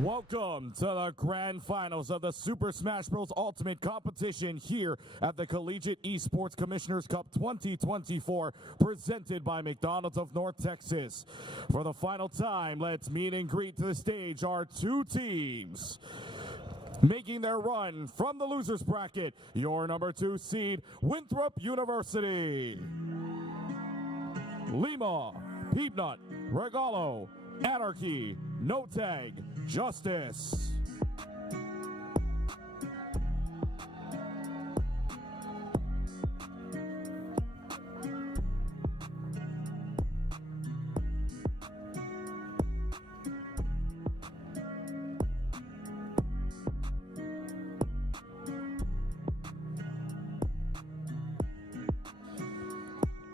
Welcome to the grand finals of the Super Smash Bros. Ultimate competition here at the Collegiate Esports Commissioners Cup 2024, presented by McDonald's of North Texas. For the final time, let's meet and greet to the stage our two teams. Making their run from the losers bracket, your number 2 seed, Winthrop University. Lima, Peanut, Regalo, Anarchy, No Tag, Justice.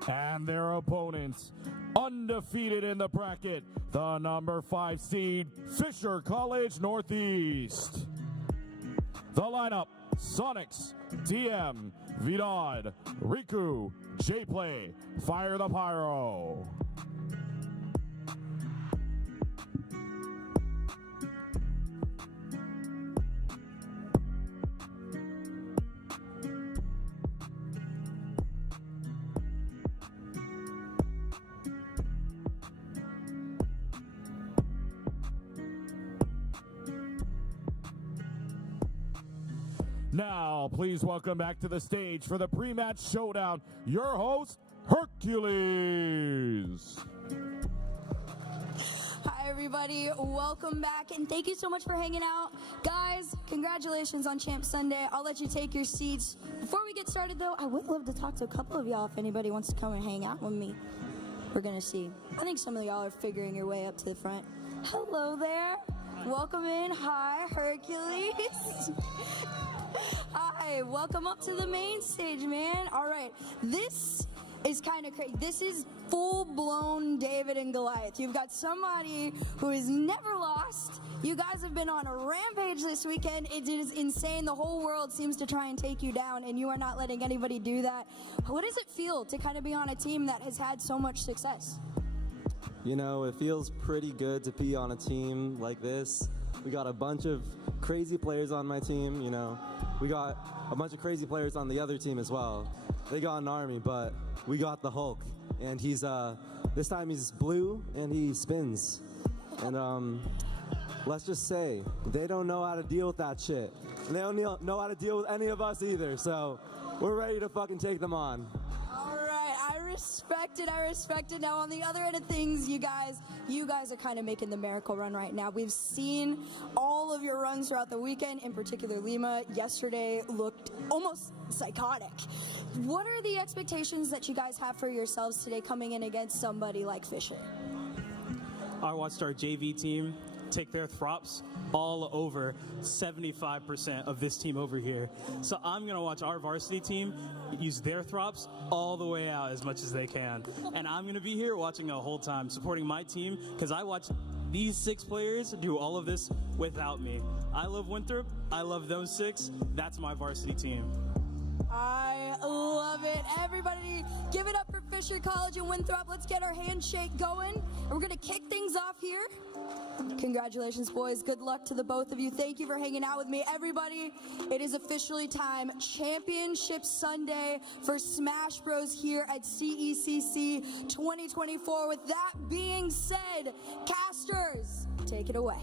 And their opponents, undefeated in the bracket, the number 5 seed, Fisher College Northeast. The lineup, Sonics, DM, Vidad, Riku, J-Play, Fire the Pyro. Now, please welcome back to the stage for the pre-match showdown, your host, Hercules. Hi, everybody. Welcome back, and thank you so much for hanging out. Guys, congratulations on Champ Sunday. I'll let you take your seats. Before we get started, though, I would love to talk to a couple of y'all if anybody wants to come and hang out with me. We're going to see. I think some of y'all are figuring your way up to the front. Hello there. Welcome in. Hi, Hercules. Hi, welcome up to the main stage, man. All right, this is kind of crazy. This is full-blown David and Goliath. You've got somebody who has never lost. You guys have been on a rampage this weekend. It is insane. The whole world seems to try and take you down, and you are not letting anybody do that. What does it feel to kind of be on a team that has had so much success? You know, it feels pretty good to be on a team like this. We got a bunch of crazy players on my team, you know. We got a bunch of crazy players on the other team as well. They got an army, but we got the Hulk. And he's, this time he's blue and he spins. And let's just say, they don't know how to deal with that shit. And they don't know how to deal with any of us either, so we're ready to fucking take them on. I respect it. Now, on the other end of things, you guys are kind of making the miracle run right now. We've seen all of your runs throughout the weekend, in particular Lima. Yesterday looked almost psychotic. What are the expectations that you guys have for yourselves today coming in against somebody like Fisher? I watched our JV team take their throps all over 75% of this team over here. So I'm going to watch our varsity team use their throps all the way out as much as they can. And I'm going to be here watching the whole time, supporting my team, because I watched these 6 players do all of this without me. I love Winthrop. I love those 6. That's my varsity team. I love it. Everybody, give it up for Fisher College and Winthrop. Let's get our handshake going. And we're going to kick things off here. Congratulations, boys. Good luck to the both of you. Thank you for hanging out with me. Everybody, it is officially time. Championship Sunday for Smash Bros. Here at CECC 2024. With that being said, casters, take it away.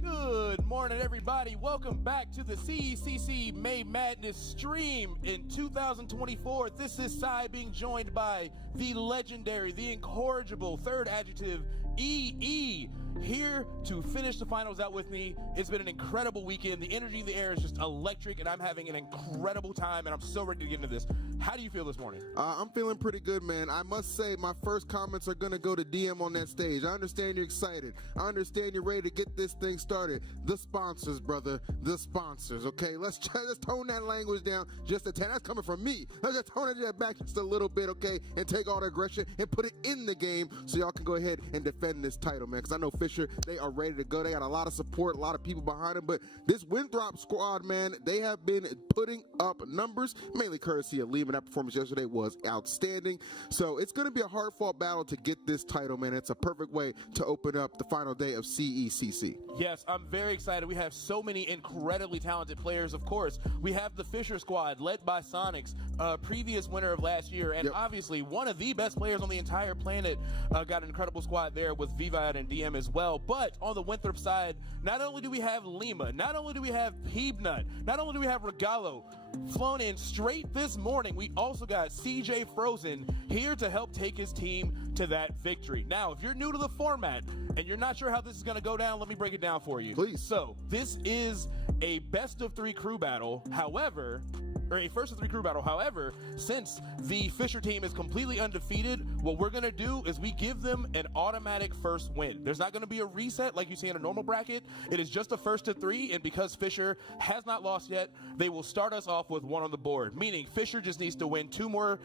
Good morning, everybody. Welcome back to the CECC May Madness stream in 2024. This is Sai being joined by the legendary, the incorrigible third adjective, EE, here to finish the finals out with me. It's been an incredible weekend. The energy in the air is just electric, and I'm having an incredible time, and I'm so ready to get into this. How do you feel this morning? I'm feeling pretty good, man. I must say my first comments are going to go to DM on that stage. I understand you're excited. I understand you're ready to get this thing started. The sponsors, brother. The sponsors, okay? Let's tone that language down just a tad. That's coming from me. Let's just tone it back just a little bit, okay? And take all the aggression and put it in the game so y'all can go ahead and defend this title, man, because I know Fisher Fisher. They are ready to go. They got a lot of support, a lot of people behind them. But this Winthrop squad, man, they have been putting up numbers, mainly courtesy of Lehman. That performance yesterday was outstanding. So it's going to be a hard-fought battle to get this title, man. It's a perfect way to open up the final day of CECC. Yes, I'm very excited. We have so many incredibly talented players, of course. We have the Fisher squad led by Sonics, previous winner of last year, and obviously one of the best players on the entire planet. Got an incredible squad there with Vivad and DM as well. But on the Winthrop side, not only do we have Lima, not only do we have Peebnut, not only do we have Regalo flown in straight this morning, we also got CJ Frozen here to help take his team to that victory. Now, if you're new to the format and you're not sure how this is going to go down, let me break it down for you. Please. So this is a best of 3 crew battle. However, or a first of 3 crew battle. However, since the Fisher team is completely undefeated, what we're going to do is we give them an automatic first win. There's not going to be a reset like you see in a normal bracket. It is just a first of 3, and because Fisher has not lost yet, they will start us off with 1 on the board, meaning Fisher just needs to win 2 more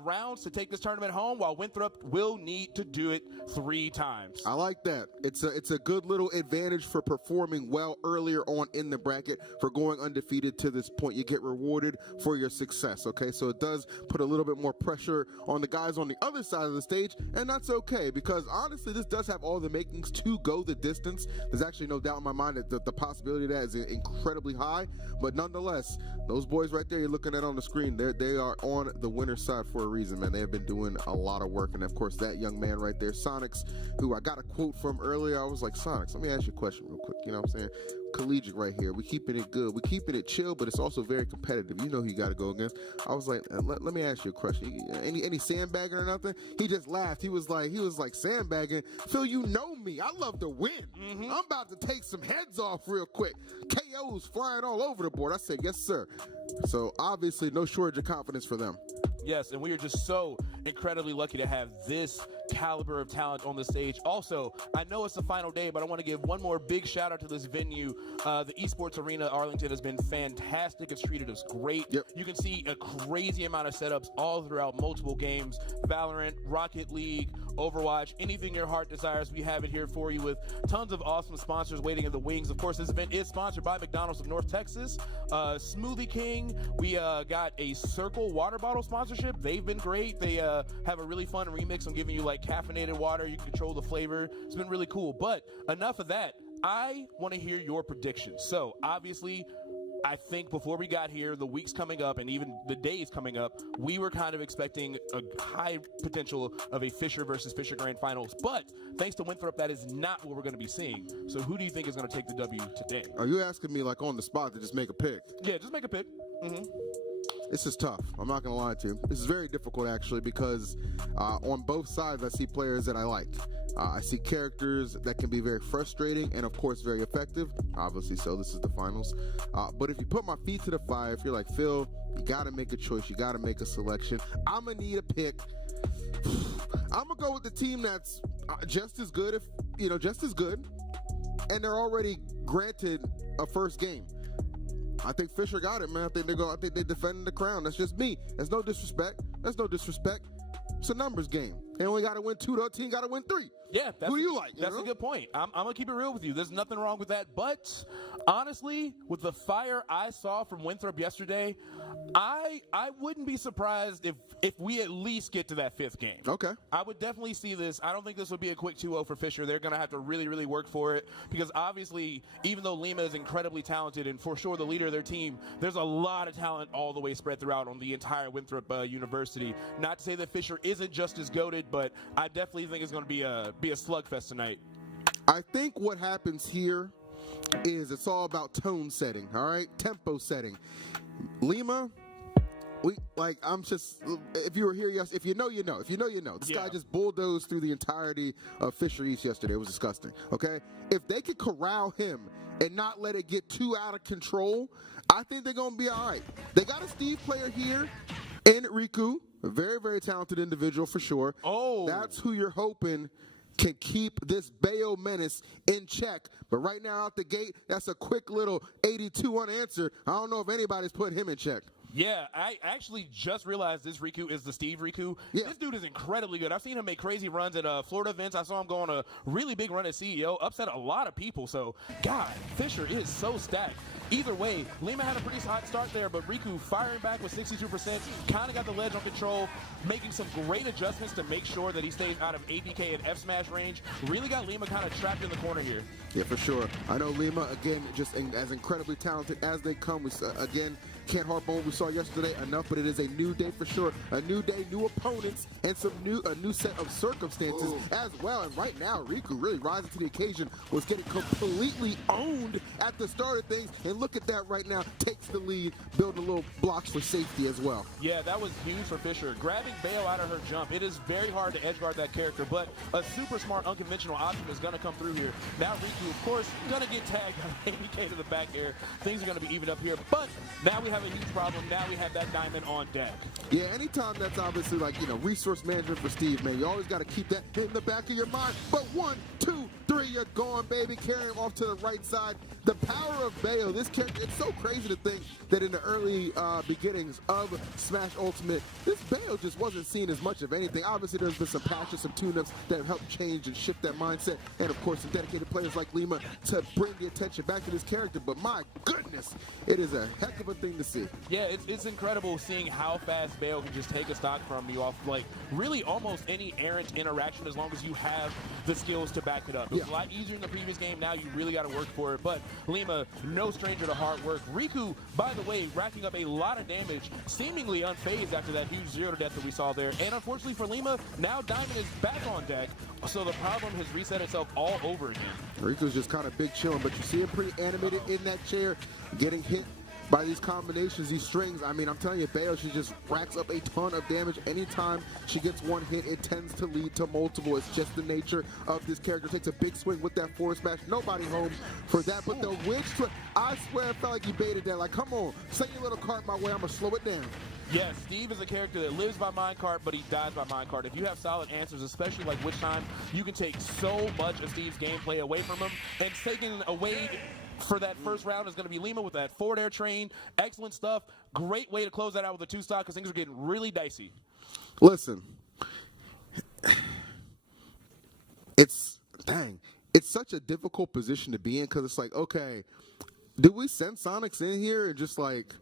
rounds to take this tournament home, while Winthrop will need to do it 3 times. I like that. It's a good little advantage for performing well earlier on in the bracket, for going undefeated to this point. You get rewarded for your success, okay? So it does put a little bit more pressure on the guys on the other side of the stage, and that's okay, because honestly, this does have all the makings to go the distance. There's actually no doubt in my mind that the possibility of that is incredibly high, but nonetheless, those boys right there you're looking at on the screen, they are on the winner's side for a reason, man. They have been doing a lot of work, and of course, that young man right there, Sonics, who I got a quote from earlier. I was like, Sonics, let me ask you a question real quick. You know what I'm saying? Collegiate right here. We keeping it good. We keeping it chill, but it's also very competitive. You know who you got to go against. I was like, let me ask you a question. Any sandbagging or nothing? He just laughed. He was like sandbagging. Phil, you know me. I love to win. I'm about to take some heads off real quick. KOs flying all over the board. I said, yes, sir. So obviously, no shortage of confidence for them. Yes, and we are just so incredibly lucky to have this caliber of talent on the stage. Also, I know it's the final day, but I want to give one more big shout out to this venue. The Esports Arena Arlington has been fantastic. It's treated us great. You can see a crazy amount of setups all throughout multiple games. Valorant, Rocket League, Overwatch, anything your heart desires, we have it here for you, with tons of awesome sponsors waiting in the wings. Of course, this event is sponsored by McDonald's of North Texas. Smoothie King, we got a Circle water bottle sponsorship. They've been great. They have a really fun remix on giving you like caffeinated water. You can control the flavor. It's been really cool. But enough of that. I want to hear your predictions. So obviously, I think before we got here, the weeks coming up and even the days coming up, we were kind of expecting a high potential of a Fisher versus Fisher Grand Finals. But thanks to Winthrop, that is not what we're going to be seeing. So who do you think is going to take the W today? Are you asking me like on the spot to just make a pick? Yeah, just make a pick. This is tough. I'm not going to lie to you. This is very difficult, actually, because on both sides, I see players that I like. I see characters that can be very frustrating and, of course, very effective. Obviously, so this is the finals. But if you put my feet to the fire, if you're like, Phil, you got to make a choice. You got to make a selection. I'm going to need a pick. I'm going to go with the team that's just as good, just as good, and they're already granted a first game. I think Fisher got it, man. I think they're defending the crown. That's just me. That's no disrespect. It's a numbers game. They only got to win 2. The other team got to win 3. Yeah, who do you like? That's a good point. I'm going to keep it real with you. There's nothing wrong with that. But honestly, with the fire I saw from Winthrop yesterday, I wouldn't be surprised if we at least get to that 5th game. Okay. I would definitely see this. I don't think this would be a quick 2-0 for Fisher. They're going to have to really, really work for it, because obviously, even though Lima is incredibly talented and for sure the leader of their team, there's a lot of talent all the way spread throughout on the entire Winthrop University. Not to say that Fisher isn't just as goated, but I definitely think it's going to be a slugfest tonight. I think what happens here is it's all about tone setting, all right? Tempo setting. Lima, if you were here yesterday, if you know, you know. If you know, you know. This guy just bulldozed through the entirety of Fisher East yesterday. It was disgusting, okay? If they could corral him and not let it get too out of control, I think they're going to be all right. They got a Steve player here in Riku, a very, very talented individual for sure. Oh. That's who you're hoping can keep this Bayo menace in check. But right now out the gate, that's a quick little 82 unanswered. I don't know if anybody's put him in check. Yeah, I actually just realized this Riku is the Steve Riku. Yeah. This dude is incredibly good. I've seen him make crazy runs at Florida events. I saw him go on a really big run at CEO, upset a lot of people. So, God, Fisher is so stacked. Either way, Lima had a pretty hot start there, but Riku firing back with 62%, kind of got the ledge on control, making some great adjustments to make sure that he stays out of APK and F smash range. Really got Lima kind of trapped in the corner here. Yeah, for sure. I know Lima, again, just as incredibly talented as they come. We again, can't harp on what we saw yesterday enough, but it is a new day for sure. A new day, new opponents, and a new set of circumstances as well. And right now, Riku really rising to the occasion, was getting completely owned at the start of things. And look at that right now, takes the lead, building little blocks for safety as well. Yeah, that was huge for Fisher. Grabbing Bale out of her jump, it is very hard to edge guard that character, but a super smart, unconventional option is going to come through here. Now Riku, of course, going to get tagged on ABK to the back air. Things are going to be evened up here, but now we have a huge problem. Now we have that diamond on deck. Yeah, anytime that's obviously like, resource management for Steve, man, you always got to keep that in the back of your mind. But 1, 2, 3, you're gone, baby. Carrying him off to the right side. The power of Bale, this character, it's so crazy to think that in the early beginnings of Smash Ultimate, this Bale just wasn't seen as much of anything. Obviously, there's been some patches, some tune-ups that have helped change and shift that mindset. And, of course, some dedicated players like Lima to bring the attention back to this character. But, my goodness, it is a heck of a thing to see. Yeah, it's incredible seeing how fast Bale can just take a stock from you off, like, really almost any errant interaction as long as you have the skills to back it up. It was a lot easier in the previous game. Now you really got to work for it. But Lima, no stranger to hard work. Riku, by the way, racking up a lot of damage, seemingly unfazed after that huge 0-to-death that we saw there. And unfortunately for Lima, now Diamond is back on deck. So the problem has reset itself all over again. Riku's just kind of big chilling, but you see him pretty animated in that chair, getting hit by these combinations, these strings. I mean, I'm telling you, Bale, she just racks up a ton of damage. Anytime she gets one hit, it tends to lead to multiple. It's just the nature of this character. Takes a big swing with that forward smash. Nobody home for that. But the witch, I swear, I felt like you baited that. Like, come on, send your little cart my way. I'm going to slow it down. Yes, Steve is a character that lives by minecart, but he dies by minecart. If you have solid answers, especially like Witch Time, you can take so much of Steve's gameplay away from him. And taking away for that first round is going to be Lima with that forward air train. Excellent stuff. Great way to close that out with a 2-stock because things are getting really dicey. Listen, it's such a difficult position to be in because it's like, okay, do we send Sonics in here and just like,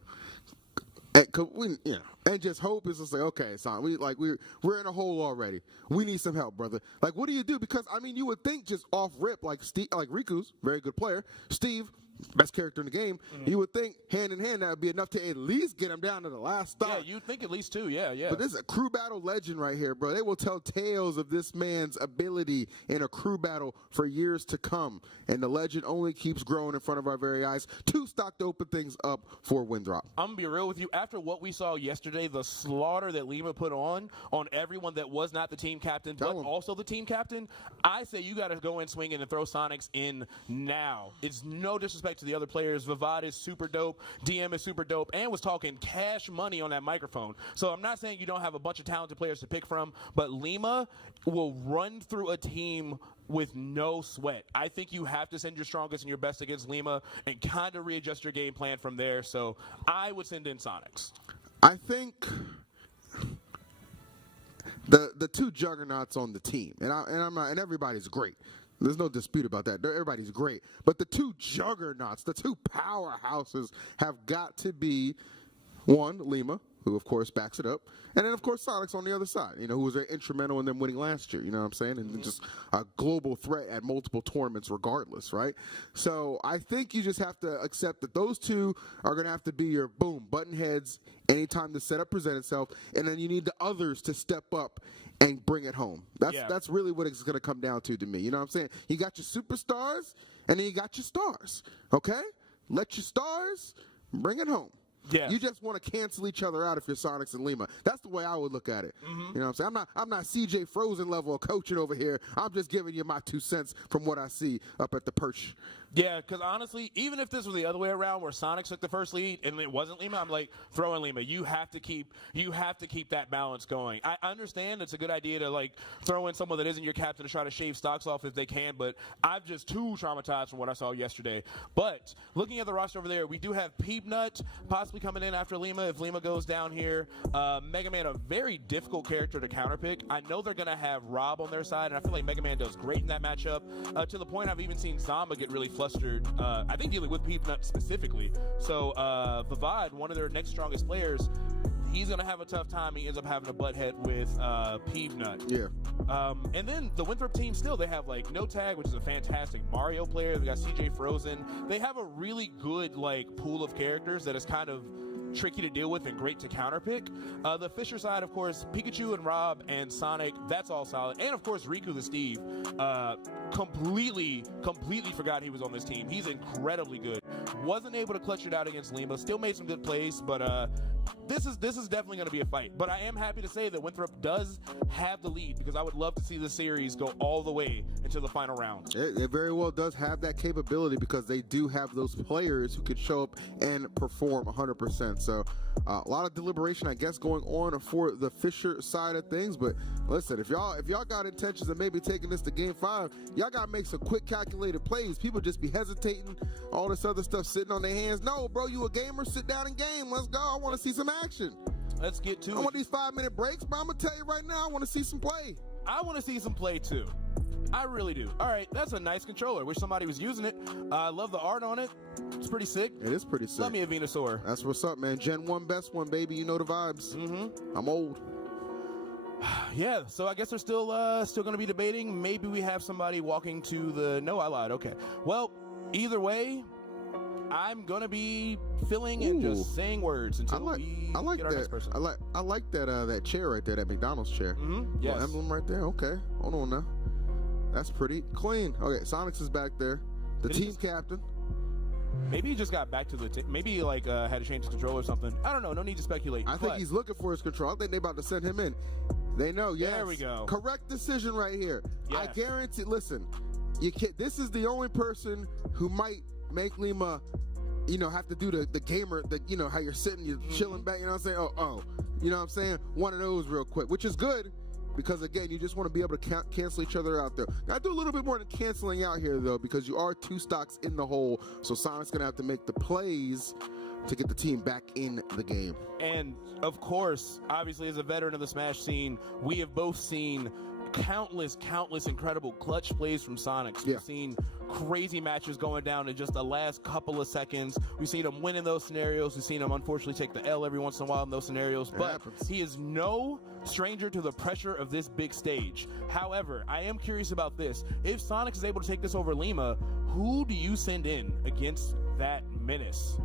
and just hope it's just like, okay, son, we're in a hole already. We need some help, brother. Like, what do you do? Because I mean, you would think just off rip, like Riku's very good player, Steve, best character in the game. You would think hand in hand that would be enough to at least get him down to the last stop. Yeah, you'd think at least 2. Yeah. But this is a crew battle legend right here, bro. They will tell tales of this man's ability in a crew battle for years to come. And the legend only keeps growing in front of our very eyes. 2-stock to open things up for Winthrop. I'm going to be real with you. After what we saw yesterday, the slaughter that Lima put on everyone that was not the team captain, but also the team captain, I say you got to go in swinging and throw Sonics in now. It's no disrespect to the other players. Vivad is super dope. DM is super dope. And was talking cash money on that microphone. So I'm not saying you don't have a bunch of talented players to pick from, but Lima will run through a team with no sweat. I think you have to send your strongest and your best against Lima and kind of readjust your game plan from there. So I would send in Sonics. I think the 2 juggernauts on the team, and everybody's great. There's no dispute about that. Everybody's great. But the 2 juggernauts, the 2 powerhouses have got to be, one, Lima, who, of course, backs it up, and then, of course, Sonics on the other side, who was very instrumental in them winning last year, you know what I'm saying? And just a global threat at multiple tournaments regardless, right? So I think you just have to accept that those 2 are going to have to be your, boom, button heads anytime the setup presents itself, and then you need the others to step up and bring it home. That's really what it's going to come down to me. You know what I'm saying? You got your superstars, and then you got your stars, okay? Let your stars bring it home. Yeah. You just want to cancel each other out if you're Sonics and Lima. That's the way I would look at it. You know what I'm saying? I'm not CJ Frozen level of coaching over here. I'm just giving you my 2 cents from what I see up at the perch Yeah, because honestly, even if this was the other way around, where Sonics took the first lead and it wasn't Lima, I'm like, throw in Lima. You have to keep that balance going. I understand it's a good idea to like throw in someone that isn't your captain to try to shave stocks off if they can, but I'm just too traumatized from what I saw yesterday. But looking at the roster over there, we do have Peepnut possibly coming in after Lima if Lima goes down here. Mega Man, a very difficult character to counterpick. I know they're going to have Rob on their side, and I feel like Mega Man does great in that matchup, to the point I've even seen Zamba get really flustered, I think dealing with Peepnut specifically. So Vivad, one of their next strongest players, he's going to have a tough time. He ends up having a butt head with Peepnut. Yeah. And then the Winthrop team still, they have like No Tag, which is a fantastic Mario player. They got CJ Frozen. They have a really good like pool of characters that is kind of tricky to deal with and great to counterpick. The Fisher side, of course, Pikachu and Rob and Sonic, that's all solid. And of course, Riku the Steve, completely forgot he was on this team. He's incredibly good. Wasn't able to clutch it out against Lima. Still made some good plays, but this is definitely going to be a fight. But I am happy to say that Winthrop does have the lead, because I would love to see this series go all the way into the final round. It very well does have that capability, because they do have those players who could show up and perform 100%. So a lot of deliberation, I guess, going on for the Fisher side of things. But listen, if y'all got intentions of maybe taking this to Game 5, y'all got to make some quick calculated plays. People just be hesitating, all this other stuff sitting on their hands. No, bro, you a gamer? Sit down and game. Let's go. I want to see some action. Let's get to it. I want these 5-minute breaks, but I'm going to tell you right now, I want to see some play. I want to see some play too. I really do. All right, that's a nice controller. Wish somebody was using it. I love the art on it. It's pretty sick. It is pretty sick. Love me a Venusaur. That's what's up, man. Gen 1, best one, baby. You know the vibes. Mm-hmm. I'm old. Yeah, so I guess they're still going to be debating. Maybe we have somebody walking to the... No, I lied. Okay. Well, either way, I'm going to be filling and just saying words until we get our next person. I like that chair right there, that McDonald's chair. Mm-hmm. Yes. Little emblem right there. Okay. Hold on now. That's pretty clean. Okay, Sonics is back there. The team captain. Maybe he just got back to the team. Maybe he had to change his control or something. I don't know. No need to speculate. I think he's looking for his control. I think they're about to send him in. They know. Yes. There we go. Correct decision right here. Yes. I guarantee. Listen, you can't, this is the only person who might make Lima, have to do the gamer, how you're sitting, you're chilling back. You know what I'm saying? Oh. You know what I'm saying? One of those real quick, which is good. Because, again, you just want to be able to cancel each other out there. Now, I do a little bit more than canceling out here, though, because you are 2 stocks in the hole. So Sonic's going to have to make the plays to get the team back in the game. And, of course, obviously, as a veteran of the Smash scene, we have both seen countless incredible clutch plays from Sonics. We've seen crazy matches going down in just the last couple of seconds. We've seen him win in those scenarios. We've seen him unfortunately take the L every once in a while in those scenarios. But he is no stranger to the pressure of this big stage. However, I am curious about this. If Sonics is able to take this over Lima, who do you send in against that menace?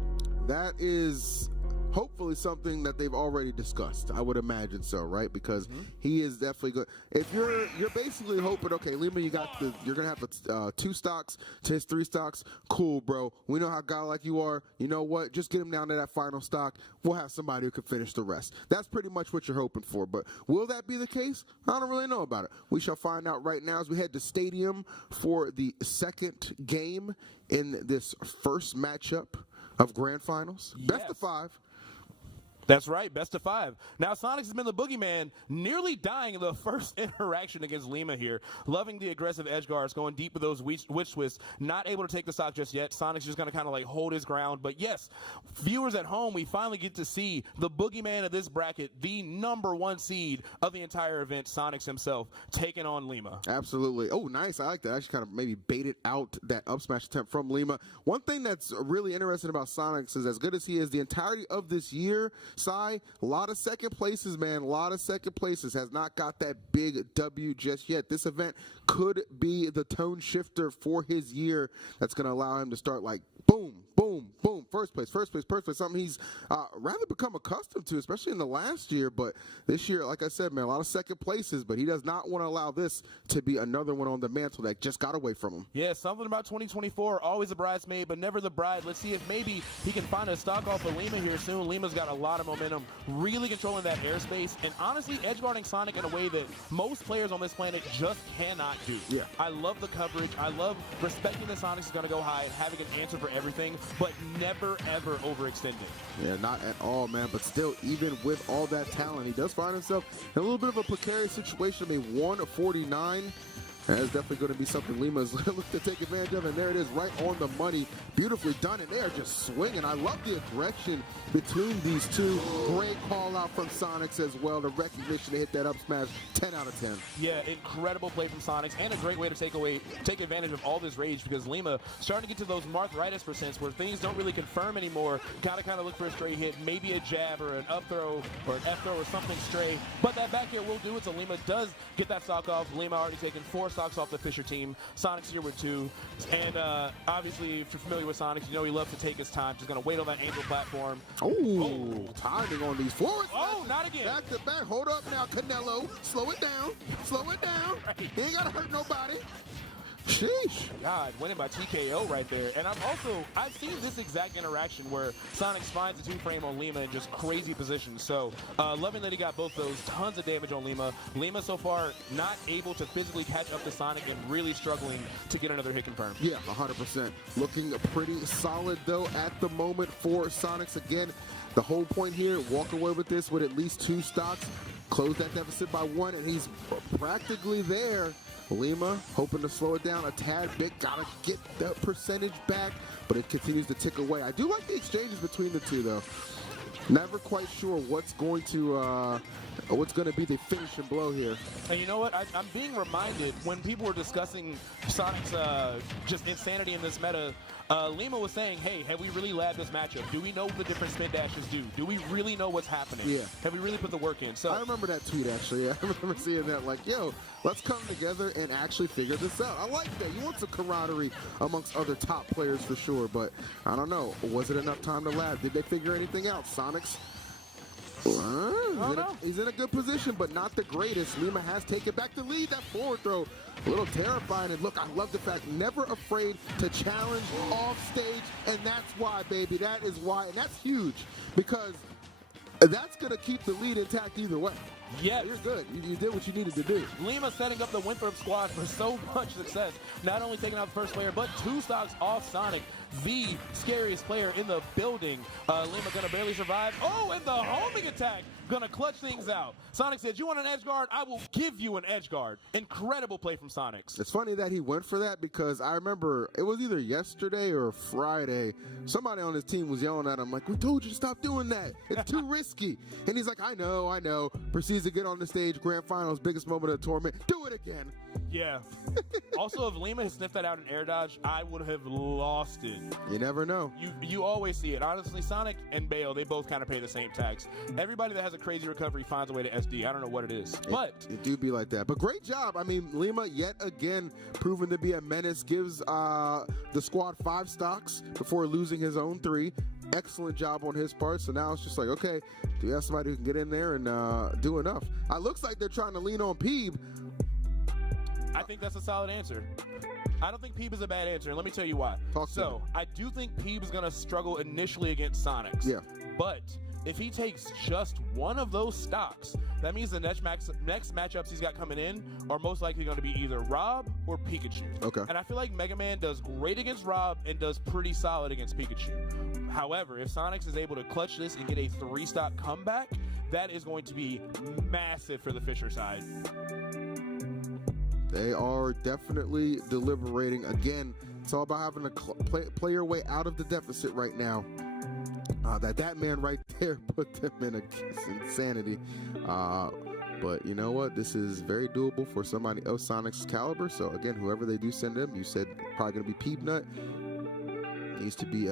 That is hopefully something that they've already discussed. I would imagine so, right? Because he is definitely good. If you're basically hoping, okay, Lima, you're gonna have the 2 stocks to his 3 stocks. Cool, bro. We know how godlike you are. You know what? Just get him down to that final stock. We'll have somebody who can finish the rest. That's pretty much what you're hoping for. But will that be the case? I don't really know about it. We shall find out right now as we head to Stadium for the second game in this first matchup of Grand Finals. Best of 5. That's right, best of 5. Now, Sonics has been the boogeyman, nearly dying in the first interaction against Lima here. Loving the aggressive edge guards, going deep with those witch twists. Not able to take the stock just yet. Sonic's just going to kind of hold his ground. But yes, viewers at home, we finally get to see the boogeyman of this bracket, the #1 seed of the entire event, Sonics himself, taking on Lima. Absolutely. Oh, nice. I like that. Actually kind of maybe baited out that up smash attempt from Lima. One thing that's really interesting about Sonics is, as good as he is the entirety of this year, a lot of second places, man. A lot of second places. Has not got that big W just yet. This event could be the tone shifter for his year that's going to allow him to start boom, boom, boom. First place. Something he's rather become accustomed to, especially in the last year. But this year, like I said, man, a lot of second places. But he does not want to allow this to be another one on the mantle that just got away from him. Yeah, something about 2024. Always a bridesmaid, but never the bride. Let's see if maybe he can find a stock off of Lima here soon. Lima's got a lot of momentum, really controlling that airspace, and honestly edgeguarding Sonic in a way that most players on this planet just cannot do. Yeah. I love the coverage. I love respecting that Sonic is going to go high and having an answer for everything, but never, ever overextending. Yeah, not at all, man. But still, even with all that talent, he does find himself in a little bit of a precarious situation. I mean, 149. That's definitely going to be something Lima's looking to take advantage of, and there it is, right on the money. Beautifully done, and they are just swinging. I love the aggression between these two. Great call out from Sonics as well. The recognition to hit that up smash, 10 out of 10. Yeah, incredible play from Sonics, and a great way to take advantage of all this rage, because Lima starting to get to those Marthritis percents where things don't really confirm anymore. Gotta kind of look for a stray hit, maybe a jab or an up throw or an F throw or something stray. But that back air will do it, so Lima does get that stock off. Lima already taken 4 stocks off the Fisher team. Sonics here with 2. And obviously, if you're familiar with Sonics, you know he loves to take his time. Just going to wait on that angel platform. Oh, timing on these floors. Oh, not again. Back to back. Hold up now, Canelo. Slow it down. Slow it down. Right. He ain't got to hurt nobody. Sheesh. God, winning by TKO right there. And I've seen this exact interaction where Sonics finds a 2-frame on Lima in just crazy positions. So loving that he got both those. Tons of damage on Lima. Lima so far not able to physically catch up to Sonic and really struggling to get another hit confirmed. Yeah, 100%. Looking pretty solid, though, at the moment for Sonics. Again, the whole point here, walk away with this with at least 2 stocks, close that deficit by 1, and he's practically there. Lima hoping to slow it down a tad bit, gotta get the percentage back, but it continues to tick away. I do like the exchanges between the two, though. Never quite sure what's going to be the finishing blow here. And you know what? I'm being reminded when people were discussing Sonic's just insanity in this meta. Lima was saying, hey, have we really labbed this matchup? Do we know what the different spin dashes do? Do we really know what's happening? Yeah. Have we really put the work in? So I remember that tweet, actually. Yeah, I remember seeing that, like, yo, let's come together and actually figure this out. I like that. You want some camaraderie amongst other top players for sure, but I don't know. Was it enough time to lab? Did they figure anything out? Sonics? He's in a good position, but not the greatest. Lima has taken back the lead. That forward throw, a little terrifying. And look, I love the fact, never afraid to challenge off stage, and that's why, baby. That is why, and that's huge, because that's going to keep the lead intact either way. yes. You're good. You did what you needed to do. Lima setting up the Winthrop squad for so much success. Not only taking out the first player, but 2 stocks off Sonic, the scariest player in the building. Lima gonna barely survive. Oh, and the homing attack gonna clutch things out. Sonic said, you want an edge guard? I will give you an edge guard. Incredible play from Sonics. It's funny that he went for that, because I remember it was either yesterday or Friday. Somebody on his team was yelling at him like, we told you to stop doing that. It's too risky. And he's like, I know. Proceeds to get on the stage, grand finals, biggest moment of the tournament. Do it again. Yeah. Also, if Lima had sniffed that out in air dodge, I would have lost it. You never know. You always see it. Honestly, Sonic and Bale, they both kind of pay the same tax. Everybody that has a crazy recovery finds a way to SD. I don't know what it is. But it do be like that. But great job. I mean, Lima yet again proven to be a menace. Gives the squad 5 stocks before losing his own 3. Excellent job on his part. So now it's just like, okay, do we have somebody who can get in there and do enough? It looks like they're trying to lean on Peeb. I think that's a solid answer. I don't think Peeb is a bad answer, and let me tell you why. I do think Peeb is going to struggle initially against Sonics. Yeah. But if he takes just one of those stocks, that means the next matchups he's got coming in are most likely going to be either Rob or Pikachu. Okay. And I feel like Mega Man does great against Rob and does pretty solid against Pikachu. However, if Sonics is able to clutch this and get a 3-stock comeback, that is going to be massive for the Fisher side. They are definitely deliberating. Again, it's all about having to play your way out of the deficit right now. That man right there put them in insanity. But you know what? This is very doable for somebody of Sonic's caliber. So again, whoever they do send him, you said probably going to be Peebnut. Needs to be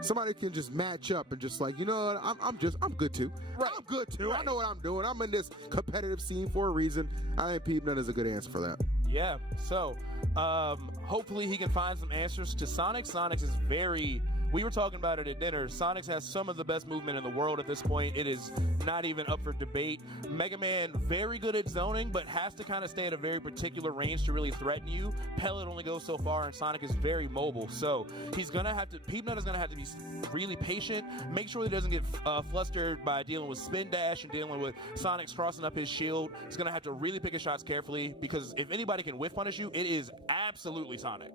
somebody can just match up and just like, you know what, I'm good too. Right. I'm good too. Right. I know what I'm doing. I'm in this competitive scene for a reason. I think Peebnut is a good answer for that. Yeah. So hopefully he can find some answers to Sonic. Sonic is very we were talking about it at dinner. Sonics has some of the best movement in the world at this point. It is not even up for debate. Mega Man, very good at zoning, but has to kind of stay at a very particular range to really threaten you. Pellet only goes so far, and Sonic is very mobile. So he's going to have to, Peanut is going to have to be really patient. Make sure he doesn't get flustered by dealing with spin dash and dealing with Sonic's crossing up his shield. He's going to have to really pick his shots carefully, because if anybody can whiff punish you, it is absolutely Sonic.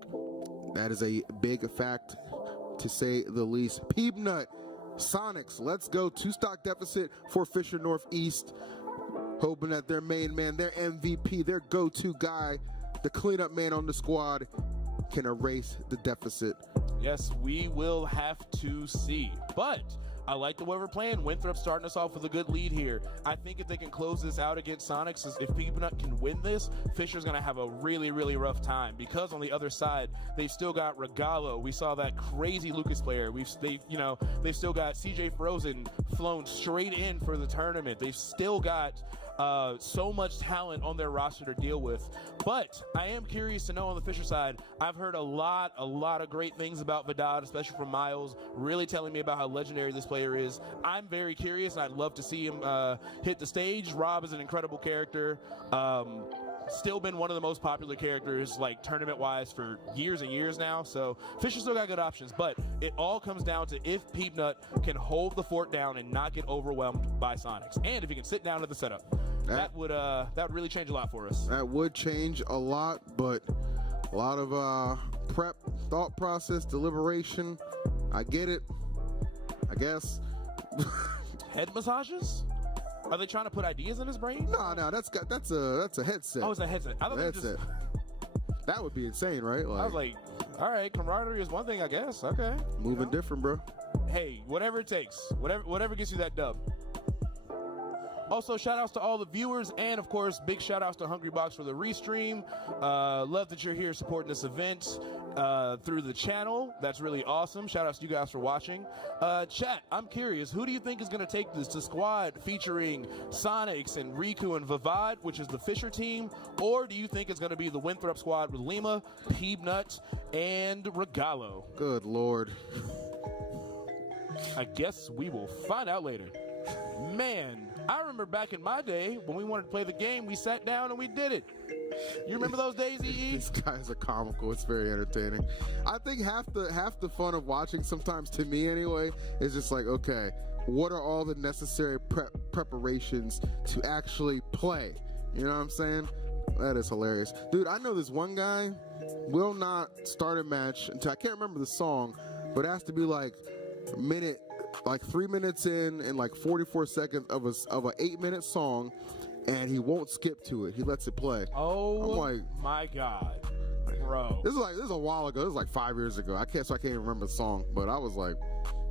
That is a big fact, to say the least. Peanut, Sonics, let's go. 2-stock deficit for Fisher Northeast, hoping that their main man, their MVP, their go-to guy, the cleanup man on the squad, can erase the deficit. Yes, we will have to see. But I like the way we're playing. Winthrop starting us off with a good lead here. I think if they can close this out against Sonics, if Peanut can win this, Fisher's going to have a really, really rough time, because on the other side, they've still got Regalo. We saw that crazy Lucas player. They've still got CJ Frozen flown straight in for the tournament. They've still got so much talent on their roster to deal with. But I am curious to know on the Fisher side, I've heard a lot of great things about Vidal, especially from Miles, really telling me about how legendary this player is. I'm very curious, and I'd love to see him hit the stage. Rob is an incredible character. Still been one of the most popular characters, like tournament-wise, for years and years now. So Fisher still got good options, but it all comes down to if Peanut can hold the fort down and not get overwhelmed by Sonics, and if he can sit down at the setup. That would really change a lot for us. That would change a lot, but a lot of prep, thought process, deliberation. I get it, I guess. Head massages? Are they trying to put ideas in his brain? No, that's a headset. Oh, it's a headset. I thought headset. That would be insane, right? I was like, all right, camaraderie is one thing, I guess. Okay. Moving different, bro. Hey, whatever it takes. Whatever gets you that dub. Also, shout-outs to all the viewers, and, of course, big shout-outs to Hungry Box for the restream. Love that you're here supporting this event through the channel. That's really awesome. Shout-outs to you guys for watching. Chat, I'm curious, who do you think is going to take this to squad featuring Sonics and Riku and Vivad, which is the Fisher team, or do you think it's going to be the Winthrop squad with Lima, Peanut, and Regalo? Good Lord. I guess we will find out later. Man, I remember back in my day when we wanted to play the game, we sat down and we did it. You remember those days, EE? These guys are comical. It's very entertaining. I think half the fun of watching, sometimes to me anyway, is just like, okay, what are all the necessary preparations to actually play? You know what I'm saying? That is hilarious. Dude, I know this one guy will not start a match until, I can't remember the song, but it has to be like 3 minutes in and like 44 seconds of an 8-minute song, and he won't skip to it. He lets it play. Oh, I'm like, my God, bro. This is a while ago. This is like 5 years ago. I can't even remember the song, but I was like,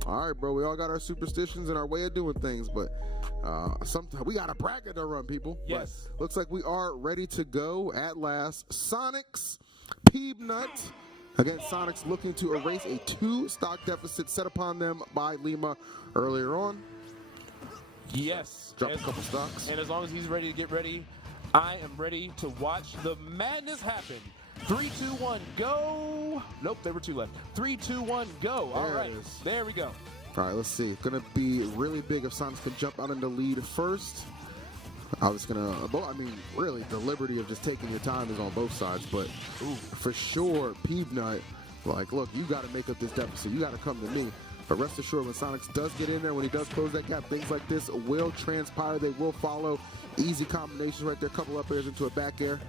all right, bro, we all got our superstitions and our way of doing things, but sometimes we got a bracket to run, people. Yes. But looks like we are ready to go at last. Sonics, Peanut. Again, Sonics looking to erase a 2-stock deficit set upon them by Lima earlier on. Yes. Drop a couple stocks. And as long as he's ready to get ready, I am ready to watch the madness happen. 3, 2, 1, go. Nope, there were 2 left. 3, 2, 1, go. All right, there we go. All right, let's see. It's going to be really big if Sonics can jump out in the lead first. I was really, the liberty of just taking your time is on both sides, but for sure, Peanut, like, look, you got to make up this deficit. You got to come to me. But rest assured, when Sonics does get in there, when he does close that gap, things like this will transpire. They will follow. Easy combinations right there. Couple up airs into a back air.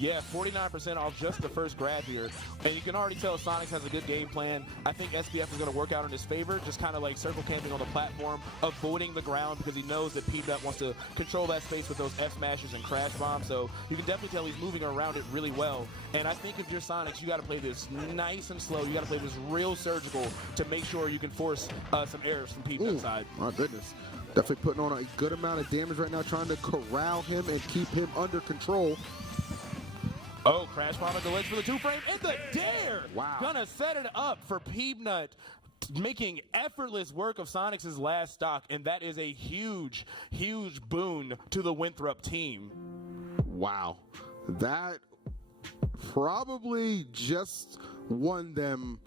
Yeah, 49% off just the first grab here. And you can already tell Sonics has a good game plan. I think SPF is going to work out in his favor, just kind of like circle camping on the platform, avoiding the ground because he knows that Peanut wants to control that space with those F smashes and crash bombs. So you can definitely tell he's moving around it really well. And I think if you're Sonics, you got to play this nice and slow. You got to play this real surgical to make sure you can force some errors from Peanut's side. My goodness. Definitely putting on a good amount of damage right now, trying to corral him and keep him under control. Oh, crash bomb at the ledge for the 2-frame and the dare. Wow. Gonna set it up for Peanut, making effortless work of Sonics' last stock, and that is a huge, huge boon to the Winthrop team. Wow. That probably just won them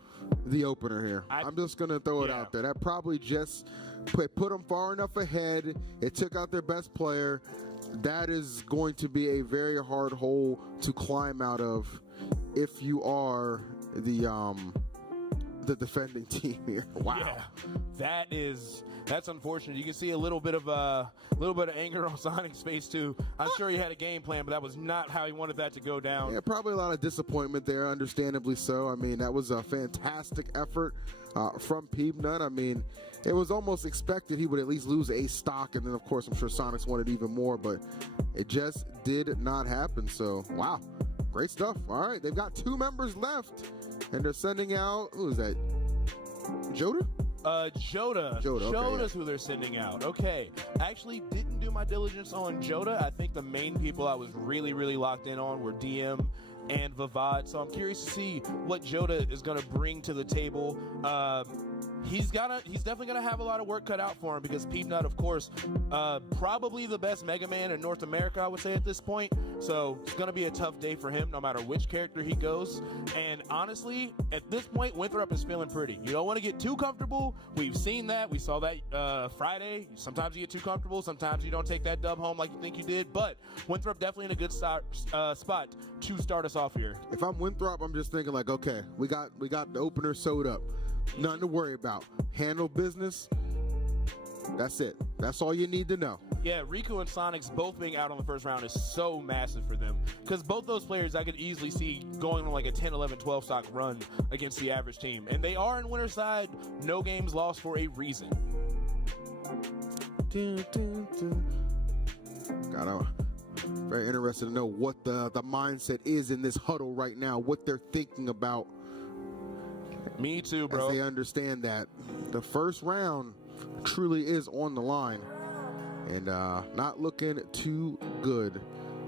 the opener here. I'm just going to throw it out there. That probably just put them far enough ahead. It took out their best player. That is going to be a very hard hole to climb out of if you are the defending team here. Wow. Yeah, that's unfortunate. You can see a little bit of anger on Sonic's face too. I'm sure he had a game plan, but that was not how he wanted that to go down. Yeah, probably a lot of disappointment there, understandably so. I mean, that was a fantastic effort from Peanut. I mean, it was almost expected he would at least lose a stock, and then of course I'm sure Sonics wanted even more, but it just did not happen. So wow, great stuff. All right, they've got 2 members left, and they're sending out, who is that, Joda? Joda. Joda's who they're sending out. Okay. Actually didn't do my diligence on Joda. I think the main people I was really, really locked in on were DM and Vavad. So I'm curious to see what Joda is going to bring to the table. He's definitely going to have a lot of work cut out for him because Peanut, of course, probably the best Mega Man in North America, I would say at this point. So it's going to be a tough day for him no matter which character he goes. And honestly, at this point, Winthrop is feeling pretty. You don't want to get too comfortable. We've seen that. We saw that Friday. Sometimes you get too comfortable. Sometimes you don't take that dub home like you think you did. But Winthrop definitely in a good spot to start us off here. If I'm Winthrop, I'm just thinking like, okay, we got the opener sewed up. Nothing to worry about. Handle business. That's it. That's all you need to know. Yeah, Riku and Sonics both being out on the first round is so massive for them. Because both those players I could easily see going on like a 10, 11, 12 stock run against the average team. And they are in winner's side. No games lost for a reason. Very interested to know what the mindset is in this huddle right now, what they're thinking about. Me too, bro. As they understand that the first round truly is on the line and not looking too good.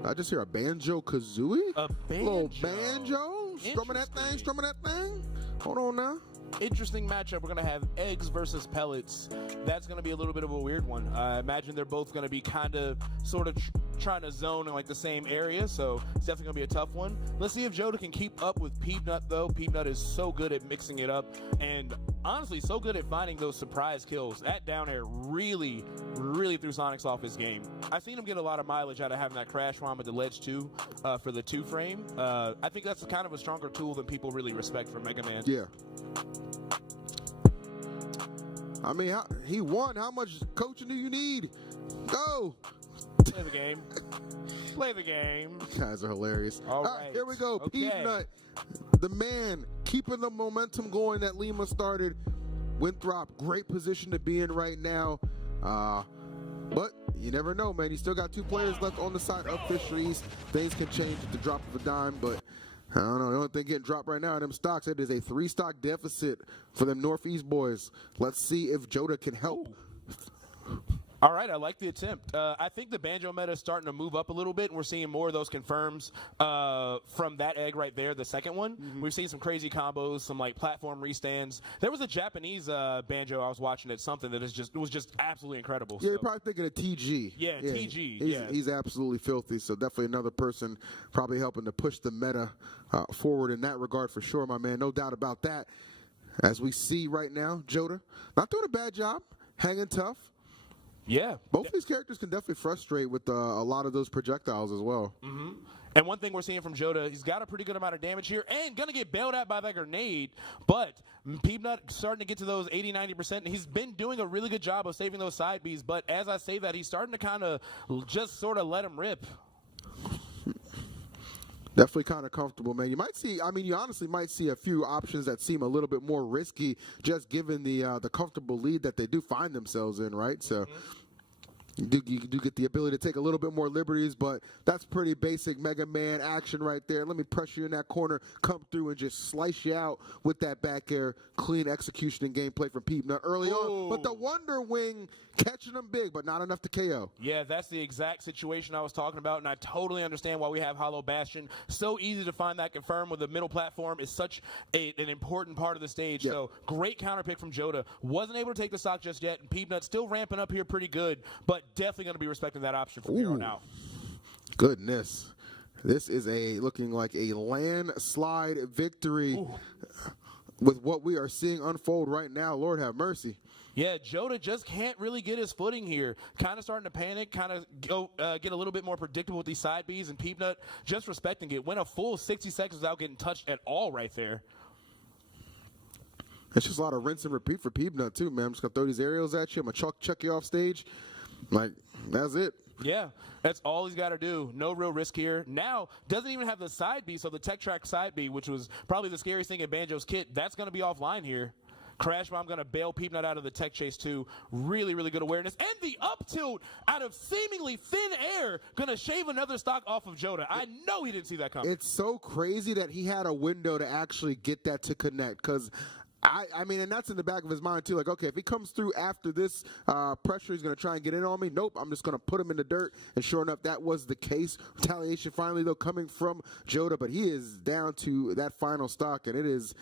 I just hear a banjo-kazooie? A banjo? Little banjo? Strumming that thing? Hold on now. Interesting matchup. We're going to have eggs versus pellets. That's going to be a little bit of a weird one. I imagine they're both going to be kind of sort of trying to zone in like the same area, so it's definitely going to be a tough one. Let's see if Joda can keep up with Peanut, though. Peanut is so good at mixing it up and honestly so good at finding those surprise kills. That down air really, really threw Sonics off his game. I've seen him get a lot of mileage out of having that crash bomb at the ledge 2 for the 2-frame. I think that's kind of a stronger tool than people really respect from Mega Man. Yeah. I mean, he won. How much coaching do you need? Go. Play the game. Play the game. You guys are hilarious. All right. Here we go. Okay. Peanut, the man, keeping the momentum going that Lima started. Winthrop, great position to be in right now. But you never know, man. You still got 2 players left on the side of Fisher East. Things can change at the drop of a dime, but I don't know. The only thing getting dropped right now in them stocks, it is a 3-stock deficit for them Northeast boys. Let's see if Joda can help. All right, I like the attempt. I think the banjo meta is starting to move up a little bit, and we're seeing more of those confirms from that egg right there, the second one. Mm-hmm. We've seen some crazy combos, some like platform restands. There was a Japanese banjo I was watching at something that was just absolutely incredible. Yeah, you're probably thinking of TG. Yeah, TG. He's absolutely filthy, so definitely another person probably helping to push the meta forward in that regard for sure, my man. No doubt about that. As we see right now, Joda, not doing a bad job, hanging tough. Yeah. Both these characters can definitely frustrate with a lot of those projectiles as well. Mm-hmm. And one thing we're seeing from Joda, he's got a pretty good amount of damage here and going to get bailed out by that grenade. But Peanut starting to get to those 80, 90%. And he's been doing a really good job of saving those side Bs. But as I say that, he's starting to kind of just sort of let him rip. Definitely kind of comfortable, man. You might see, you honestly might see a few options that seem a little bit more risky just given the comfortable lead that they do find themselves in, right? So you do get the ability to take a little bit more liberties, but that's pretty basic Mega Man action right there. Let me pressure you in that corner, come through and just slice you out with that back air. Clean execution and gameplay from Peanut early on. But the Wonder Wing catching them big, but not enough to KO. Yeah, that's the exact situation I was talking about, and I totally understand why we have Hollow Bastion. So easy to find that confirmed with the middle platform is such an important part of the stage. Yep. So great counter pick from Joda. Wasn't able to take the stock just yet, and Peanut still ramping up here pretty good, but definitely going to be respecting that option from here on out. Goodness. This is looking like a landslide victory. with what we are seeing unfold right now, Lord have mercy. Yeah, Joda just can't really get his footing here. Kind of starting to panic, kind of get a little bit more predictable with these side Bs, and Peanut just respecting it. Went a full 60 seconds without getting touched at all right there. It's just a lot of rinse and repeat for Peanut too, man. I'm just going to throw these aerials at you. I'm going to chuck you off stage. Like, that's it. Yeah, that's all he's got to do. No real risk here. Now, doesn't even have the side B, so the tech track side B, which was probably the scariest thing in Banjo's kit, that's going to be offline here. Crash Bomb going to bail Peanut out of the tech chase too. Really, really good awareness. And the up tilt out of seemingly thin air going to shave another stock off of Joda. I know he didn't see that coming. It's so crazy that he had a window to actually get that to connect, because I mean, and that's in the back of his mind too. Like, okay, if he comes through after this pressure, he's going to try and get in on me. Nope, I'm just going to put him in the dirt. And sure enough, that was the case. Retaliation finally, though, coming from Joda, but he is down to that final stock, and it is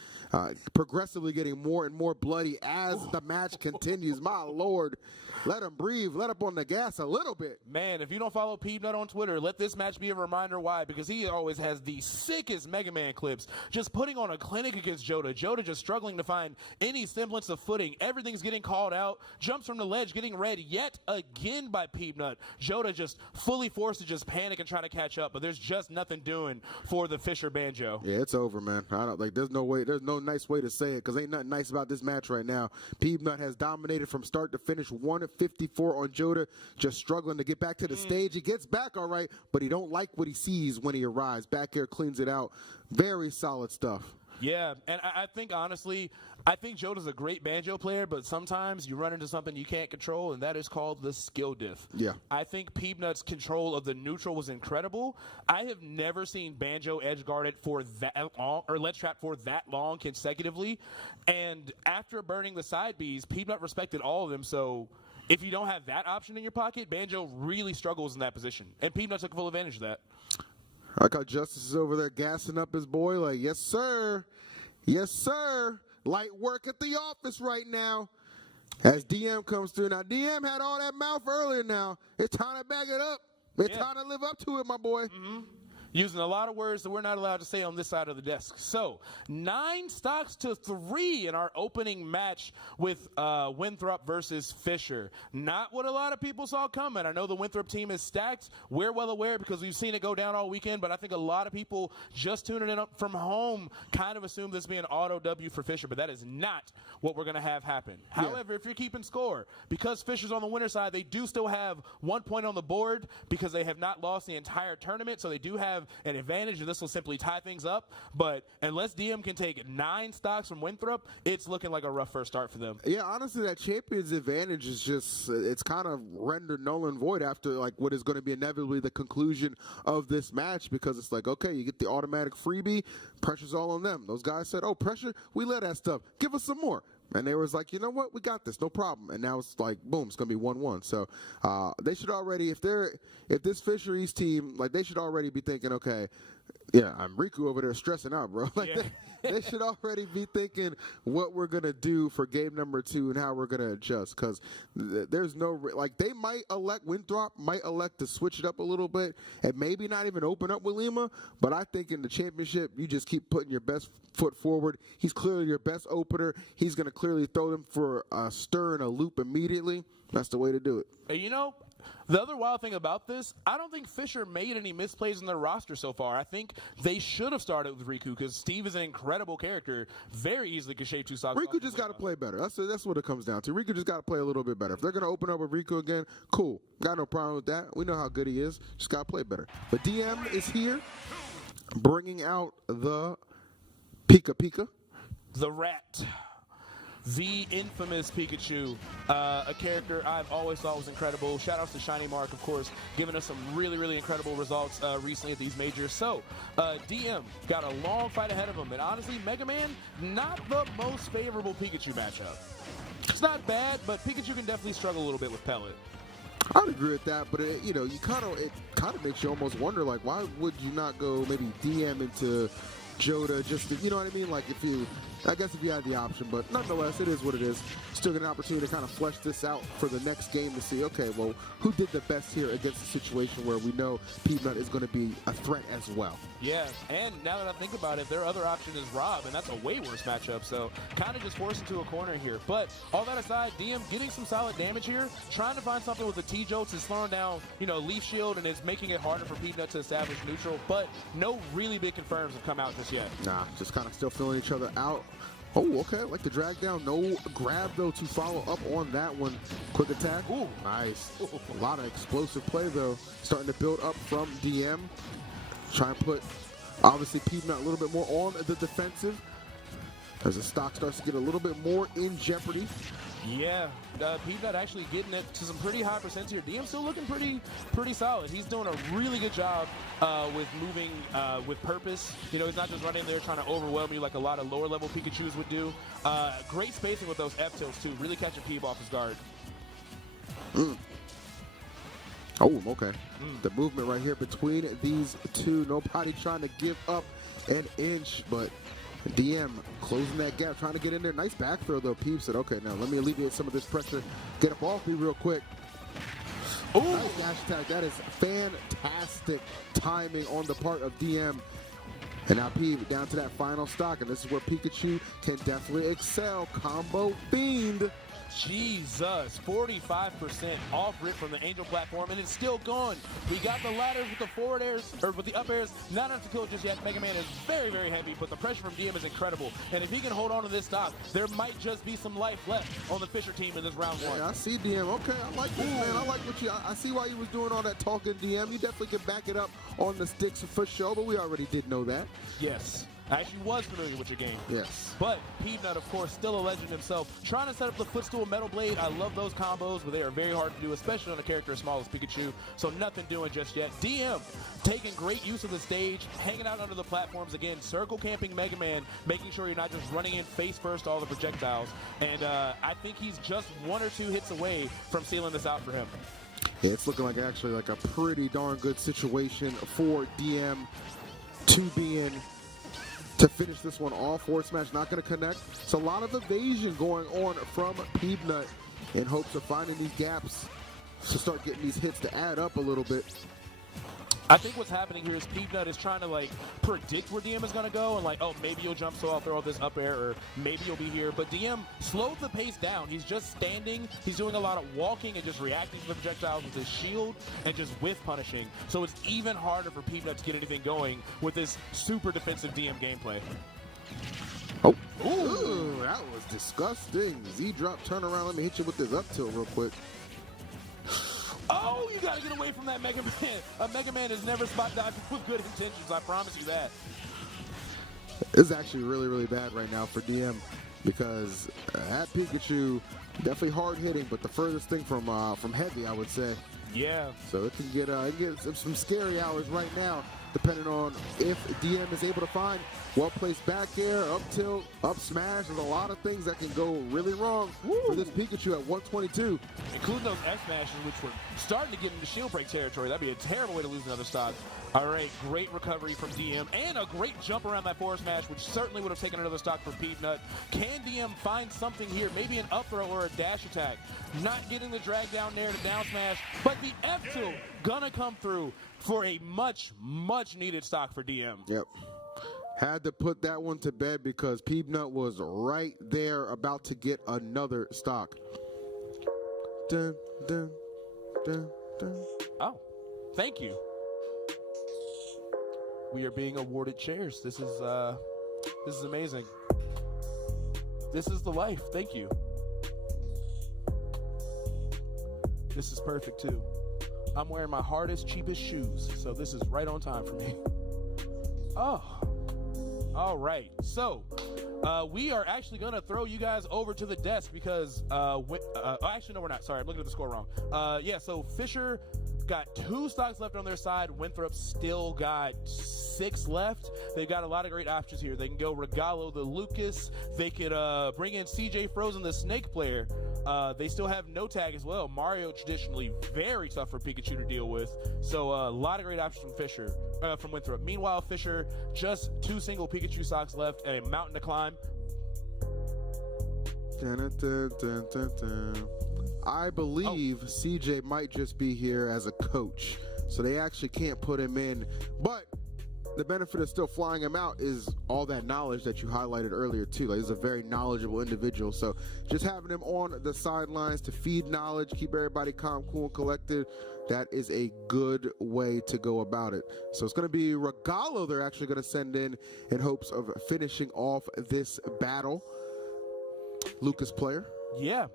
progressively getting more and more bloody as the match continues. My Lord. Let him breathe. Let up on the gas a little bit. Man, if you don't follow Peanut on Twitter, let this match be a reminder why. Because he always has the sickest Mega Man clips. Just putting on a clinic against Joda. Joda just struggling to find any semblance of footing. Everything's getting called out. Jumps from the ledge, getting read yet again by Peanut. Joda just fully forced to just panic and try to catch up. But there's just nothing doing for the Fisher Banjo. Yeah, it's over, man. I don't like. There's no way. There's no nice way to say it, because ain't nothing nice about this match right now. Peanut has dominated from start to finish. 1-54 on Joda, just struggling to get back to the stage. He gets back all right, but he don't like what he sees when he arrives. Back here cleans it out. Very solid stuff. Yeah, and I think, honestly, I think Joda's a great banjo player, but sometimes you run into something you can't control, and that is called the skill diff. Yeah. I think Peanut's control of the neutral was incredible. I have never seen banjo edge guarded for that long, or ledge trap for that long consecutively, and after burning the side Bs, Peanut respected all of them, so if you don't have that option in your pocket, Banjo really struggles in that position. And Peanut took full advantage of that. I got Justice is over there gassing up his boy like, yes, sir. Yes, sir. Light work at the office right now. As DM comes through. Now, DM had all that mouth earlier now. It's time to bag it up. It's time to live up to it, my boy. Using a lot of words that we're not allowed to say on this side of the desk. So, 9 stocks to 3 in our opening match with Winthrop versus Fisher. Not what a lot of people saw coming. I know the Winthrop team is stacked. We're well aware because we've seen it go down all weekend, but I think a lot of people just tuning in up from home kind of assume this being an auto W for Fisher, but that is not what we're going to have happen. Yeah. However, if you're keeping score, because Fisher's on the winner side, they do still have 1 point on the board because they have not lost the entire tournament, so they do have an advantage, and this will simply tie things up. But unless DM can take 9 stocks from Winthrop, it's looking like a rough first start for them. Yeah, honestly, that champion's advantage is just, it's kind of rendered null and void after like what is going to be inevitably the conclusion of this match, because it's like, okay, you get the automatic freebie, pressure's all on them. Those guys said, oh, pressure, we let that stuff. Give us some more. And they was like, you know what, we got this, no problem. And now it's like, boom, it's going to be 1-1. So they should already, if this Fisheries team, like they should already be thinking, okay, yeah, I'm Riku over there stressing out, bro. Like they should already be thinking what we're going to do for game number 2 and how we're going to adjust. Because there's no, like they might elect, Winthrop might elect to switch it up a little bit and maybe not even open up with Lima. But I think in the championship, you just keep putting your best foot forward. He's clearly your best opener. He's going to clearly throw them for a stir and a loop immediately. That's the way to do it. You know, the other wild thing about this, I don't think Fisher made any misplays in their roster so far. I think they should have started with Riku because Steve is an incredible character. Very easily can shave 2 stocks. Riku just got to play better. That's what it comes down to. Riku just got to play a little bit better. If they're going to open up with Riku again, cool. Got no problem with that. We know how good he is. Just got to play better. But DM is here bringing out the Pika Pika. The Rat. The infamous Pikachu, a character I've always thought was incredible. Shout outs to Shiny Mark, of course, giving us some really, really incredible results recently at these majors. So, DM got a long fight ahead of him. And honestly, Mega Man, not the most favorable Pikachu matchup. It's not bad, but Pikachu can definitely struggle a little bit with Pellet. I would agree with that, but it kind of makes you almost wonder, like, why would you not go maybe DM into Joda just to, you know what I mean? Like, if you I guess if you had the option, but nonetheless, it is what it is. Still get an opportunity to kind of flesh this out for the next game to see, okay, well, who did the best here against a situation where we know Peanut is going to be a threat as well. Yeah, and now that I think about it, their other option is Rob, and that's a way worse matchup, so kind of just forced into a corner here. But all that aside, DM getting some solid damage here, trying to find something with the T-Jolts is slowing down, Leaf Shield, and it's making it harder for Peanut to establish neutral, but no really big confirms have come out just yet. Nah, just kind of still feeling each other out. Oh, okay, like the drag down. No grab, though, to follow up on that one. Quick attack. Ooh, nice. A lot of explosive play, though. Starting to build up from DM. Try and put, obviously, Peanut a little bit more on the defensive as the stock starts to get a little bit more in jeopardy. Yeah, Peanut actually getting it to some pretty high percents here. DM still looking pretty solid. He's doing a really good job with moving with purpose. He's not just running there trying to overwhelm you like a lot of lower level Pikachus would do. Great spacing with those F tilts too, really catching Peeb off his guard. Oh, okay. The movement right here between these two. Nobody trying to give up an inch, but DM closing that gap, trying to get in there. Nice back throw, though. Peeb said, okay, now let me alleviate some of this pressure. Get up off me real quick. Ooh. Nice dash attack. That is fantastic timing on the part of DM. And now Peeb down to that final stock, and this is where Pikachu can definitely excel. Combo Fiend. Jesus, 45% off rip from the Angel platform, and it's still going. We got the ladders with the forward airs, or with the up airs, not enough to kill just yet. Mega Man is very, very heavy, but the pressure from DM is incredible. And if he can hold on to this stock, there might just be some life left on the Fisher team in this round one. Yeah, I see DM. Okay, I like this, man. I like what I see why you was doing all that talking, DM. You definitely can back it up on the sticks for sure, but we already did know that. Yes. I actually was familiar with your game. Yes. But Peanut, of course, still a legend himself. Trying to set up the footstool Metal Blade. I love those combos, but they are very hard to do, especially on a character as small as Pikachu. So nothing doing just yet. DM taking great use of the stage, hanging out under the platforms again, circle camping Mega Man, making sure you're not just running in face first all the projectiles. And I think he's just 1 or 2 hits away from sealing this out for him. Yeah, it's looking like actually like a pretty darn good situation for DM to be in. To finish this one off, forward smash not going to connect. It's a lot of evasion going on from Peanut in hopes of finding these gaps to start getting these hits to add up a little bit. I think what's happening here is Peanut is trying to predict where DM is going to go and oh, maybe you'll jump, so I'll throw this up air, or maybe you'll be here. But DM slowed the pace down. He's just standing. He's doing a lot of walking and just reacting to the projectiles with his shield and just whiff punishing. So it's even harder for Peanut to get anything going with this super defensive DM gameplay. Oh, ooh, that was disgusting. Z-drop, turn around. Let me hit you with this up tilt real quick. Oh, you got to get away from that Mega Man. A Mega Man is never spot dodging with good intentions. I promise you that. This is actually really, really bad right now for DM because that Pikachu, definitely hard hitting, but the furthest thing from heavy, I would say. Yeah. So it can get some scary hours right now, depending on if DM is able to find well-placed back air, up tilt, up smash. There's a lot of things that can go really wrong for this Pikachu at 122. Including those F smashes, which were starting to get into shield break territory. That'd be a terrible way to lose another stock. All right, great recovery from DM, and a great jump around that forward smash, which certainly would have taken another stock for Peanut. Can DM find something here? Maybe an up throw or a dash attack. Not getting the drag down there to down smash, but the F tilt gonna come through for a much, much needed stock for DM. Yep. Had to put that one to bed because Peanut was right there about to get another stock. Dun, dun, dun, dun. Oh, thank you. We are being awarded chairs. This is amazing. This is the life. Thank you. This is perfect too. I'm wearing my hardest, cheapest shoes, so this is right on time for me. Oh. All right, so we are actually going to throw you guys over to the desk because, actually, no, we're not. Sorry, I'm looking at the score wrong. Yeah, so Fisher got 2 stocks left on their side. Winthrop still got 6 left. They've got a lot of great options here. They can go Regalo the Lucas. They could bring in CJ Frozen, the Snake player. They still have no tag as well. Mario traditionally very tough for Pikachu to deal with. So a lot of great options from Winthrop. Meanwhile, Fisher just 2 single Pikachu stocks left and a mountain to climb. I believe CJ might just be here as a coach, so they actually can't put him in. But the benefit of still flying him out is all that knowledge that you highlighted earlier too. Like, he's a very knowledgeable individual, so just having him on the sidelines to feed knowledge, keep everybody calm, cool, and collected, that is a good way to go about it. So it's going to be Regalo they're actually going to send in hopes of finishing off this battle. Lucas player. Yeah.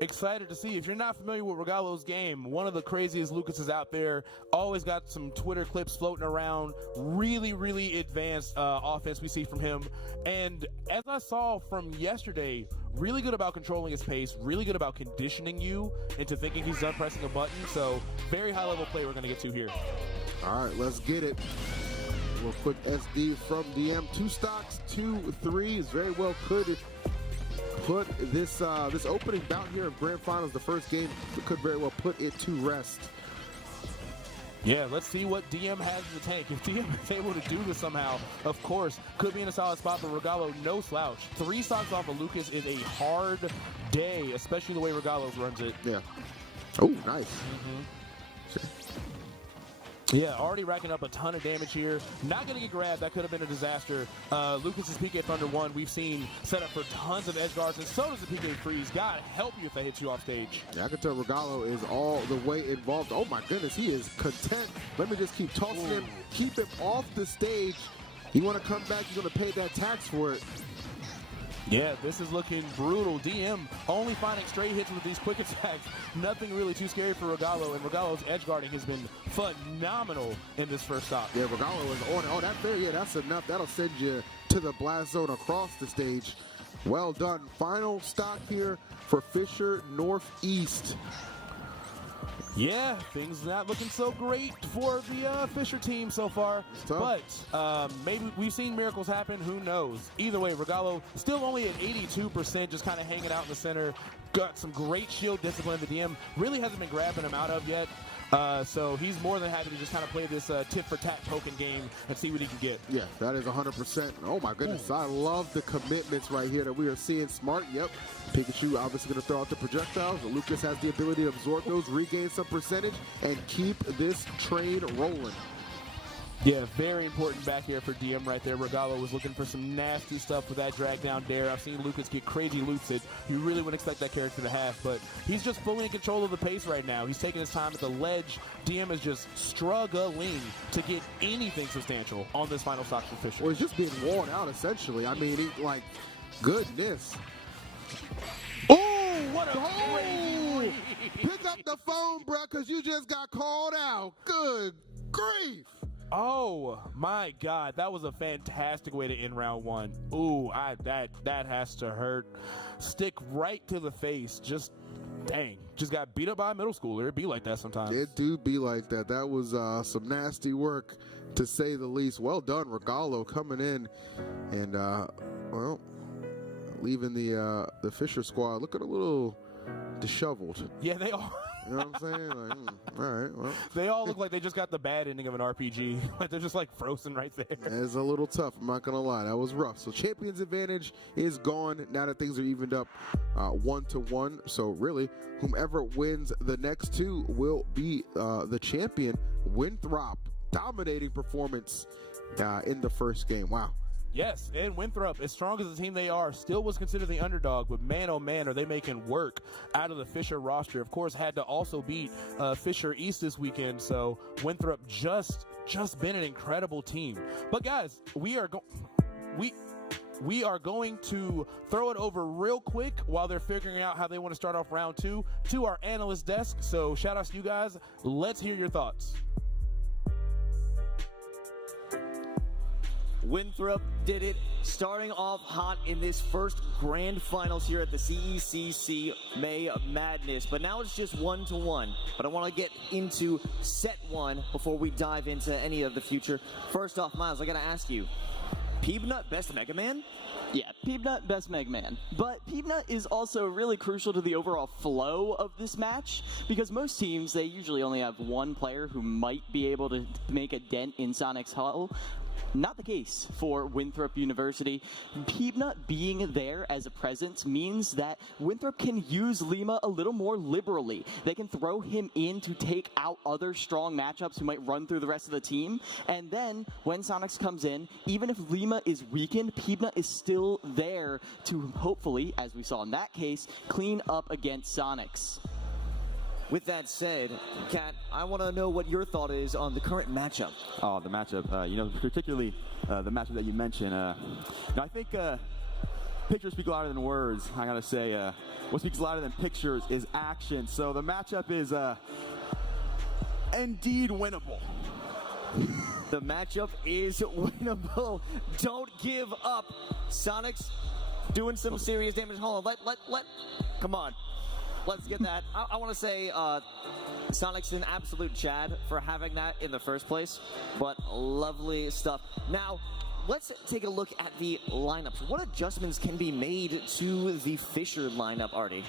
Excited to see. If you're not familiar with Regalo's game, one of the craziest Lucases out there. Always got some Twitter clips floating around. Really advanced offense we see from him. And as I saw from yesterday, really good about controlling his pace, really good about conditioning you into thinking he's done pressing a button. So very high level play we're going to get to here. All right, let's get it. We'll quick SD from DM. 2 stocks, 2 threes. Very well could put this opening bout here of Grand Finals, the first game, could very well put it to rest. Yeah, let's see what DM has in the tank. If DM is able to do this somehow, of course, could be in a solid spot, but Regalo, no slouch. 3 stocks off of Lucas is a hard day, especially the way Regalo runs it. Yeah. Oh, nice. Yeah, already racking up a ton of damage here. Not going to get grabbed. That could have been a disaster. Lucas's PK Thunder 1 we've seen set up for tons of edge guards, and so does the PK Freeze. God help you if that hits you off stage. Yeah, I can tell Regalo is all the way involved. Oh my goodness, he is content. Let me just keep tossing him, keep him off the stage. You want to come back, you're going to pay that tax for it. Yeah, this is looking brutal. DM only finding straight hits with these quick attacks. Nothing really too scary for Regalo, and Regalo's edge guarding has been phenomenal in this first stop. Yeah, Regalo is on it. Oh, that there, yeah, that's enough. That'll send you to the blast zone across the stage. Well done. Final stock here for Fisher Northeast. Yeah, things not looking so great for the Fisher team so far. But maybe we've seen miracles happen. Who knows? Either way, Regalo still only at 82%, just kind of hanging out in the center. Got some great shield discipline. The DM really hasn't been grabbing him out of yet. So he's more than happy to just kind of play this tit-for-tat token game and see what he can get. Yeah, that is 100%. Oh, my goodness. I love the commitments right here that we are seeing. Smart, yep. Pikachu obviously going to throw out the projectiles. But Lucas has the ability to absorb those, regain some percentage, and keep this train rolling. Yeah, very important back here for DM right there. Regalo was looking for some nasty stuff with that drag down dare. I've seen Lucas get crazy lucid. You really wouldn't expect that character to have, but he's just fully in control of the pace right now. He's taking his time at the ledge. DM is just struggling to get anything substantial on this final stock for Fisher. Well, he's just being worn out, essentially. I mean, like, goodness. Oh, what a crazy pick up the phone, bro, because you just got called out. Good grief. Oh my God, that was a fantastic way to end round 1. Ooh, that has to hurt. Stick right to the face. Just dang, just got beat up by a middle schooler. It'd be like that sometimes. It do be like that. That was some nasty work, to say the least. Well done, Regalo, coming in and well, leaving the Fisher squad looking a little disheveled. Yeah, they are. You know what I'm saying? Like, all right, well. They all look like they just got the bad ending of an RPG. Like, they're just like frozen right there. It's a little tough, I'm not going to lie. That was rough. So champion's advantage is gone now that things are evened up 1-1. So really, whomever wins the next 2 will be the champion. Winthrop, dominating performance in the first game. Wow. Yes, and Winthrop, as strong as the team they are, still was considered the underdog, but man, oh man, are they making work out of the Fisher roster. Of course, had to also beat Fisher East this weekend, so Winthrop just been an incredible team. But guys, we are going to throw it over real quick while they're figuring out how they want to start off round 2 to our analyst desk. So shout outs to you guys. Let's hear your thoughts. Winthrop did it, starting off hot in this first grand finals here at the CECC May Madness. But now it's just 1-1. But I want to get into set 1 before we dive into any of the future. First off, Miles, I got to ask you, Peanut best Mega Man? Yeah, Peanut best Mega Man. But Peanut is also really crucial to the overall flow of this match, because most teams, they usually only have one player who might be able to make a dent in Sonic's hull. not the case for Winthrop University. Peebna being there as a presence means that Winthrop can use Lima a little more liberally. They can throw him in to take out other strong matchups who might run through the rest of the team. And then when Sonics comes in, even if Lima is weakened, Peebna is still there to hopefully, as we saw in that case, clean up against Sonics. With that said, Kat, I want to know what your thought is on the current matchup. Oh, the matchup, particularly the matchup that you mentioned. I think pictures speak louder than words. I gotta say, what speaks louder than pictures is action. So the matchup is indeed winnable. The matchup is winnable. Don't give up. Sonics doing some serious damage. Hold on, come on. Let's get that. I want to say Sonic's an absolute Chad for having that in the first place, but lovely stuff. Now, let's take a look at the lineups. What adjustments can be made to the Fisher lineup, Artie?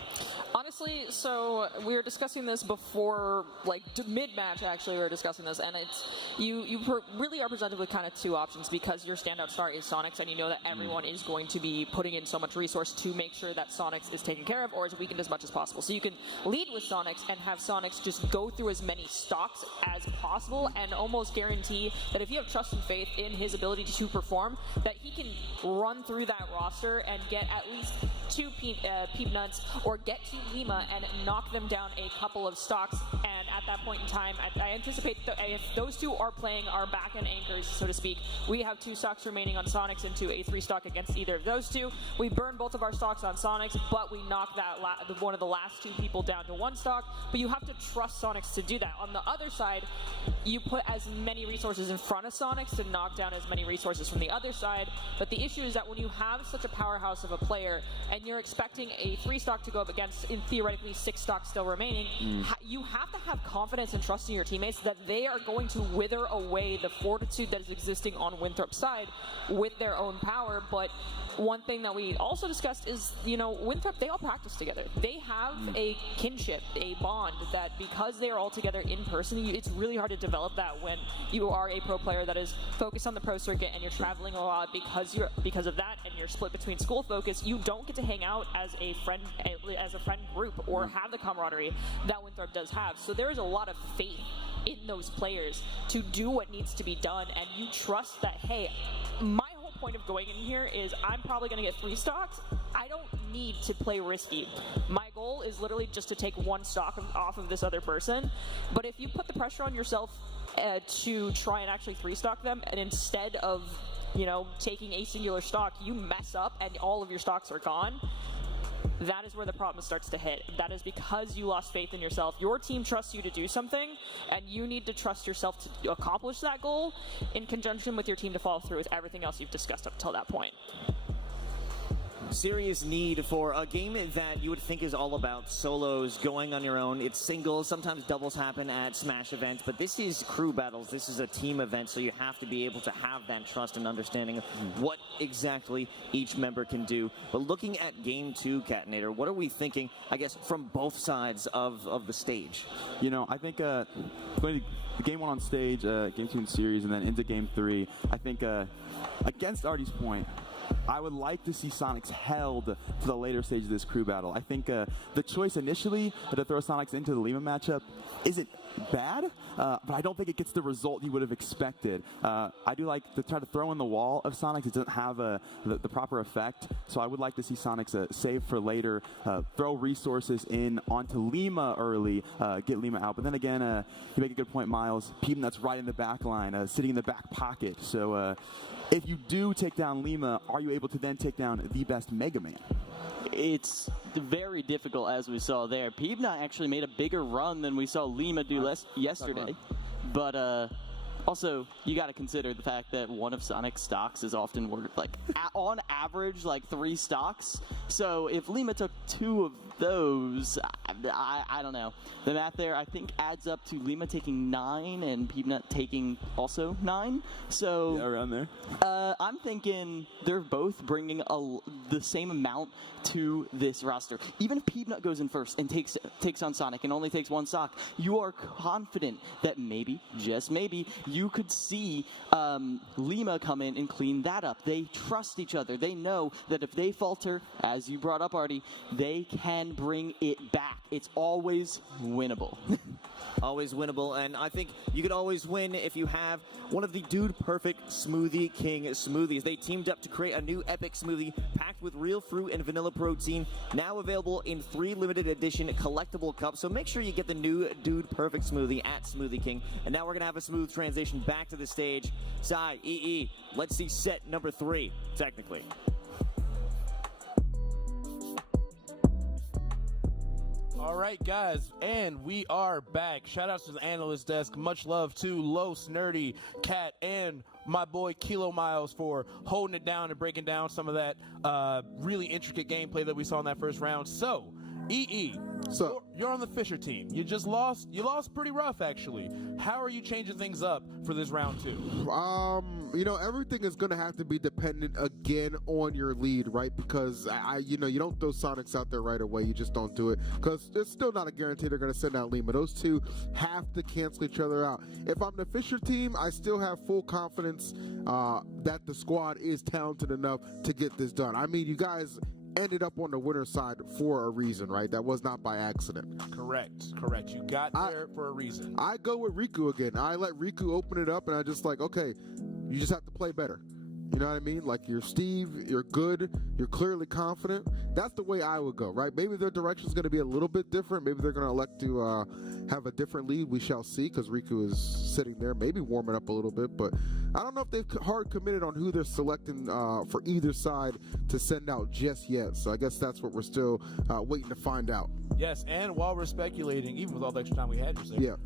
Honestly, so we were discussing this before, like mid-match actually we were discussing this, and it's you really are presented with kind of two options because your standout star is Sonics, and you know that everyone is going to be putting in so much resource to make sure that Sonics is taken care of or is weakened as much as possible. So you can lead with Sonics and have Sonics just go through as many stocks as possible and almost guarantee that if you have trust and faith in his ability to perform, that he can run through that roster and get at least two Peep Nuts or get to Lima and knock them down a couple of stocks. And at that point in time, I anticipate if those two are playing our back-end anchors, so to speak, we have 2 stocks remaining on Sonics into a 3 stock against either of those two. We burn both of our stocks on Sonics, but we knock that one of the last 2 people down to 1 stock. But you have to trust Sonics to do that. On the other side, you put as many resources in front of Sonics to knock down as many resources from the other side. But the issue is that when you have such a powerhouse of a player and you're expecting a 3 stock to go up against, in theoretically 6 stocks still remaining, you have to have confidence and trust in your teammates that they are going to wither away the fortitude that is existing on Winthrop's side with their own power. But one thing that we also discussed is, Winthrop, they all practice together. They have a kinship, a bond that because they are all together in person, it's really hard to develop that when you are a pro player that is focused on the pro circuit and you're traveling a lot because of that, and you're split between school focus. You don't get to hang out as a friend group or have the camaraderie that Winthrop does have. So there is a lot of faith in those players to do what needs to be done, and you trust that, hey, my whole point of going in here is I'm probably going to get 3 stocks. I don't need to play risky. My goal is literally just to take 1 stock off of this other person. But if you put the pressure on yourself to try and actually 3 stock them, and instead of taking a singular stock, you mess up and all of your stocks are gone, that is where the problem starts to hit. That is because you lost faith in yourself. Your team trusts you to do something, and you need to trust yourself to accomplish that goal in conjunction with your team to follow through with everything else you've discussed up until that point. Serious need for a game that you would think is all about solos, going on your own. It's singles, sometimes doubles happen at Smash events, but this is crew battles. This is a team event, so you have to be able to have that trust and understanding of what exactly each member can do. But looking at Game 2, Catinator, what are we thinking, I guess, from both sides of the stage? I think going to Game 1 on stage, Game 2 in series, and then into Game 3, I think against Artie's point, I would like to see Sonics held to the later stage of this crew battle. I think the choice initially to throw Sonics into the Lima matchup isn't bad, but I don't think it gets the result you would have expected. I do like to try to throw in the wall of Sonics. It doesn't have the proper effect, so I would like to see Sonics save for later, throw resources in onto Lima early, get Lima out. But then again, you make a good point, Miles. Peebna that's right in the back line, sitting in the back pocket. So if you do take down Lima, are you able to then take down the best Mega Man? It's very difficult, as we saw there. Peebna actually made a bigger run than we saw Lima do yesterday. But also, you got to consider the fact that one of Sonic's stocks is often worth, on average, 3 stocks. So if Lima took 2 of those, I don't know. The math there, I think, adds up to Lima taking 9 and Peanut taking also 9. So Yeah, around there. I'm thinking they're both bringing the same amount to this roster. Even if Peanut goes in first and takes on Sonic and only takes 1 stock, you are confident that maybe, just maybe, you could see Lima come in and clean that up. They trust each other. They know that if they falter, as you brought up, Artie, they can bring it back. It's always winnable. Always winnable, and I think you could always win if you have one of the Dude Perfect Smoothie King smoothies. They teamed up to create a new epic smoothie packed with real fruit and vanilla protein, now available in 3 limited edition collectible cups. So make sure you get the new Dude Perfect smoothie at Smoothie King. And now we're going to have a smooth transition back to the stage. Sai, EE, let's see set number 3, technically. All right, guys, and we are back. Shout out to the analyst desk. Much love to Los, Nerdy, Cat, and my boy Kilo Miles for holding it down and breaking down some of that really intricate gameplay that we saw in that first round. So, EE, So you're on the Fisher team. You just lost. You lost pretty rough, actually. How are you changing things up for this round 2? Everything is going to have to be dependent again on your lead, right? Because you don't throw Sonics out there right away. You just don't do it because it's still not a guarantee they're going to send out Lima. Those two have to cancel each other out. If I'm the Fisher team, I still have full confidence that the squad is talented enough to get this done. I mean, you guys ended up on the winner's side for a reason, right? That was not by accident. Correct. You got there for a reason. I go with Riku again. I let Riku open it up, and I just like, okay, you just have to play better. You know what I mean? Like, you're Steve, you're good, you're clearly confident. That's the way I would go, right? Maybe their direction is going to be a little bit different. Maybe they're going to elect to have a different lead. We shall see, because Riku is sitting there, maybe warming up a little bit. But I don't know if they've hard committed on who they're selecting for either side to send out just yet. So I guess that's what we're still waiting to find out. Yes, and while we're speculating, even with all the extra time we had,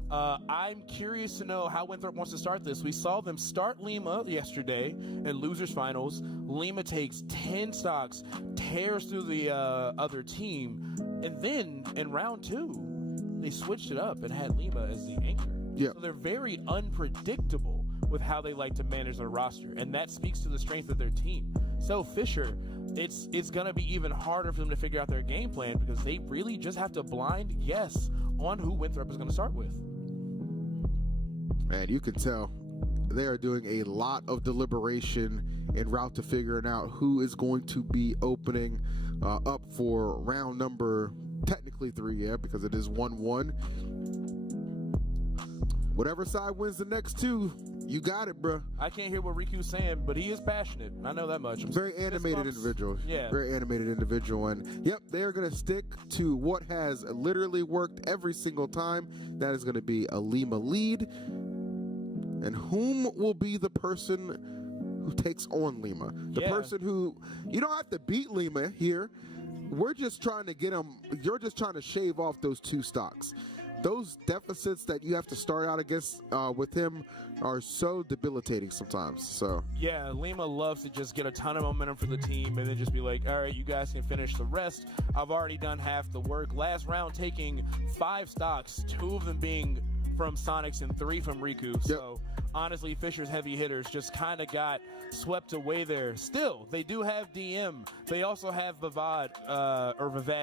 I'm curious to know how Winthrop wants to start this. We saw them start Lima yesterday in losers finals. Lima takes 10 stocks, tears through the other team, and then in round 2, they switched it up and had Lima as the anchor. Yeah. So they're very unpredictable with how they like to manage their roster, and that speaks to the strength of their team. So Fisher, it's going to be even harder for them to figure out their game plan because they really just have to blind guess on who Winthrop is going to start with. Man, you can tell they are doing a lot of deliberation en route to figuring out who is going to be opening up for round number, technically 3, because it is 1-1. Whatever side wins the next 2, you got it, bro. I can't hear what Riku's saying, but he is passionate. I know that much. Very animated individual. Yeah. Very animated individual. And, yep, they're going to stick to what has literally worked every single time. That is going to be a Lima lead. And whom will be the person who takes on Lima? The person who, you don't have to beat Lima here. We're just trying to get him, you're just trying to shave off those 2 stocks. Those deficits that you have to start out against with him are so debilitating sometimes. So yeah, Lima loves to just get a ton of momentum for the team and then just be like, all right, you guys can finish the rest. I've already done half the work. Last round taking 5 stocks, 2 of them being from Sonics and 3 from Riku. So honestly, Fisher's heavy hitters just kind of got swept away there. Still, they do have DM. They also have Vivad,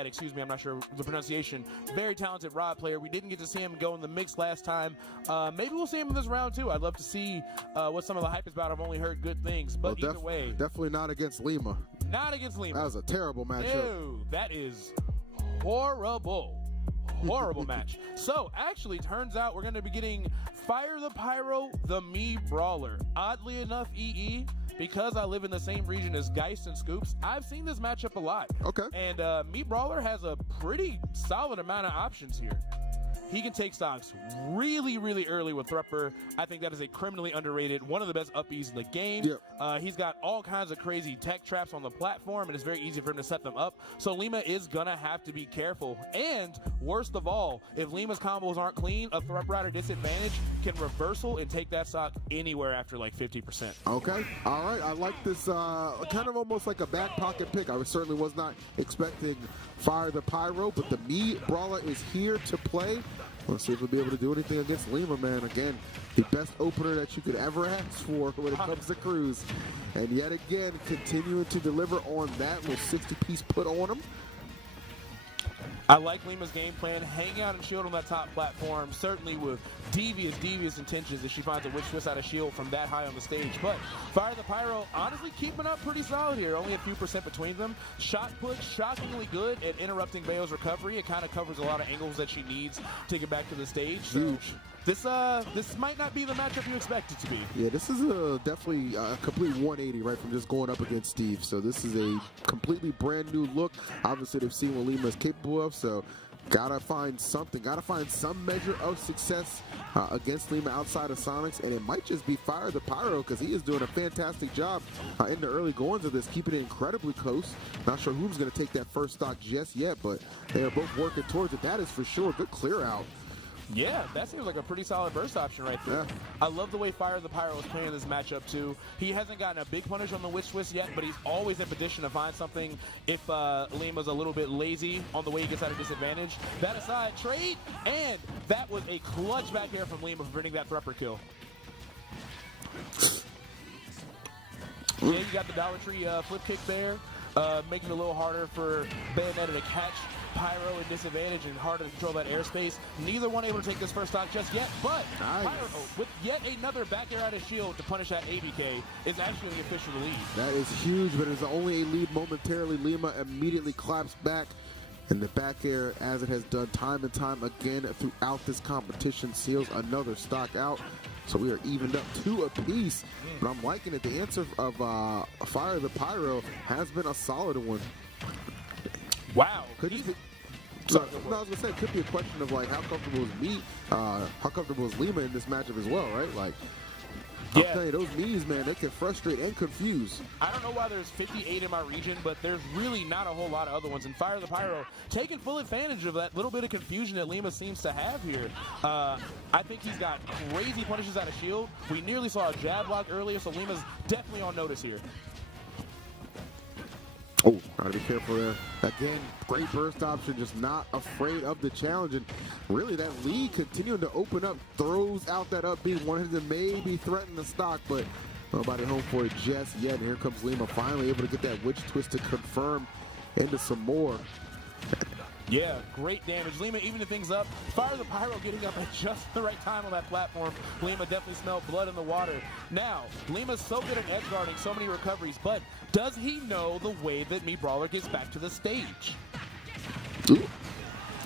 excuse me, I'm not sure the pronunciation. Very talented rod player. We didn't get to see him go in the mix last time. Maybe we'll see him in this round too. I'd love to see what some of the hype is about. I've only heard good things, but either way. Definitely not against Lima. Not against Lima. That was a terrible matchup. Ew, that is horrible. Horrible match. So, actually, turns out we're going to be getting Fire the Pyro, the Me Brawler. Oddly enough, EE, because I live in the same region as Geist and Scoops, I've seen this matchup a lot. Okay. And Me Brawler has a pretty solid amount of options here. He can take stocks really, really early with Thrupper. I think that is a criminally underrated, one of the best uppies in the game. Yep. He's got all kinds of crazy tech traps on the platform, and it's very easy for him to set them up. So Lima is going to have to be careful. And worst of all, if Lima's combos aren't clean, a Thrupp Rider disadvantage can reversal and take that stock anywhere after like 50%. Okay, all right. I like this kind of almost like a back pocket pick. I certainly was not expecting Fire the Pyro, but the Me Brawler is here to play. Let's see if we'll be able to do anything against Lima, man. Again, the best opener that you could ever ask for when it comes to Cruz. And yet again, continuing to deliver on that little 60-piece put on him. I like Lima's game plan, hang out and shield on that top platform, certainly with devious intentions if she finds a witch twist out of shield from that high on the stage. But Fire the Pyro, honestly keeping up pretty solid here, only a few percent between them. Shot put, shockingly good at interrupting Bayo's recovery. It kind of covers a lot of angles that she needs to get back to the stage. So this might not be the matchup you expect it to be. Yeah, this is definitely a complete 180 right from just going up against Steve. So this is a completely brand new look. Obviously, they've seen what Lima is capable of. So gotta find something, gotta find some measure of success against Lima outside of Sonics, and it might just be Fire the Pyro because he is doing a fantastic job in the early goings of this, keeping it incredibly close. Not sure who's gonna take that first stock just yet, but they are both working towards it. That is for sure. Good clear out. Yeah, that seems like a pretty solid burst option right there. Yeah. I love the way Fire the Pyro is playing this matchup too. He hasn't gotten a big punish on the witch twist yet, but he's always in position to find something if Lima's a little bit lazy on the way he gets out of disadvantage. That aside, trade, and that was a clutch back air from Lima for bringing that thruper kill. Yeah, you got the Dollar Tree flip kick there, making it a little harder for Bayonetta to catch Pyro in disadvantage and harder to control that airspace. Neither one able to take this first stock just yet, but nice. Pyro, with yet another back air out of shield to punish that ABK, is actually the official lead. That is huge, but it's only a lead momentarily. Lima immediately claps back, and the back air, as it has done time and time again throughout this competition, seals another stock out. So we are evened up 2 apiece, but I'm liking it. The answer of Fire the Pyro has been a solid one. Wow. Could you? I was gonna say it could be a question of like how comfortable is me, how comfortable is Lima in this matchup as well, right? Like, I'm telling you, those knees, man, they can frustrate and confuse. I don't know why there's 58 in my region, but there's really not a whole lot of other ones. And Fire the Pyro taking full advantage of that little bit of confusion that Lima seems to have here. I think he's got crazy punishes out of shield. We nearly saw a jab block earlier, so Lima's definitely on notice here. Oh, gotta be careful there. Again, great burst option, just not afraid of the challenge. And really, that lead continuing to open up, throws out that up beat, wanted to maybe threaten the stock, but nobody home for it just yet. And here comes Lima, finally able to get that witch twist to confirm into some more. Yeah, great damage. Lima evening things up. Fire the Pyro getting up at just the right time on that platform. Lima definitely smelled blood in the water. Now, Lima's so good at edge guarding, so many recoveries, but does he know the way that Me Brawler gets back to the stage? Ooh.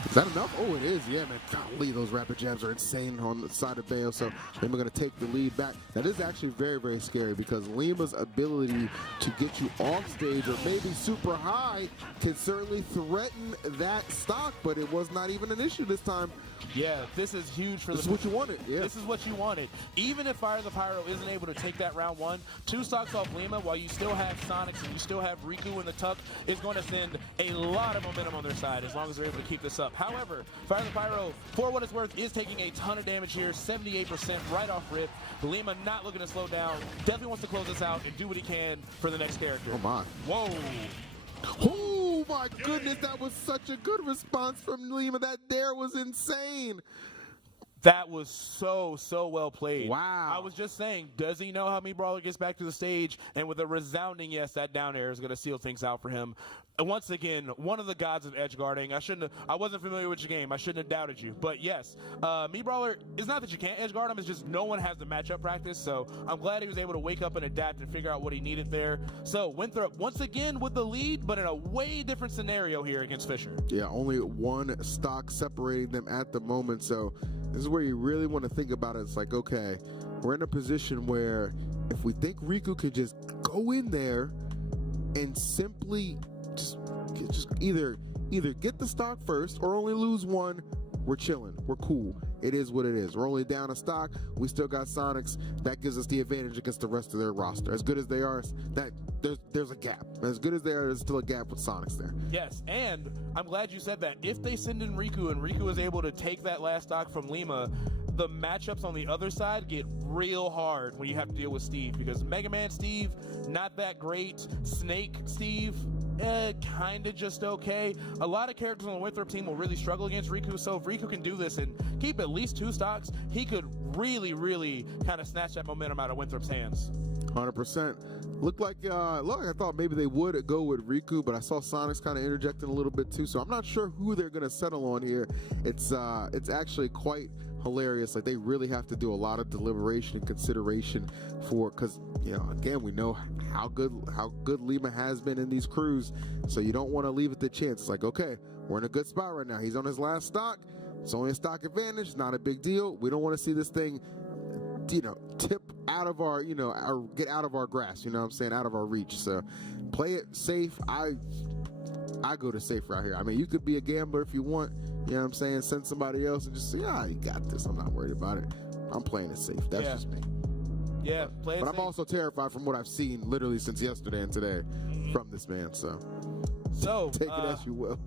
Is that enough? Oh, it is. Yeah, man. Golly, those rapid jabs are insane on the side of Bayo. So Lima going to take the lead back. That is actually very, very scary because Lima's ability to get you off stage or maybe super high can certainly threaten that stock, but it was not even an issue this time. Yeah, this is huge for this is what you wanted. Yeah. This is what you wanted. Even if Fire the Pyro isn't able to take that round 1, 2 stocks off Lima while you still have Sonics and you still have Riku in the tuck is going to send a lot of momentum on their side as long as they're able to keep this up. However, Fire the Pyro, for what it's worth, is taking a ton of damage here, 78% right off rip. Lima not looking to slow down, definitely wants to close this out and do what he can for the next character. Oh my. Whoa. Oh my goodness, that was such a good response from Lima. That dare was insane. That was so well played. Wow. I was just saying, does he know how Me Brawler gets back to the stage? And with a resounding yes, that down air is going to seal things out for him. And once again, one of the gods of edge guarding. I wasn't familiar with your game. I shouldn't have doubted you. But yes, Me Brawler, it's not that you can't edge guard him, it's just no one has the matchup practice. So I'm glad he was able to wake up and adapt and figure out what he needed there. So Winthrop, once again with the lead, but in a way different scenario here against Fisher. Yeah, only 1 stock separating them at the moment. So this is where you really want to think about it. It's like, okay, we're in a position where if we think Riku could just go in there and simply just either get the stock first or only lose 1, we're chilling. We're cool. It is what it is. We're only down a stock. We still got Sonics. That gives us the advantage against the rest of their roster. As good as they are, that there's a gap. As good as they are, there's still a gap with Sonics there. Yes, and I'm glad you said that. If they send in Riku and Riku is able to take that last stock from Lima, the matchups on the other side get real hard when you have to deal with Steve, because Mega Man Steve, not that great. Snake Steve, kind of just okay. A lot of characters on the Winthrop team will really struggle against Riku, so if Riku can do this and keep at least 2 stocks, he could really, really kind of snatch that momentum out of Winthrop's hands. 100%. Looked like, I thought maybe they would go with Riku, but I saw Sonics kind of interjecting a little bit too, so I'm not sure who they're going to settle on here. It's actually quite hilarious. Like, they really have to do a lot of deliberation and consideration for, because, you know, again, we know how good Lima has been in these crews, so you don't want to leave it to chance. It's like, okay, we're in a good spot right now. He's on his last stock. It's only a stock advantage, not a big deal. We don't want to see this thing, you know, tip out of our, you know, get out of our grasp, you know what I'm saying, out of our reach. So play it safe. I go to safe right here. I mean, you could be a gambler if you want, you know what I'm saying, send somebody else and just say, you got this. I'm not worried about it. I'm playing it safe. That's just me. Yeah, play it but safe. I'm also terrified from what I've seen literally since yesterday and today from this man. So take it as you will.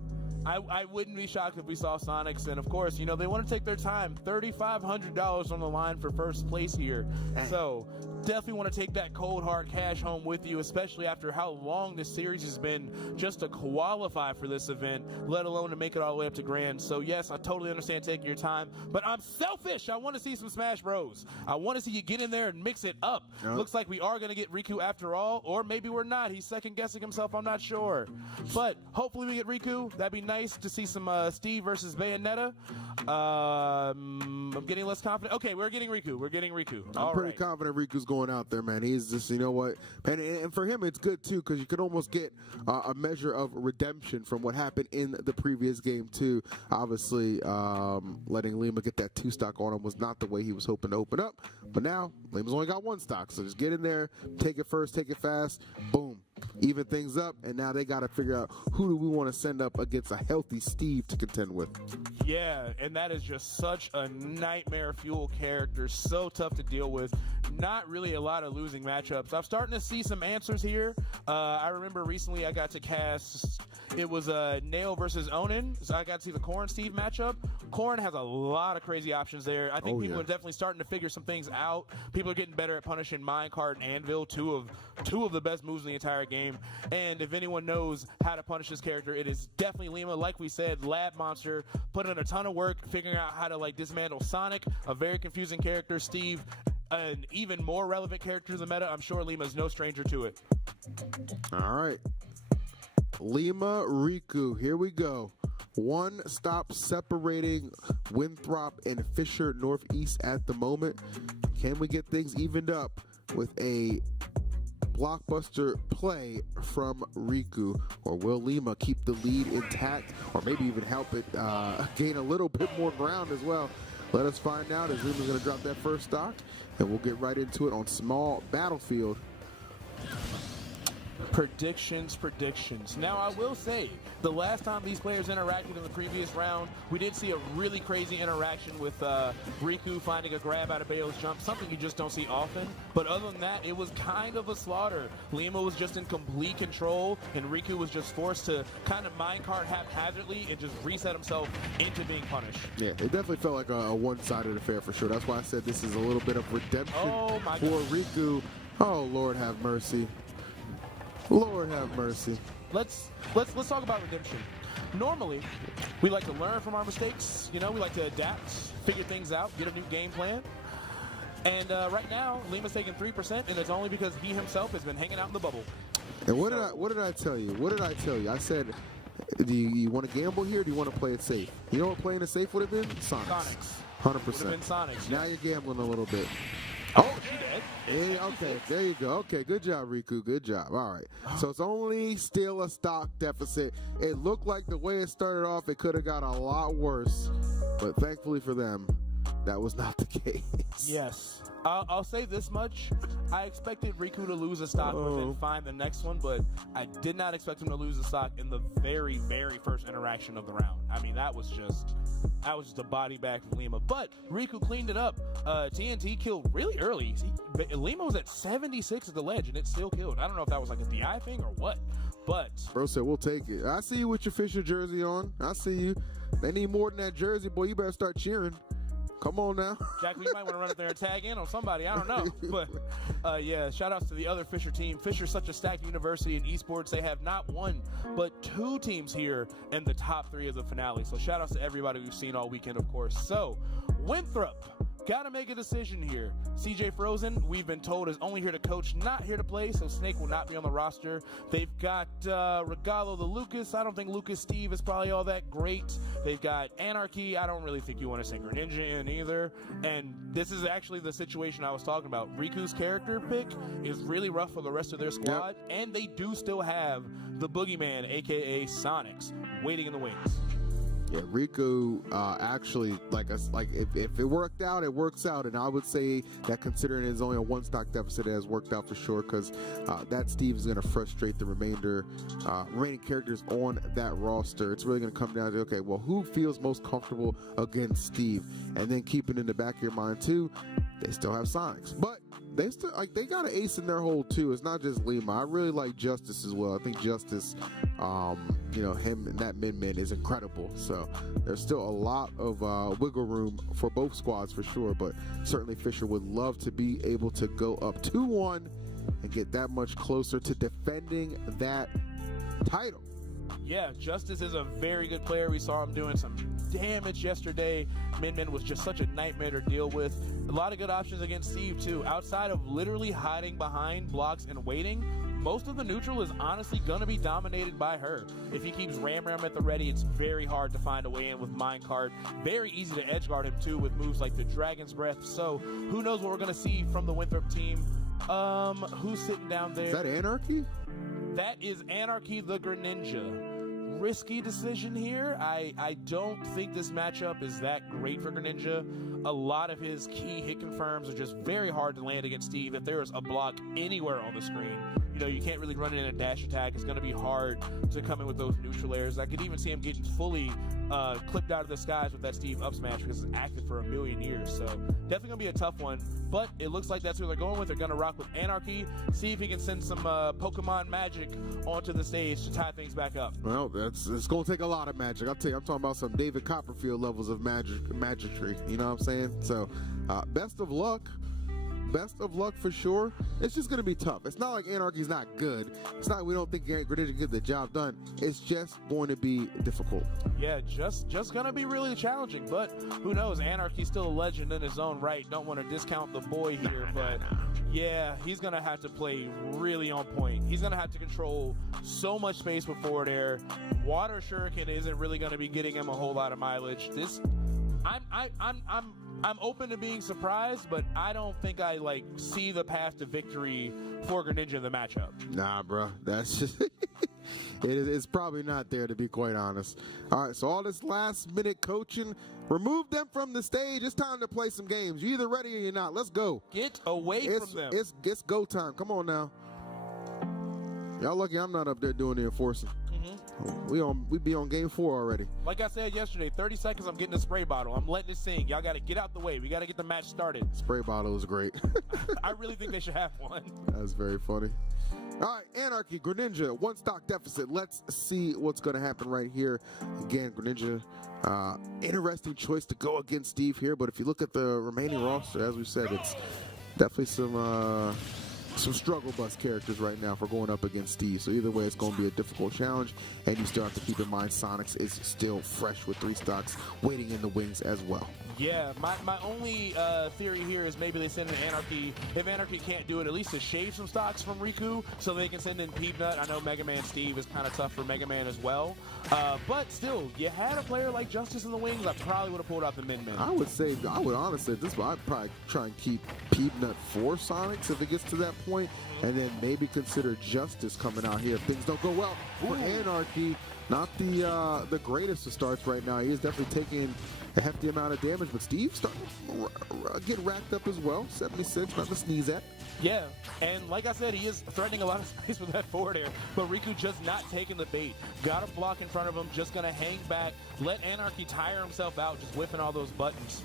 I wouldn't be shocked if we saw Sonics, and of course, you know, they want to take their time. $3,500 on the line for first place here. So definitely want to take that cold hard cash home with you, especially after how long this series has been just to qualify for this event, let alone to make it all the way up to grand. So yes, I totally understand taking your time, but I'm selfish. I want to see some Smash Bros. I want to see you get in there and mix it up. Yep. Looks like we are going to get Riku after all, or maybe we're not. He's second guessing himself. I'm not sure, but hopefully we get Riku. That'd be nice to see some Steve versus Bayonetta. I'm getting less confident. Okay, we're getting Riku. I'm pretty confident Riku's going out there, man. He's just, you know what, and for him it's good too, because you could almost get a measure of redemption from what happened in the previous game too. Obviously, letting Lima get that 2 stock on him was not the way he was hoping to open up, but now Lima's only got 1 stock, so just get in there, take it first, take it fast, boom, even things up, and now they got to figure out who do we want to send up against a healthy Steve to contend with. Yeah, and that is just such a nightmare fuel character, so tough to deal with. Not really a lot of losing matchups. I'm starting to see some answers here. I remember recently I got to cast, it was Nail versus Onin, so I got to see the Corrin Steve matchup. Corrin has a lot of crazy options there. I think people are definitely starting to figure some things out. People are getting better at punishing Minecart and Anvil, two of the best moves in the entire game. And if anyone knows how to punish this character, it is definitely Lima. Like we said, lab monster, put in a ton of work figuring out how to like dismantle Sonic, a very confusing character, Steve, an even more relevant character in the meta. I'm sure Lima's no stranger to it. All right, Lima, Riku, here we go. 1 stop separating Winthrop and Fisher Northeast at the moment. Can we get things evened up with a blockbuster play from Riku, or will Lima keep the lead intact, or maybe even help it gain a little bit more ground as well? Let us find out as Lima's going to drop that first stock, and we'll get right into it on Small Battlefield. Predictions. Now, I will say, the last time these players interacted in the previous round, we did see a really crazy interaction with Riku finding a grab out of Bale's jump, something you just don't see often. But other than that, it was kind of a slaughter. Lima was just in complete control, and Riku was just forced to kind of minecart haphazardly and just reset himself into being punished. Yeah, it definitely felt like a one-sided affair for sure. That's why I said this is a little bit of redemption for Riku. Oh, Lord have mercy. Lord have mercy. Let's talk about redemption. Normally, we like to learn from our mistakes. You know, we like to adapt, figure things out, get a new game plan. And right now, Lima's taking 3%, and it's only because he himself has been hanging out in the bubble. And what did I tell you? What did I tell you? I said, do you want to gamble here, or do you want to play it safe? You know what playing it safe would have been? Sonics. 100%. Would have been Sonics. Now you're gambling a little bit. Oh, she did. Yeah, okay, there you go. Okay, good job, Riku. Good job. All right. So it's only still a stock deficit. It looked like the way it started off, it could have got a lot worse. But thankfully for them, that was not the case. Yes. I'll say this much. I expected Riku to lose a stock within find the next one, but I did not expect him to lose a stock in the very, very first interaction of the round. I mean, that was just a body bag from Lima. But Riku cleaned it up. TNT killed really early. Lima was at 76 at the ledge, and it still killed. I don't know if that was like a DI thing or what, but... Bro said, we'll take it. I see you with your Fisher jersey on. I see you. They need more than that jersey, boy. You better start cheering. Come on now. Jack, we might want to run up there and tag in on somebody. I don't know. But, yeah, shout-outs to the other Fisher team. Fisher's such a stacked university in esports. They have not one, but 2 teams here in the top 3 of the finale. So shout-outs to everybody we've seen all weekend, of course. So, Winthrop. Got to make a decision here. CJ Frozen, we've been told, is only here to coach, not here to play, so Snake will not be on the roster. They've got Regalo the Lucas. I don't think Lucas Steve is probably all that great. They've got Anarchy. I don't really think you want to sing Greninja in either. And this is actually the situation I was talking about. Riku's character pick is really rough for the rest of their squad, and they do still have the Boogeyman, a.k.a. Sonics, waiting in the wings. Yeah, Riku actually, if it worked out, it works out. And I would say that considering it's only a 1 stock deficit, it has worked out for sure, because that Steve is going to frustrate the remaining characters on that roster. It's really going to come down to, okay, well, who feels most comfortable against Steve? And then keeping in the back of your mind, too, they still have Sonics. But they still they got an ace in their hole too. It's not just Lima. I really like Justice as well. I think Justice, him and that Min is incredible. So there's still a lot of wiggle room for both squads for sure. But certainly Fisher would love to be able to go up 2-1 and get that much closer to defending that title. Yeah, Justice is a very good player. We saw him doing some damage yesterday. Min was just such a nightmare to deal with. A lot of good options against Steve, too. Outside of literally hiding behind blocks and waiting, most of the neutral is honestly going to be dominated by her. If he keeps Ram at the ready, it's very hard to find a way in with Minecart. Very easy to edge guard him, too, with moves like the Dragon's Breath. So who knows what we're going to see from the Winthrop team. Who's sitting down there? Is that Anarchy? That is Anarchy the Greninja. Risky decision here. I don't think this matchup is that great for Greninja. A lot of his key hit confirms are just very hard to land against Steve. If there is a block anywhere on the screen, you can't really run it in a dash attack. It's going to be hard to come in with those neutral airs. I could even see him getting fully clipped out of the skies with that Steve up smash because it's active for a million years. So definitely going to be a tough one, but it looks like that's who they're going with. They're going to rock with Anarchy, see if he can send some Pokemon magic onto the stage to tie things back up. Well, it's going to take a lot of magic. I'll tell you, I'm talking about some David Copperfield levels of magicry. You know what I'm saying? So best of luck. Best of luck for sure. It's just going to be tough. It's not like Anarchy's not good. It's not like we don't think Greninja can get the job done. It's just going to be difficult. Yeah, just going to be really challenging. But who knows? Anarchy's still a legend in his own right. Don't want to discount the boy here, but yeah, he's going to have to play really on point. He's going to have to control so much space with forward air. Water Shuriken isn't really going to be getting him a whole lot of mileage. I'm open to being surprised, but I don't think I see the path to victory for Greninja in the matchup. Nah, bro, that's just it's probably not there, to be quite honest. All right, so all this last-minute coaching, remove them from the stage. It's time to play some games. You're either ready or you're not. Let's go. Get away from them. It's go time. Come on now. Y'all lucky I'm not up there doing the enforcing. We be on game 4 already. Like I said yesterday, 30 seconds, I'm getting a spray bottle. I'm letting it sing. Y'all got to get out the way. We got to get the match started. Spray bottle is great. I really think they should have one. That's very funny. All right, Anarchy, Greninja, 1 stock deficit. Let's see what's going to happen right here. Again, Greninja, interesting choice to go against Steve here, but if you look at the remaining roster, as we said, it's definitely some struggle bus characters right now for going up against Steve. So either way, it's going to be a difficult challenge, and you still have to keep in mind Sonics is still fresh with 3 stocks waiting in the wings as well. Yeah, my only theory here is maybe they send in Anarchy. If Anarchy can't do it, at least to shave some stocks from Riku so they can send in Peanut. I know Mega Man Steve is kind of tough for Mega Man as well. But still, you had a player like Justice in the wings, I probably would have pulled out the Min. I would honestly, at this point, I'd probably try and keep Peanut for Sonics if it gets to that point, and then maybe consider Justice coming out here if things don't go well for Anarchy. Not the greatest of starts right now. He is definitely taking a hefty amount of damage, but Steve's starting to get racked up as well. 76, not to sneeze at. Yeah, and like I said, he is threatening a lot of space with that forward air, but Riku just not taking the bait. Got a block in front of him, just going to hang back, let Anarchy tire himself out, just whipping all those buttons.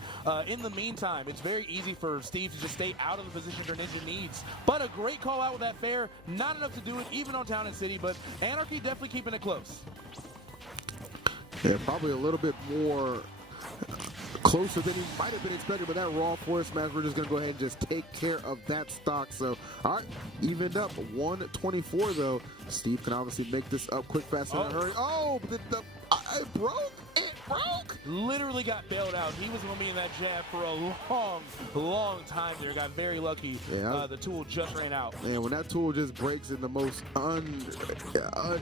In the meantime, it's very easy for Steve to just stay out of the position Greninja needs, but a great call out with that fair. Not enough to do it, even on Town and City, but Anarchy definitely keeping it close. Yeah, probably a little bit more closer than he might have been expected, but that raw force smash, we're just going to go ahead and just take care of that stock. So, all right, evened up 124, though. Steve can obviously make this up quick, fast, in a hurry. Oh, but it broke. It broke. Literally got bailed out. He was going to be in that jab for a long time there. Got very lucky. Yeah. The tool just ran out. And when that tool just breaks in the most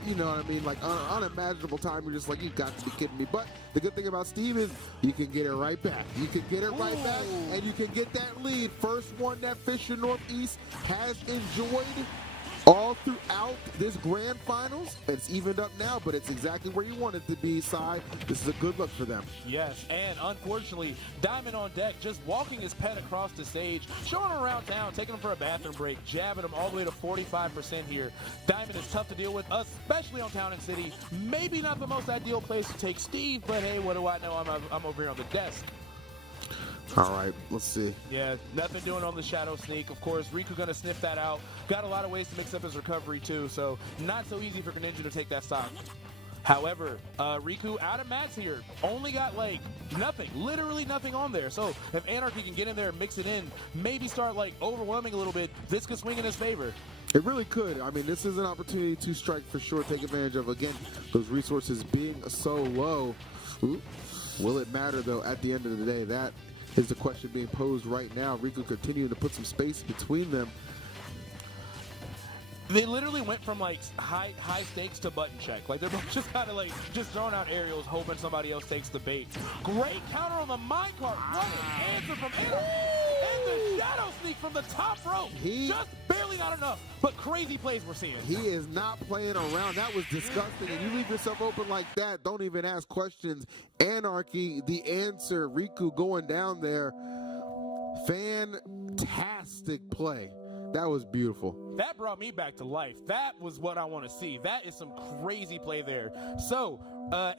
you know what I mean, like unimaginable time, you're just like, you got to be kidding me. But the good thing about Steve is you can get it right back. You can get it right back, and you can get that lead. First one that Fisher Northeast has enjoyed all throughout this grand finals. It's evened up now, but it's exactly where you want it to be, Cy. This is a good look for them. Yes, and unfortunately, Diamond on deck, just walking his pet across the stage, showing him around town, taking him for a bathroom break, jabbing him all the way to 45% here. Diamond is tough to deal with, especially on Town and City. Maybe not the most ideal place to take Steve, but hey, what do I know? I'm over here on the desk. All right, let's see. Yeah, nothing doing on the Shadow Sneak. Of course, Riku going to sniff that out. Got a lot of ways to mix up his recovery, too, so not so easy for Greninja to take that stock. However, Riku out of mats here. Only got, like, nothing. Literally nothing on there. So if Anarchy can get in there and mix it in, maybe start, like, overwhelming a little bit, this could swing in his favor. It really could. I mean, this is an opportunity to strike for sure, take advantage of, again, those resources being so low. Ooh. Will it matter, though, at the end of the day? That is the question being posed right now. Riku continuing to put some space between them. They literally went from like high stakes to button check. Like they're both just kind of like just throwing out aerials, hoping somebody else takes the bait. Great counter on the minecart. What an answer from Anna. And the Shadow Sneak from the top rope. Just barely not enough, but crazy plays we're seeing. He is not playing around. That was disgusting. And you leave yourself open like that, don't even ask questions. Anarchy, the answer. Riku going down there. Fantastic play. That was beautiful. That brought me back to life. That was what I want to see. That is some crazy play there. So,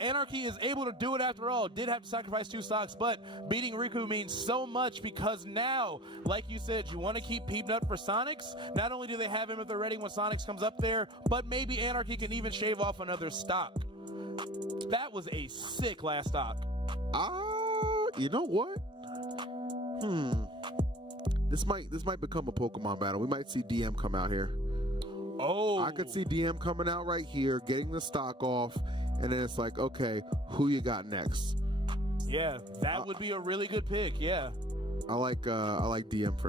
Anarchy is able to do it after all. Did have to sacrifice 2 stocks, but beating Riku means so much because now, like you said, you want to keep Peepnut for Sonics. Not only do they have him if they're ready when Sonics comes up there, but maybe Anarchy can even shave off another stock. That was a sick last stock. You know what? This might become a Pokemon battle. We might see DM come out here. Oh. I could see DM coming out right here, getting the stock off, and then it's like, okay, who you got next? Yeah, that would be a really good pick. Yeah. I like DM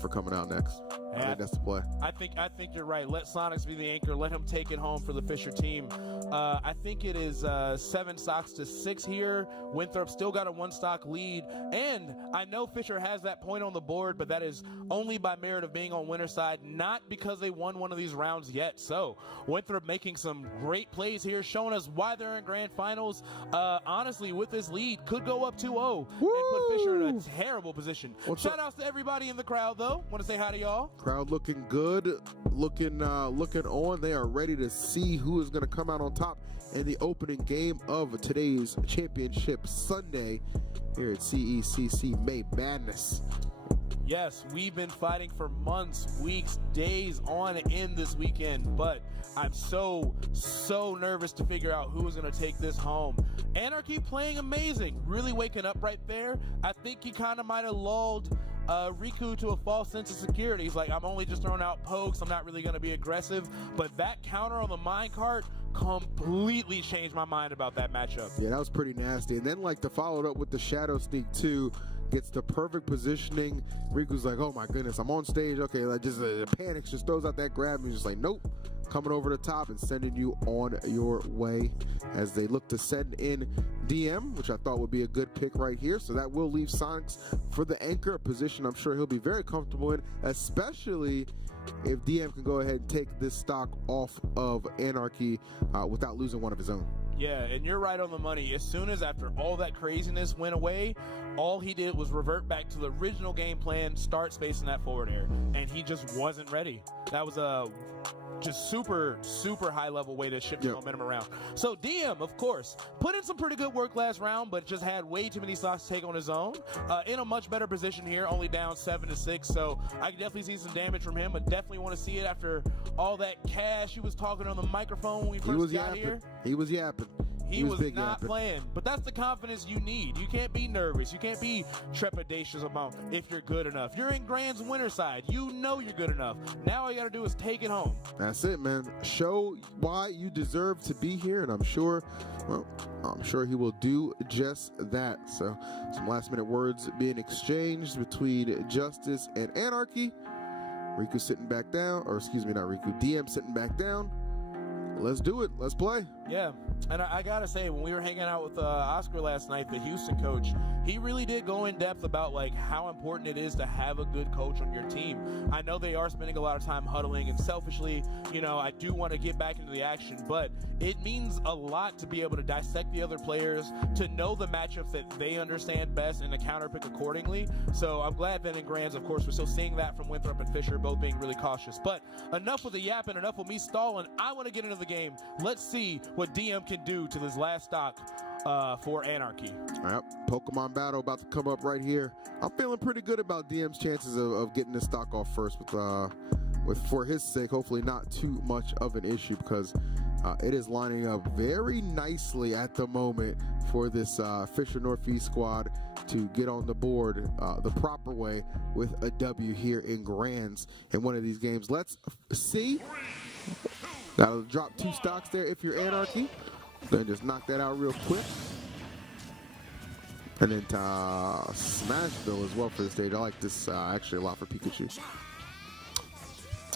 for coming out next. I think that's the play. I think you're right. Let Sonics be the anchor. Let him take it home for the Fisher team. I think it is 7 stocks to 6 here. Winthrop still got a 1 stock lead. And I know Fisher has that point on the board, but that is only by merit of being on winner's side, not because they won one of these rounds yet. So Winthrop making some great plays here, showing us why they're in grand finals. Honestly, with this lead, could go up 2-0 and put Fisher in a terrible position. Shout outs to everybody in the crowd, though. Want to say hi to y'all. Crowd looking good, looking on. They are ready to see who is going to come out on top in the opening game of today's championship Sunday here at CECC May Madness. Yes, we've been fighting for months, weeks, days on end this weekend, but I'm so nervous to figure out who is going to take this home. Anarchy playing amazing, really waking up right there. I think he kind of might have lulled Riku to a false sense of security. He's like, I'm only just throwing out pokes, I'm not really going to be aggressive, but that counter on the minecart completely changed my mind about that matchup. Yeah, that was pretty nasty. And then like to follow it up with the Shadow Sneak too, gets the perfect positioning. Riku's like, oh my goodness, I'm on stage. Okay, like just panics, just throws out that grab. And he's just like, nope, coming over the top and sending you on your way as they look to send in DM, which I thought would be a good pick right here. So that will leave Sonics for the anchor, a position I'm sure he'll be very comfortable in, especially if DM can go ahead and take this stock off of Anarchy without losing one of his own. Yeah, and you're right on the money. As soon as after all that craziness went away, all he did was revert back to the original game plan, start spacing that forward air, and he just wasn't ready. That was a just super high level way to shift the momentum around. So DM, of course, put in some pretty good work last round, but just had way too many stocks to take on his own. In a much better position here, only down 7-6. So I can definitely see some damage from him, but definitely want to see it after all that cash he was talking on the microphone when we first got here. He was yapping. He was big not yapping. playing. But that's the confidence you need. You can't be nervous. You can't be trepidatious about if you're good enough. You're in Grand's winner side. You know you're good enough. Now all you got to do is take it home. That's it, man. Show why you deserve to be here, and I'm sure he will do just that. So some last-minute words being exchanged between Justice and Anarchy. Riku sitting back down, or excuse me, not Riku, DM sitting back down. Let's do it. Let's play. Yeah, and I gotta say, when we were hanging out with Oscar last night, the Houston coach, he really did go in depth about like how important it is to have a good coach on your team. I know they are spending a lot of time huddling, and selfishly, you know, I do want to get back into the action, but it means a lot to be able to dissect the other players, to know the matchups that they understand best, and to counterpick accordingly. So I'm glad that in Grands, of course, we're still seeing that from Winthrop and Fisher, both being really cautious. But enough with the yapping, enough with me stalling. I want to get into the game. Let's see what DM can do to this last stock for Anarchy. All right, Pokemon battle about to come up right here. I'm feeling pretty good about DM's chances of getting this stock off first with for his sake, hopefully not too much of an issue, because it is lining up very nicely at the moment for this Fisher Northeast squad to get on the board the proper way with a W here in Grands in one of these games. Let's see. Gotta drop 2 stocks there if you're Anarchy. Then just knock that out real quick. And then Smashville as well for the stage. I like this actually a lot for Pikachu.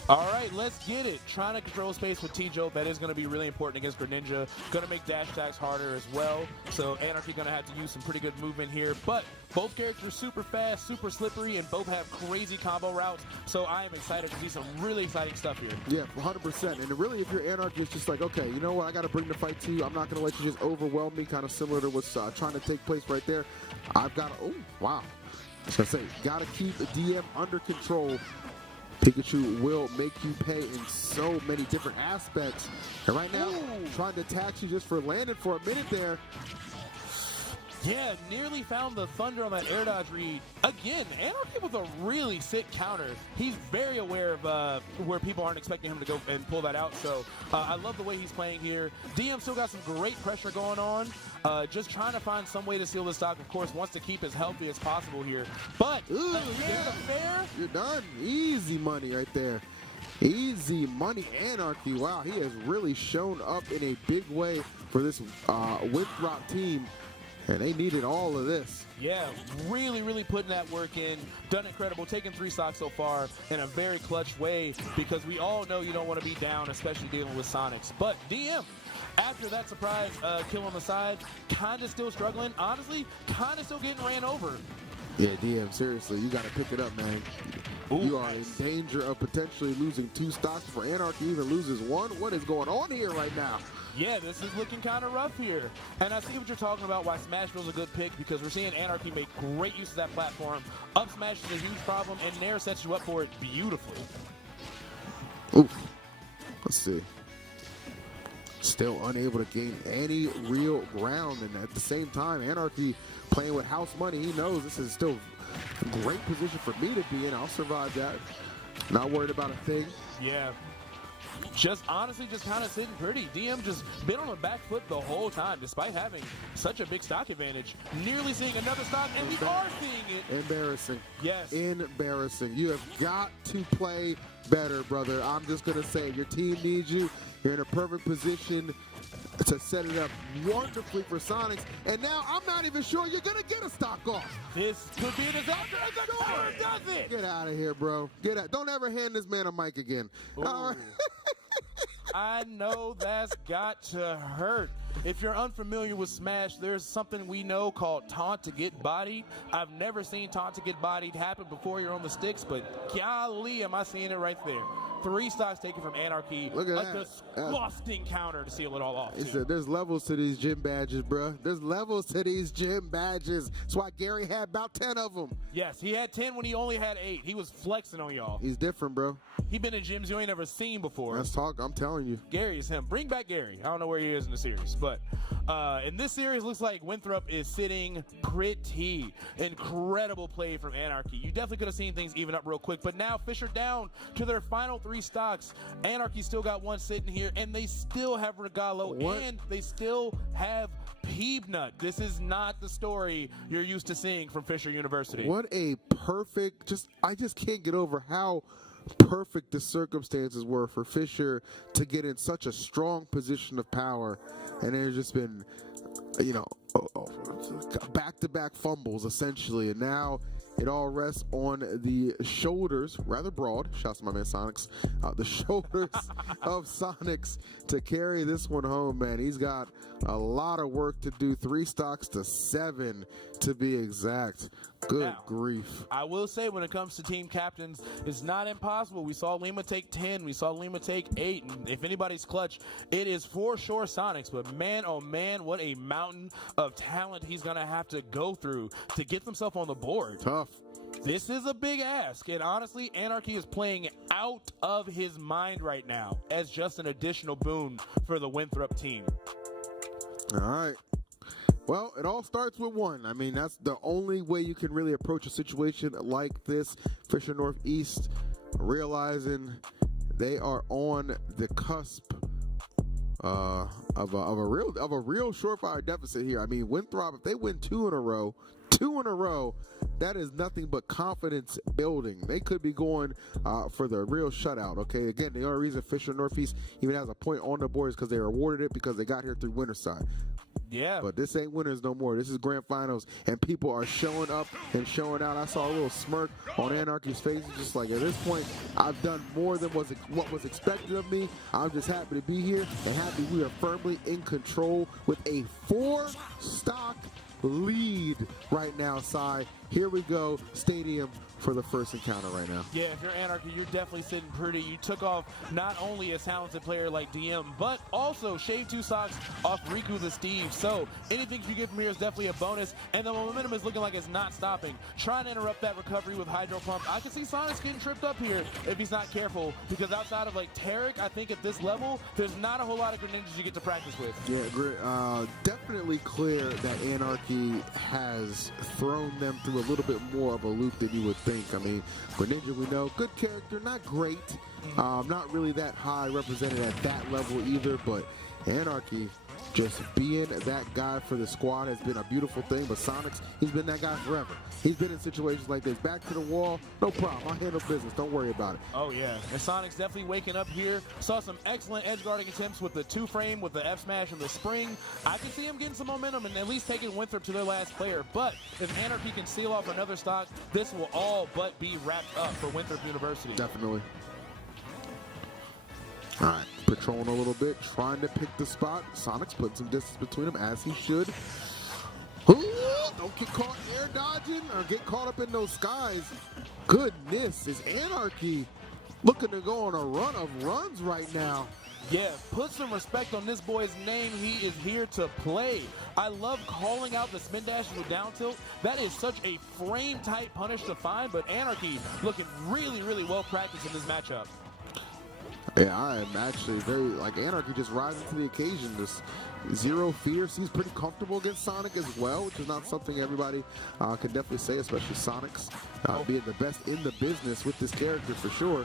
All right, let's get it. Trying to control space with T-Joe. That is going to be really important against Greninja. Going to make dash attacks harder as well. So Anarchy going to have to use some pretty good movement here. But both characters super fast, super slippery, and both have crazy combo routes. So I am excited to see some really exciting stuff here. Yeah, 100%. And really, if you're Anarchy, it's just like, okay, you know what? I got to bring the fight to you. I'm not going to let you just overwhelm me, kind of similar to what's trying to take place right there. I've got to, oh, wow. I was going to say, got to keep the DM under control. Pikachu will make you pay in so many different aspects. And right now, trying to tax you just for landing for a minute there. Yeah, nearly found the thunder on that air dodge read. Again, Anarchy with a really sick counter. He's very aware of where people aren't expecting him to go and pull that out. So I love the way he's playing here. DM still got some great pressure going on. Just trying to find some way to seal the stock. Of course, wants to keep as healthy as possible here. But again, the fair. You're done. Easy money right there. Easy money, Anarchy. Wow, he has really shown up in a big way for this Winthrop team. And they needed all of this. Yeah, really, really putting that work in. Done incredible. Taking 3 stocks so far in a very clutch way, because we all know you don't want to be down, especially dealing with Sonics. But DM, after that surprise kill on the side, kind of still struggling. Honestly, kind of still getting ran over. Yeah, DM, seriously, you got to pick it up, man. Ooh, you are in danger of potentially losing 2 stocks before Anarchy even loses 1. What is going on here right now? Yeah, this is looking kind of rough here. And I see what you're talking about, why Smashville's a good pick, because we're seeing Anarchy make great use of that platform. Up smash is a huge problem, and Nair sets you up for it beautifully. Oof. Let's see. Still unable to gain any real ground, and at the same time, Anarchy playing with house money. He knows this is still a great position for me to be in. I'll survive that. Not worried about a thing. Yeah. Just honestly, just kind of sitting pretty. DM just been on the back foot the whole time, despite having such a big stock advantage. Nearly seeing another stock, and we are seeing it. Embarrassing. Yes. Embarrassing. You have got to play better, brother. I'm just going to say, your team needs you. You're in a perfect position to set it up wonderfully for Sonics. And now I'm not even sure you're going to get a stock off. This could be a disaster. And the cover does it. Get out of here, bro. Get out. Don't ever hand this man a mic again. All right. I know that's got to hurt. If you're unfamiliar with Smash, there's something we know called taunt to get bodied. I've never seen taunt to get bodied happen before you're on the sticks, but golly, am I seeing it right there. 3 stocks taken from Anarchy. Look at a that. disgusting counter to seal it all off. There's levels to these gym badges, bro. There's levels to these gym badges. That's why Gary had about 10 of them. Yes, he had 10 when he only had 8. He was flexing on y'all. He's different, bro. He been in gyms you ain't never seen before. Let's talk. I'm telling you. Gary is him. Bring back Gary. I don't know where he is in the series, but In this series, looks like Winthrop is sitting pretty. Incredible play from Anarchy. You definitely could have seen things even up real quick, but now Fisher down to their final 3 stocks. Anarchy still got one sitting here, and they still have Regalo, and they still have Peanut. This is not the story you're used to seeing from Fisher University. What a perfect, I just can't get over how perfect the circumstances were for Fisher to get in such a strong position of power. And there's just been, back-to-back fumbles, essentially. And now it all rests on the shoulders, rather broad, shouts to my man Sonics, the shoulders of Sonics to carry this one home, man. He's got a lot of work to do. 3 stocks to 7 to be exact. Good grief. I will say, when it comes to team captains, it's not impossible. We saw Lima take 10. We saw Lima take 8. And if anybody's clutch, it is for sure Sonics. But man, oh man, what a mountain of talent he's going to have to go through to get himself on the board. Tough. This is a big ask. And honestly, Anarchy is playing out of his mind right now as just an additional boon for the Winthrop team. All right. Well, it all starts with 1. I mean, that's the only way you can really approach a situation like this. Fisher Northeast realizing they are on the cusp of a real surefire deficit here. I mean, Winthrop, if they win 2 in a row, that is nothing but confidence building. They could be going for the real shutout. Okay, again, the only reason Fisher Northeast even has a point on the board is because they were awarded it because they got here through Winterside. Yeah. But this ain't winners no more. This is grand finals, and people are showing up and showing out. I saw a little smirk on Anarchy's face. Just like, at this point, I've done more than what was expected of me. I'm just happy to be here and happy we are firmly in control with a 4-stock lead right now, Cy. Here we go, stadium for the first encounter right now. Yeah, if you're Anarchy, you're definitely sitting pretty. You took off not only a talented player like DM, but also shaved 2 stocks off Riku the Steve. So anything you get from here is definitely a bonus, and the momentum is looking like it's not stopping. Trying to interrupt that recovery with Hydro Pump. I can see Sonic's getting tripped up here if he's not careful, because outside of like Tarek, I think at this level, there's not a whole lot of Greninjas you get to practice with. Yeah, definitely clear that Anarchy has thrown them through a little bit more of a loop than you would think. I mean, Greninja, we know, good character, not great, not really that high represented at that level either, but Anarchy just being that guy for the squad has been a beautiful thing. But Sonics, he's been that guy forever. He's been in situations like this. Back to the wall, no problem. I'll handle business. Don't worry about it. Oh, yeah. And Sonic's definitely waking up here. Saw some excellent edge guarding attempts with the 2-frame, with the F smash and the spring. I can see him getting some momentum and at least taking Winthrop to their last player. But if Anarchy can seal off another stock, this will all but be wrapped up for Winthrop University. Definitely. All right, patrolling a little bit, trying to pick the spot. Sonic's putting some distance between them, as he should. Ooh, don't get caught air dodging or get caught up in those skies. Goodness, is Anarchy looking to go on a run of runs right now. Yeah, put some respect on this boy's name. He is here to play. I love calling out the spin dashes with down tilt. That is such a frame-tight punish to find, but Anarchy looking really, really well practiced in this matchup. Yeah, I am actually very, Anarchy just rising to the occasion. Just zero fear. Seems pretty comfortable against Sonic as well, which is not something everybody can definitely say, especially Sonics being the best in the business with this character for sure.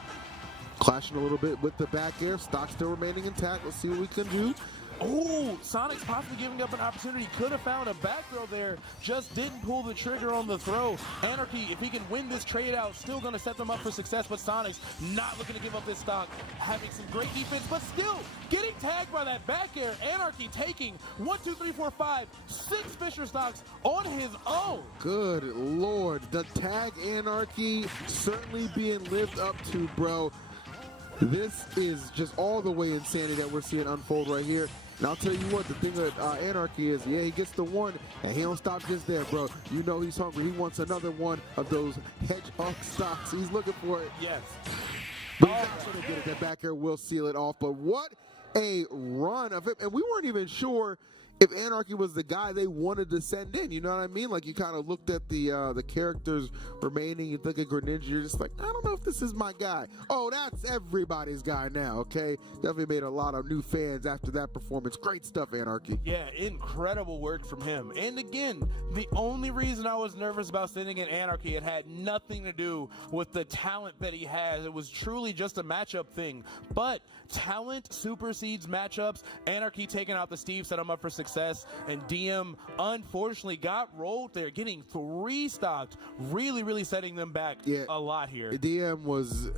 Clashing a little bit with the back air. Stock still remaining intact. Let's see what we can do. Oh, Sonic's possibly giving up an opportunity. Could have found a back throw there. Just didn't pull the trigger on the throw. Anarchy, if he can win this trade out, still going to set them up for success. But Sonic's not looking to give up this stock. Having some great defense, but still getting tagged by that back air. Anarchy taking 1, 2, 3, 4, 5, 6 Fisher stocks on his own. Good Lord. The tag Anarchy certainly being lived up to, bro. This is just all the way insanity that we're seeing unfold right here. And I'll tell you what, the thing with Anarchy is, yeah, he gets the one, and he don't stop just there, bro. You know he's hungry. He wants another one of those hedgehog stocks. He's looking for it. Yes. But he's not going to get it. That back air will seal it off. But what a run of it. And we weren't even sure if Anarchy was the guy they wanted to send in, you know what I mean? Like, you kind of looked at the characters remaining, you think of Greninja, you're just like, I don't know if this is my guy. Oh, that's everybody's guy now, okay? Definitely made a lot of new fans after that performance. Great stuff, Anarchy. Yeah, incredible work from him. And again, the only reason I was nervous about sending in Anarchy, it had nothing to do with the talent that he has. It was truly just a matchup thing. But talent supersedes matchups. Anarchy taking out the Steve set him up for success, and DM unfortunately got rolled there, getting 3-stocked, really setting them back a lot here. DM was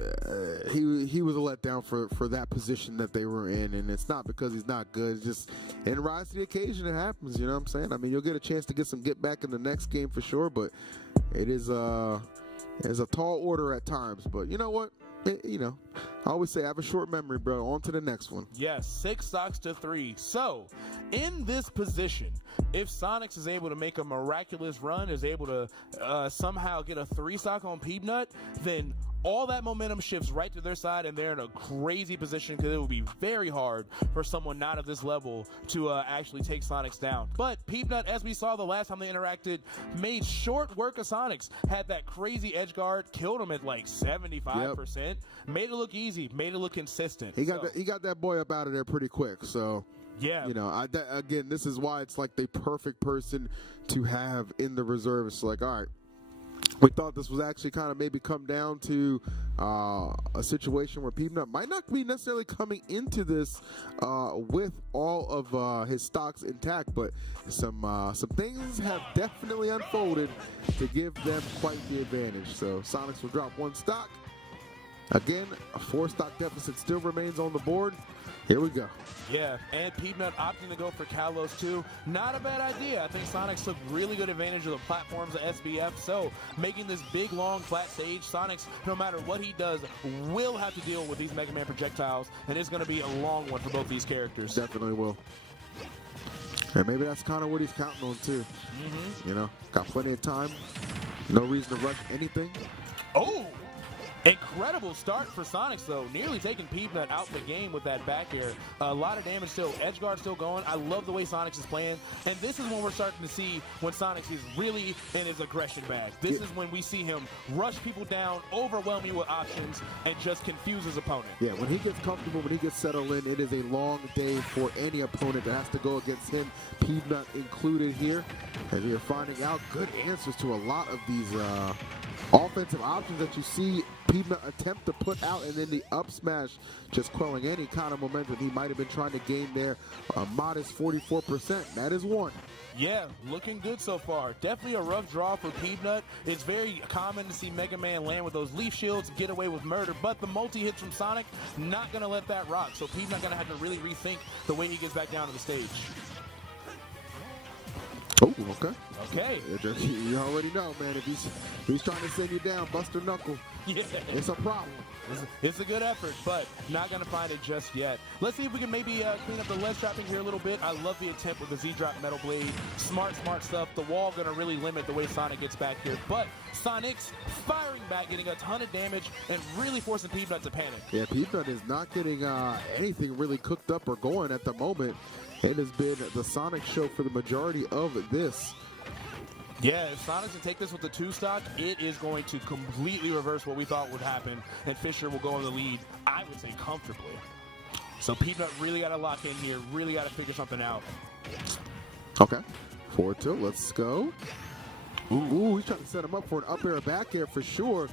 he was a letdown for that position that they were in, and it's not because he's not good. It's just, and rise to the occasion, it happens. You know what I'm saying? I mean, you'll get a chance to get some get back in the next game for sure, but it is a tall order at times. But you know what? You know, I always say I have a short memory, bro. On to the next one. Yes, 6 stocks to 3. So, in this position, if Sonics is able to make a miraculous run, is able to somehow get a 3-stock on Peanut, then all that momentum shifts right to their side, and they're in a crazy position because it will be very hard for someone not at this level to actually take Sonics down. But Peanut, as we saw the last time they interacted, made short work of Sonics, had that crazy edge guard, killed him at like 75%, made it look easy, made it look consistent. He got that boy up out of there pretty quick, so... Yeah. You know, again, this is why it's like the perfect person to have in the reserve. It's like, all right, we thought this was actually kind of maybe come down to a situation where Peanut might not be necessarily coming into this with all of his stocks intact, but some things have definitely unfolded to give them quite the advantage. So Sonics will drop 1 stock. Again, a 4-stock deficit still remains on the board. Here we go. Yeah, and Peanut opting to go for Kalos too. Not a bad idea. I think Sonics took really good advantage of the platforms of SBF. So making this big, long, flat stage, Sonics, no matter what he does, will have to deal with these Mega Man projectiles, and it's going to be a long one for both these characters. Definitely will. And maybe that's kind of what he's counting on too. You know, got plenty of time. No reason to rush anything. Oh! Incredible start for Sonics, though. Nearly taking Peanut out the game with that back air. A lot of damage still. Edge guard still going. I love the way Sonics is playing. And this is when we're starting to see when Sonics is really in his aggression bag. This is when we see him rush people down, overwhelm you with options, and just confuse his opponent. Yeah, when he gets comfortable, when he gets settled in, it is a long day for any opponent that has to go against him, Peanut included here. And we are finding out good answers to a lot of these offensive options that you see Peanut attempt to put out, and then the up smash just quelling any kind of momentum he might have been trying to gain there. A modest 44%. That is one. Yeah, looking good so far. Definitely a rough draw for Peanut. It's very common to see Mega Man land with those leaf shields, get away with murder, but the multi-hits from Sonic, not going to let that rock. So Peanut going to have to really rethink the way he gets back down to the stage. Oh, okay. Okay. You already know, man. If he's trying to send you down, bust a knuckle. Yeah. It's a problem. It's a good effort, but not going to find it just yet. Let's see if we can maybe clean up the ledge trapping here a little bit. I love the attempt with the Z-Drop Metal Blade. Smart stuff. The wall going to really limit the way Sonic gets back here. But Sonic's firing back, getting a ton of damage, and really forcing Peanut to panic. Yeah, Peanut is not getting anything really cooked up or going at the moment. It has been the Sonic show for the majority of this. Yeah, if Sonic can take this with the 2-stock, it is going to completely reverse what we thought would happen, and Fisher will go in the lead, I would say, comfortably. So Peanut really got to lock in here, really got to figure something out. Okay, forward tilt, let's go. Ooh, he's trying to set him up for an up air, back air for sure,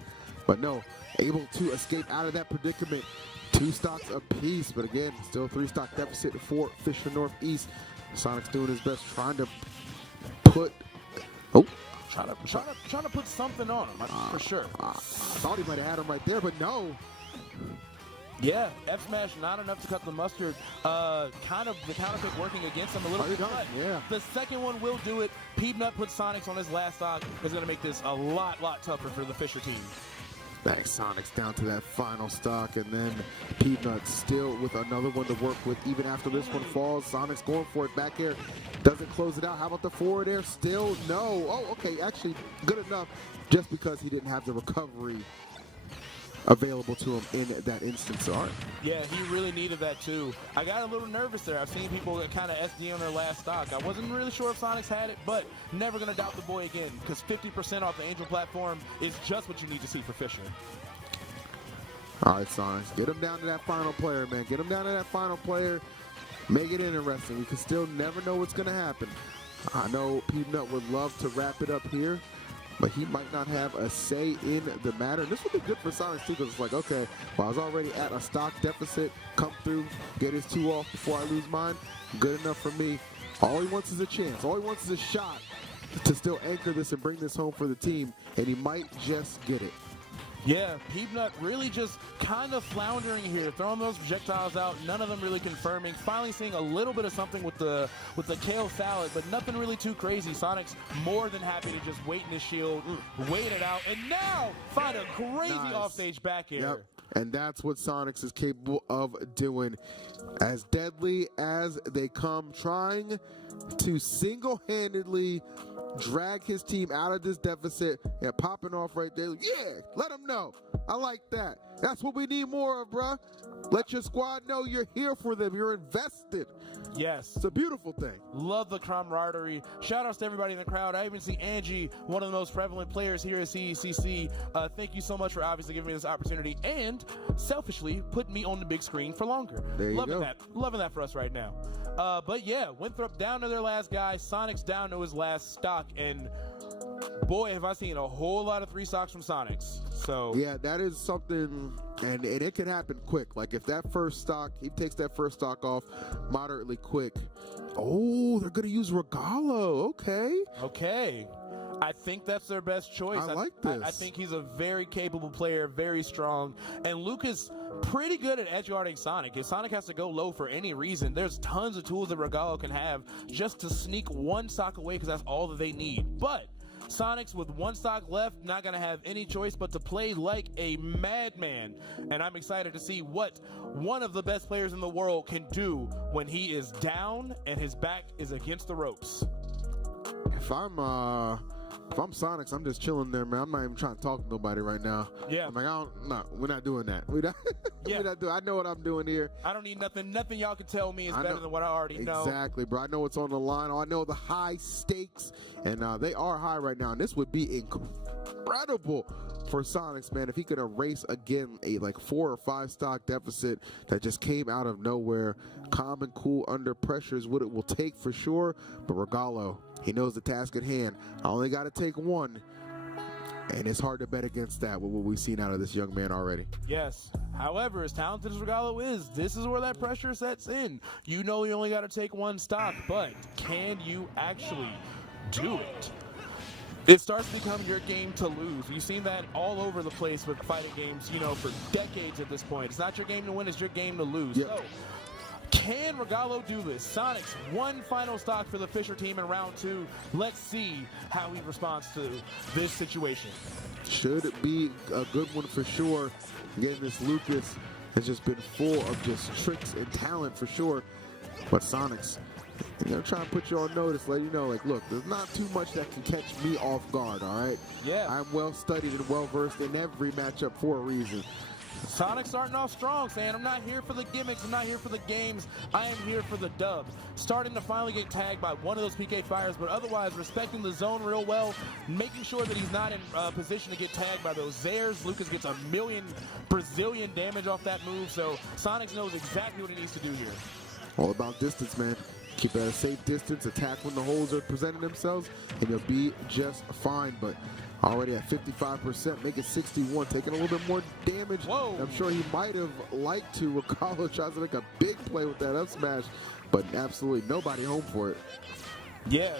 but no, able to escape out of that predicament. 2 stocks apiece, but again, still 3-stock deficit for Fisher Northeast. Sonic's doing his best, trying to put. Oh, trying to put something on him, for sure. I thought he might have had him right there, but no. Yeah, F smash not enough to cut the mustard. Kind of the counter pick working against him a little bit. But yeah. The second one will do it. Peanut puts Sonics on his last stock. Is going to make this a lot tougher for the Fisher team. Back Sonic's down to that final stock, and then Peanut still with another one to work with even after this one falls. Sonic's going for it back air. Doesn't close it out. How about the forward air? Still no. Oh, okay, actually good enough just because he didn't have the recovery available to him in that instance. All right. Yeah, he really needed that too. I got a little nervous there. I've seen people kind of SD on their last stock. I wasn't really sure if Sonics had it, but never going to doubt the boy again, because 50% off the Angel platform is just what you need to see for Fisher. All right, Sonics, get him down to that final player, man. Get him down to that final player. Make it interesting. We can still never know what's going to happen. I know Peanut would love to wrap it up here, but he might not have a say in the matter. And this would be good for Sonics too, because it's like, okay, well, I was already at a stock deficit. Come through, get his 2 off before I lose mine. Good enough for me. All he wants is a chance. All he wants is a shot to still anchor this and bring this home for the team, and he might just get it. Yeah, Peanut really just kind of floundering here, throwing those projectiles out, none of them really confirming. Finally seeing a little bit of something with the kale salad, but nothing really too crazy. Sonic's more than happy to just wait in his shield, wait it out, and now find a crazy offstage back air. Yep. And that's what Sonics is capable of doing. As deadly as they come, trying to single-handedly drag his team out of this deficit and popping off right there. Yeah, let them know. I like that. That's what we need more of, bruh. Let your squad know you're here for them. You're invested. Yes. It's a beautiful thing. Love the camaraderie. Shout outs to everybody in the crowd. I even see Angie, one of the most prevalent players here at CECC. Thank you so much for obviously giving me this opportunity and selfishly putting me on the big screen for longer. There you Loving go. that. Loving that for us right now. But yeah, Winthrop down to their last guy. Sonics down to his last stock. And boy, have I seen a whole lot of 3 stocks from Sonics. So yeah, that is something, and it can happen quick. Like if that first stock, he takes that first stock off moderately quick. Oh, they're going to use Regalo. Okay. I think that's their best choice. I like this. I think he's a very capable player, very strong. And Luke is pretty good at edgeguarding Sonic. If Sonic has to go low for any reason, there's tons of tools that Regalo can have just to sneak 1 stock away, because that's all that they need. But Sonics with 1 stock left, not going to have any choice but to play like a madman. And I'm excited to see what one of the best players in the world can do when he is down and his back is against the ropes. If I'm Sonics, I'm just chilling there, man. I'm not even trying to talk to nobody right now. Yeah. I'm like, no, we're not doing that. We're not doing. I know what I'm doing here. I don't need nothing. Nothing y'all can tell me is better than what I already know. Exactly, bro. I know what's on the line. I know the high stakes, and they are high right now. And this would be incredible for Sonics, man, if he could erase again a 4 or 5 stock deficit that just came out of nowhere. Calm and cool under pressure is what it will take for sure. But Regalo, he knows the task at hand. I only got to take 1. And it's hard to bet against that with what we've seen out of this young man already. Yes. However, as talented as Regalo is, this is where that pressure sets in. You know you only got to take 1 stock, but can you actually do it? It starts to become your game to lose. You've seen that all over the place with fighting games, for decades at this point. It's not your game to win, it's your game to lose. Yep. So, can Regalo do this? Sonics, 1 final stock for the Fisher team in round 2. Let's see how he responds to this situation. Should be a good one for sure. Again, this Lucas has just been full of just tricks and talent for sure. But Sonics, they're trying to put you on notice, let you know, look, there's not too much that can catch me off guard, all right? Yeah. I'm well studied and well versed in every matchup for a reason. Sonic starting off strong, saying, I'm not here for the gimmicks, I'm not here for the games, I am here for the dub. Starting to finally get tagged by one of those PK fires, but otherwise respecting the zone real well, making sure that he's not in position to get tagged by those Zares. Lucas gets 1,000,000 Brazilian damage off that move, so Sonic knows exactly what he needs to do here. All about distance, man. Keep it at a safe distance, attack when the holes are presenting themselves, and you'll be just fine. But already at 55%, make it 61, taking a little bit more damage. Whoa. I'm sure he might have liked to. Regalo tries to make a big play with that up smash, but absolutely nobody home for it. Yeah,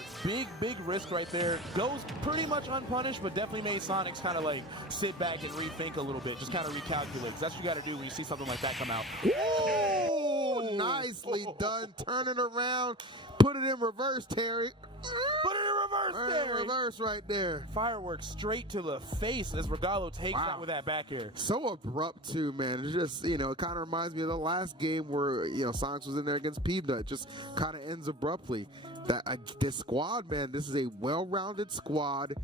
big risk right there. Goes pretty much unpunished, but definitely made Sonics kind of sit back and rethink a little bit, just kind of recalculate. That's what you got to do when you see something like that come out. Ooh, nicely done. Turn it around. Put it in reverse, Terry. Put it in reverse, Terry. Reverse right there. Fireworks straight to the face as Regalo takes out with that back air. So abrupt too, man. It's just, it kind of reminds me of the last game where, Sonics was in there against Peanut. It just kind of ends abruptly. This squad, man, this is a well-rounded squad.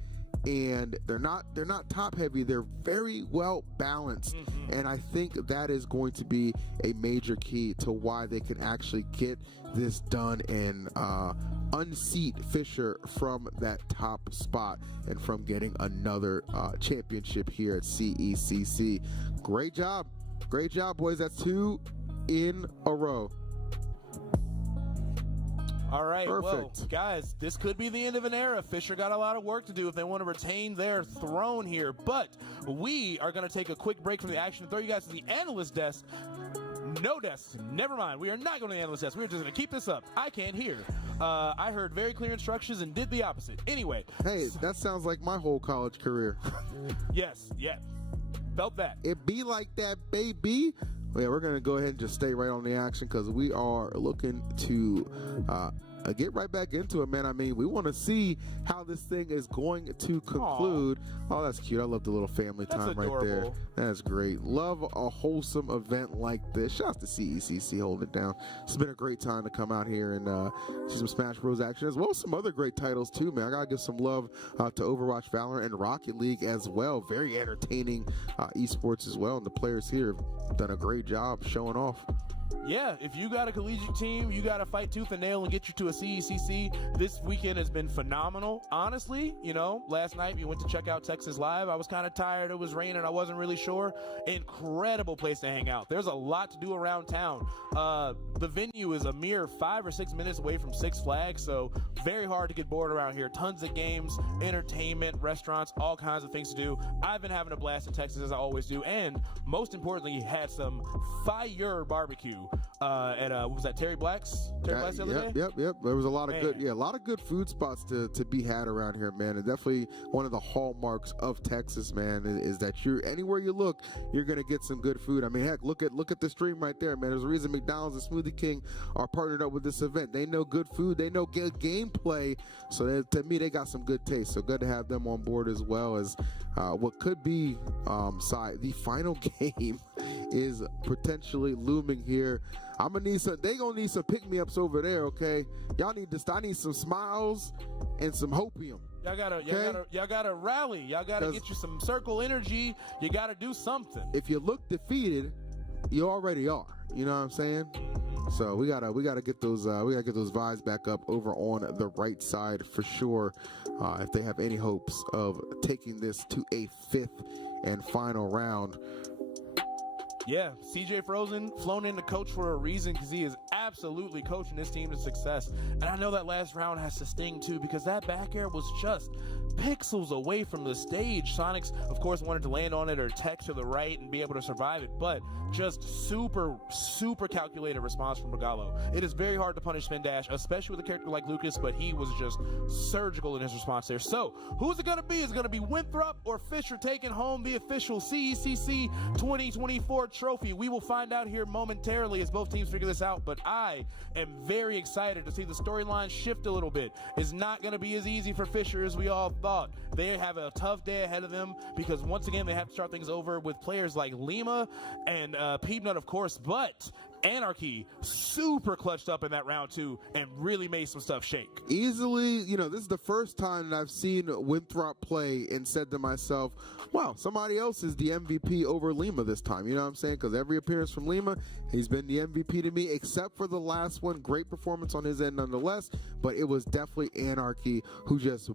and they're not top heavy. They're very well balanced, and I think that is going to be a major key to why they can actually get this done and unseat Fisher from that top spot and from getting another championship here at CECC. Great job, boys. That's 2 in a row. All right, Perfect. Well, guys, this could be the end of an era. Fisher got a lot of work to do if they want to retain their throne here. But we are going to take a quick break from the action and throw you guys to the analyst desk. No desk. Never mind. We are not going to the analyst desk. We're just going to keep this up. I can't hear. I heard very clear instructions and did the opposite. Anyway. Hey, that sounds like my whole college career. Yes. Felt that. It be like that, baby. Yeah, we're going to go ahead and just stay right on the action because we are looking to get right back into it, man. I mean, we want to see how this thing is going to conclude. Aww. Oh, that's cute. I love the little family time right there. That's great. Love a wholesome event like this. Shout out to CECC holding it down. It's been a great time to come out here and see some Smash Bros. Action, as well as some other great titles, too, man. I got to give some love to Overwatch, Valorant, and Rocket League as well. Very entertaining esports as well, and the players here have done a great job showing off. Yeah, if you got a collegiate team, you got to fight tooth and nail and get you to a CECC. This weekend has been phenomenal. Honestly, last night we went to check out Texas Live. I was kind of tired. It was raining. I wasn't really sure. Incredible place to hang out. There's a lot to do around town. The venue is a mere 5 or 6 minutes away from Six Flags, so very hard to get bored around here. Tons of games, entertainment, restaurants, all kinds of things to do. I've been having a blast in Texas, as I always do, and most importantly, had some fire barbecue at what was that, Terry Black's? Black's the other day? Yep. There was a lot of good food spots to be had around here, man. And definitely one of the hallmarks of Texas, man, is that you're anywhere you look, you're gonna get some good food. I mean, heck, look at the stream right there, man. There's a reason McDonald's and Smoothie King are partnered up with this event. They know good food, they know good gameplay, so to me, they got some good taste. So good to have them on board, as well as what could be the final game is potentially looming here. They gonna need some pick-me-ups over there, okay? I need some smiles and some hopium. Y'all gotta rally. Y'all gotta get you some circle energy. You gotta do something. If you look defeated, you already are. You know what I'm saying? So we gotta get those vibes back up over on the right side for sure. If they have any hopes of taking this to a 5th and final round. Yeah, CJ Frozen flown in to coach for a reason, because he is absolutely coaching this team to success. And I know that last round has to sting too, because that back air was just pixels away from the stage. Sonics, of course, wanted to land on it or tech to the right and be able to survive it, but just super calculated response from Regalo. It is very hard to punish Spin Dash, especially with a character like Lucas, but he was just surgical in his response there. So, who's it going to be? Is it going to be Winthrop or Fisher taking home the official CECC 2024 trophy? We will find out here momentarily as both teams figure this out, but I am very excited to see the storyline shift a little bit. It's not going to be as easy for Fisher as we all thought. They have a tough day ahead of them, because once again they have to start things over with players like Lima and Peanut, of course, but Anarchy super clutched up in that round 2 and really made some stuff shake. Easily, this is the first time that I've seen Winthrop play and said to myself, wow, somebody else is the MVP over Lima this time. You know what I'm saying? Because every appearance from Lima, he's been the MVP to me, except for the last one. Great performance on his end nonetheless, but it was definitely Anarchy who just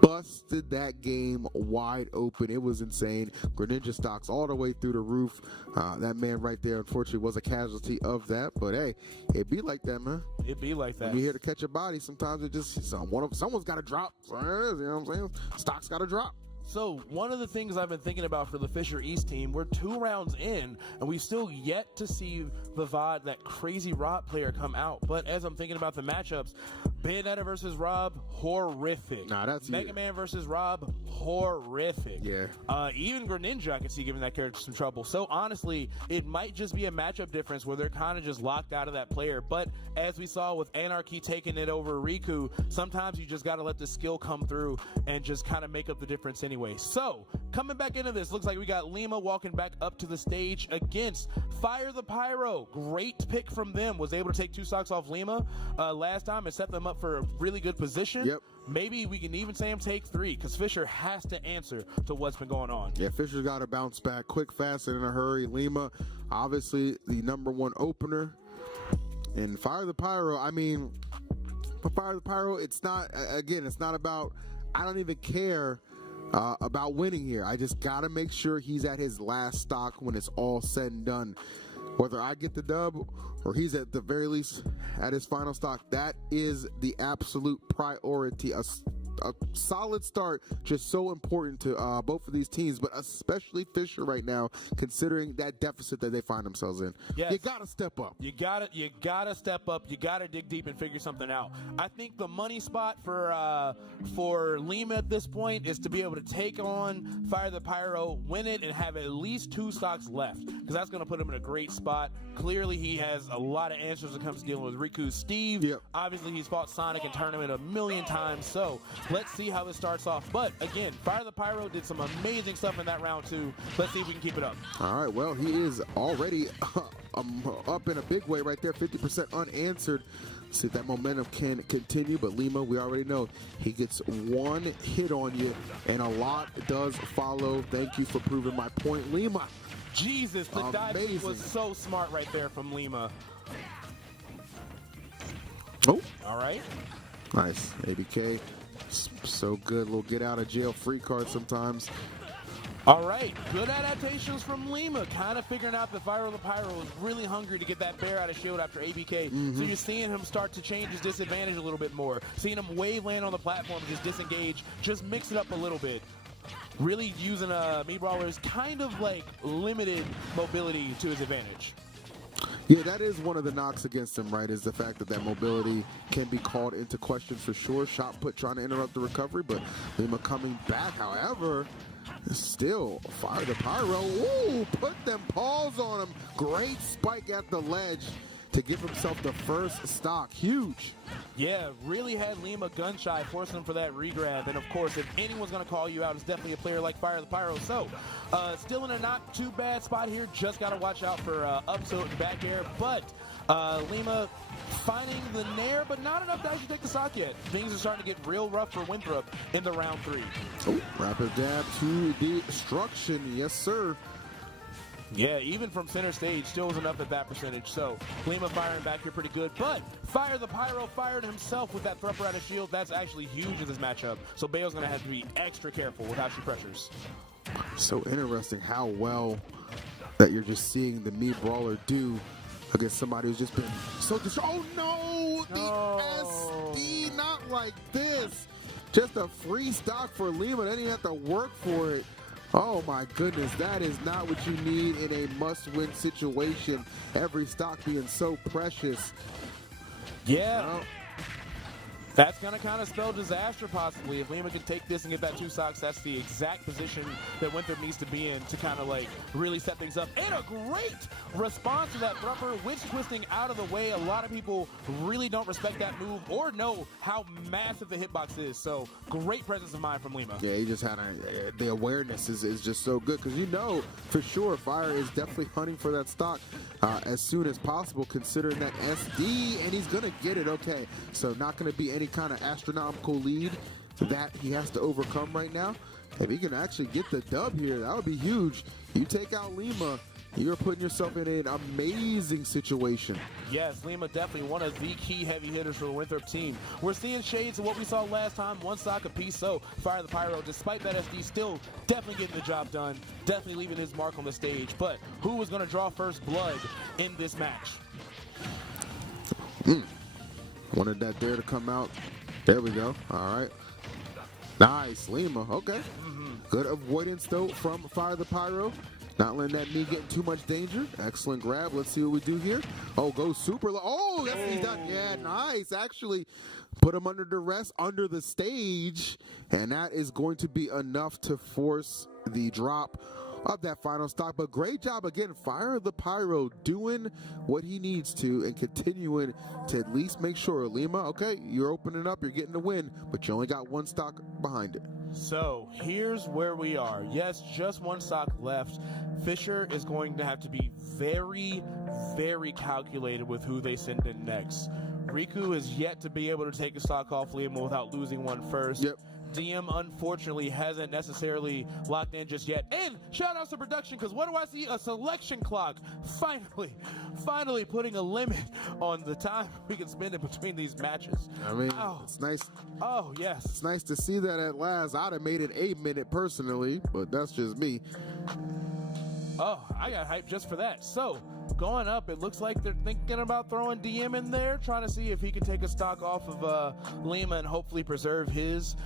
busted that game wide open. It was insane. Greninja stocks all the way through the roof. That man right there, unfortunately, was a casualty of that. But hey, it be like that, man. It be like that. When you're here to catch a body, sometimes it just someone's got to drop. You know what I'm saying? Stock's got to drop. So, one of the things I've been thinking about for the Fisher East team, we're 2 rounds in, and we've still yet to see Vivad, that crazy Rob player, come out. But as I'm thinking about the matchups, Bayonetta versus Rob, horrific. Mega Man versus Rob, horrific. Yeah. Even Greninja, I can see giving that character some trouble. So, honestly, it might just be a matchup difference where they're kind of just locked out of that player. But as we saw with Anarchy taking it over Riku, sometimes you just got to let the skill come through and just kind of make up the difference anyway. So, coming back into this, looks like we got Lima walking back up to the stage against Fire the Pyro. Great pick from them. Was able to take 2 stocks off Lima last time and set them up up for a really good position. Yep. Maybe we can even say him take 3 because Fisher has to answer to what's been going on. Yeah, Fisher's got to bounce back quick, fast, and in a hurry. Lima, obviously the #1 opener. And Fire the Pyro, I mean, for Fire the Pyro, it's not about, I don't even care about winning here. I just got to make sure he's at his last stock when it's all said and done. Whether I get the dub or he's at the very least at his final stock, that is the absolute priority. A solid start, just so important to both of these teams, but especially Fisher right now, considering that deficit that they find themselves in. Yes. You gotta step up. You gotta step up. You gotta dig deep and figure something out. I think the money spot for Lima at this point is to be able to take on Fire the Pyro, win it, and have at least 2 stocks left, because that's gonna put him in a great spot. Clearly, he has a lot of answers when it comes to dealing with Riku. Steve, Yep. Obviously, he's fought Sonic in tournament a million times, so let's see how this starts off. But again, Fire the Pyro did some amazing stuff in that round 2. Let's see if we can keep it up. All right, well, he is already up in a big way right there, 50% unanswered. See if that momentum can continue, but Lima, we already know he gets 1 hit on you, and a lot does follow. Thank you for proving my point, Lima. Jesus, the dive Amazing. was so smart right there from Lima. Oh, All right. nice. ABK, so good. Little get out of jail free card sometimes. All right, good adaptations from Lima, kind of figuring out that Fire the Pyro was really hungry to get that bear out of shield after ABK. So you're seeing him start to change his disadvantage a little bit more. Seeing him wave land on the platform, just disengage, just mix it up a little bit. Really using Me Brawler's kind of like limited mobility to his advantage. Yeah, that is one of the knocks against him, right, is the fact that mobility can be called into question for sure. Shot put trying to interrupt the recovery, but Lima coming back, however, still Fire the Pyro. Ooh, put them paws on him. Great spike at the ledge to give himself the first stock. Huge. Yeah, really had Lima gun shy, forcing him for that regrab. And of course, if anyone's going to call you out, it's definitely a player like Fire the Pyro. So, still in a not too bad spot here. Just got to watch out for up tilt and back air. But Lima finding the nair, but not enough to actually take the stock yet. Things are starting to get real rough for Winthrop in the round 3. Oh, rapid dab to destruction. Yes, sir. Yeah, even from center stage, still was enough at that percentage. So, Lima firing back here pretty good. But Fire the Pyro fired himself with that thruster out of shield. That's actually huge in this matchup. So, Bale's going to have to be extra careful with how she pressures. So interesting how well that you're just seeing the Me Brawler do against somebody who's just been so oh no! The SD, not like this. Just a free stock for Lima. They didn't have to work for it. Oh my goodness, that is not what you need in a must-win situation. Every stock being so precious. Yeah. Well, that's going to kind of spell disaster possibly. If Lima can take this and get that 2 stocks, that's the exact position that Winthrop needs to be in to kind of like really set things up. And a great response to that thruster, witch twisting out of the way. A lot of people really don't respect that move or know how massive the hitbox is. So great presence of mind from Lima. yeah, he just had the awareness is just so good because you know for sure Fire is definitely hunting for that stock as soon as possible considering that SD, and he's going to get it, okay. So not going to be any kind of astronomical lead that he has to overcome right now. If he can actually get the dub here, that would be huge. You take out Lima, you're putting yourself in an amazing situation. Yes, Lima definitely one of the key heavy hitters for the Winthrop team. We're seeing shades of what we saw last time, 1 stock apiece. So Fire the Pyro, despite that SD, still definitely getting the job done, definitely leaving his mark on the stage. But who was going to draw first blood in this match? Wanted that there to come out. There we go. All right. Nice, Lima. Okay. Good avoidance, though, from Fire the Pyro. Not letting that knee get in too much danger. Excellent grab. Let's see what we do here. Oh, go super low. Oh, that's what he's done. Yeah, nice. Actually, put him under duress under the stage. And that is going to be enough to force the drop of that final stock. But great job again, Fire the Pyro doing what he needs to and continuing to at least make sure Lima, okay, you're opening up, you're getting the win, but you only got 1 stock behind it. So here's where we are. Yes, just 1 stock left. Fisher is going to have to be very, very calculated with who they send in next. Riku is yet to be able to take a stock off Lima without losing one first. Yep. DM unfortunately hasn't necessarily locked in just yet. And shout out to production, because what do I see? A selection clock. Finally putting a limit on the time we can spend in between these matches. I mean, it's nice. Oh, yes. It's nice to see that at last. I'd have made it 8 minute personally, but that's just me. Oh, I got hyped just for that. So, going up, it looks like they're thinking about throwing DM in there, trying to see if he can take a stock off of Lima and hopefully preserve his.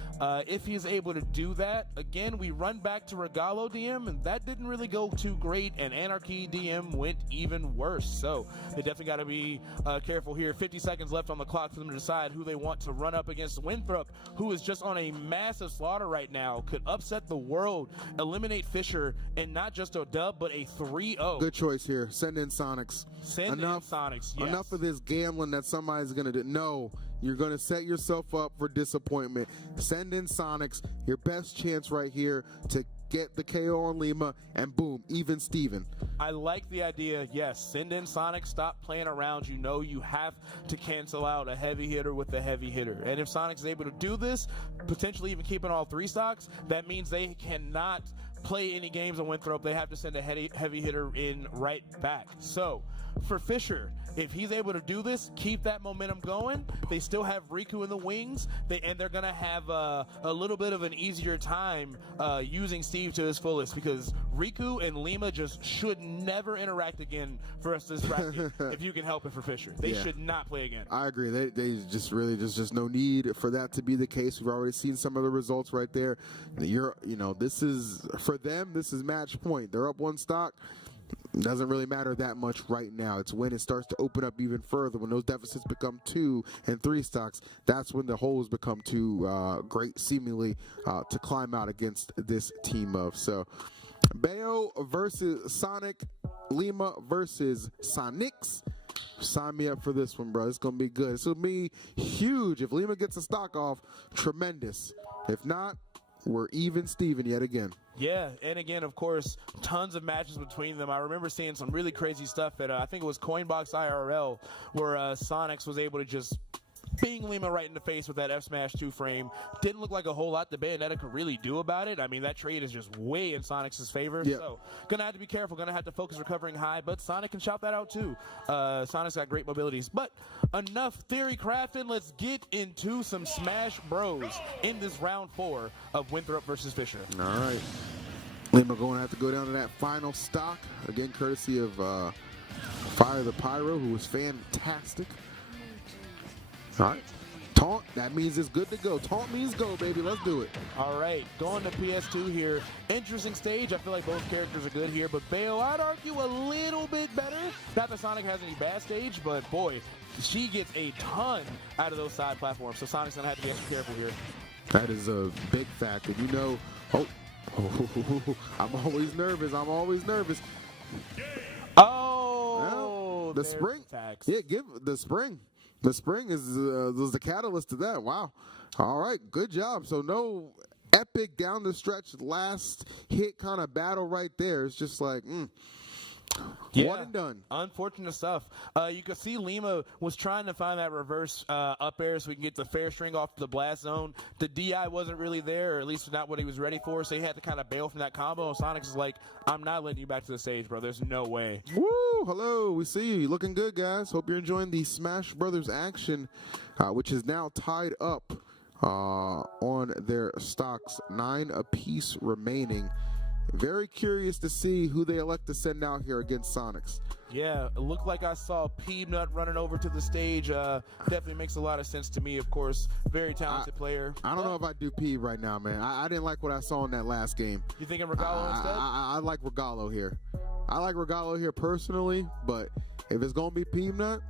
If he's able to do that, again, we run back to Regalo DM, and that didn't really go too great, and Anarchy DM went even worse. So, they definitely got to be careful here. 50 seconds left on the clock for them to decide who they want to run up against. Winthrop, who is just on a massive slaughter right now, could upset the world, eliminate Fisher, and not just a dub, but a 3-0. Good choice here. Send in Sonics. Sonics, yes. Enough of this gambling that somebody's going to do. No, you're going to set yourself up for disappointment. Send in Sonics. Your best chance right here to get the KO on Lima, and boom, even Steven. I like the idea, yes. Send in Sonic, stop playing around. You know you have to cancel out a heavy hitter with a heavy hitter. And if Sonic's able to do this, potentially even keeping all 3 stocks, that means they cannot play any games on Winthrop. They have to send a heavy hitter in right back. So for Fisher, if he's able to do this, keep that momentum going. They still have Riku in the wings, and they're going to have a little bit of an easier time using Steve to his fullest, because Riku and Lima just should never interact again for us this bracket if you can help it for Fisher. They should not play again. I agree. They just really, there's just no need for that to be the case. We've already seen some of the results right there. This is, for them, this is match point. They're up 1 stock. Doesn't really matter that much right now. It's when it starts to open up even further, when those deficits become 2 and 3 stocks, that's when the holes become too great, seemingly, to climb out against this team of. So, Bayo versus Sonic, Lima versus Sonics. Sign me up for this one, bro. It's going to be good. It's going to be huge. If Lima gets a stock off, tremendous. If not, we're even Steven yet again. Yeah, and again, of course, tons of matches between them. I remember seeing some really crazy stuff at, I think it was Coinbox IRL, where Sonics was able to just bing Lima right in the face with that F Smash 2 frame. Didn't look like a whole lot the Bayonetta could really do about it. I mean, that trade is just way in Sonics' favor. Yep. So, gonna have to be careful. Gonna have to focus recovering high, but Sonic can shout that out too. Sonic's got great mobilities. But enough theory crafting. Let's get into some Smash Bros in this round 4 of Winthrop versus Fisher. All right. Lima going to have to go down to that final stock. Again, courtesy of Fire the Pyro, who was fantastic. All right. Taunt, that means it's good to go. Taunt means go, baby. Let's do it. All right, going to PS2 here. Interesting stage. I feel like both characters are good here, but Bayo, I'd argue a little bit better. Not that Sonic has any bad stage, but boy, she gets a ton out of those side platforms, so Sonic's going to have to be extra careful here. That is a big fact. And I'm always nervous. Oh, the spring. Facts. Yeah, give the spring. The spring is the catalyst to that. Wow. All right, good job. So no epic down the stretch last hit kind of battle right there. It's just like, one and done. Unfortunate stuff. You can see Lima was trying to find that reverse up air so we can get the fair string off the blast zone. The DI wasn't really there, or at least not what he was ready for, so he had to kind of bail from that combo. And Sonic is like, I'm not letting you back to the stage, bro. There's no way. Woo! Hello, we see you. You're looking good, guys. Hope you're enjoying the Smash Brothers action, which is now tied up on their stocks. 9 apiece remaining. Very curious to see who they elect to send out here against Sonics. Yeah, it looked like I saw Peanut running over to the stage. Definitely makes a lot of sense to me, of course. Very talented player. I don't know if I do P right now, man. I didn't like what I saw in that last game. You thinking Regalo instead? I like Regalo here. I like Regalo here personally, but if it's going to be Peanut,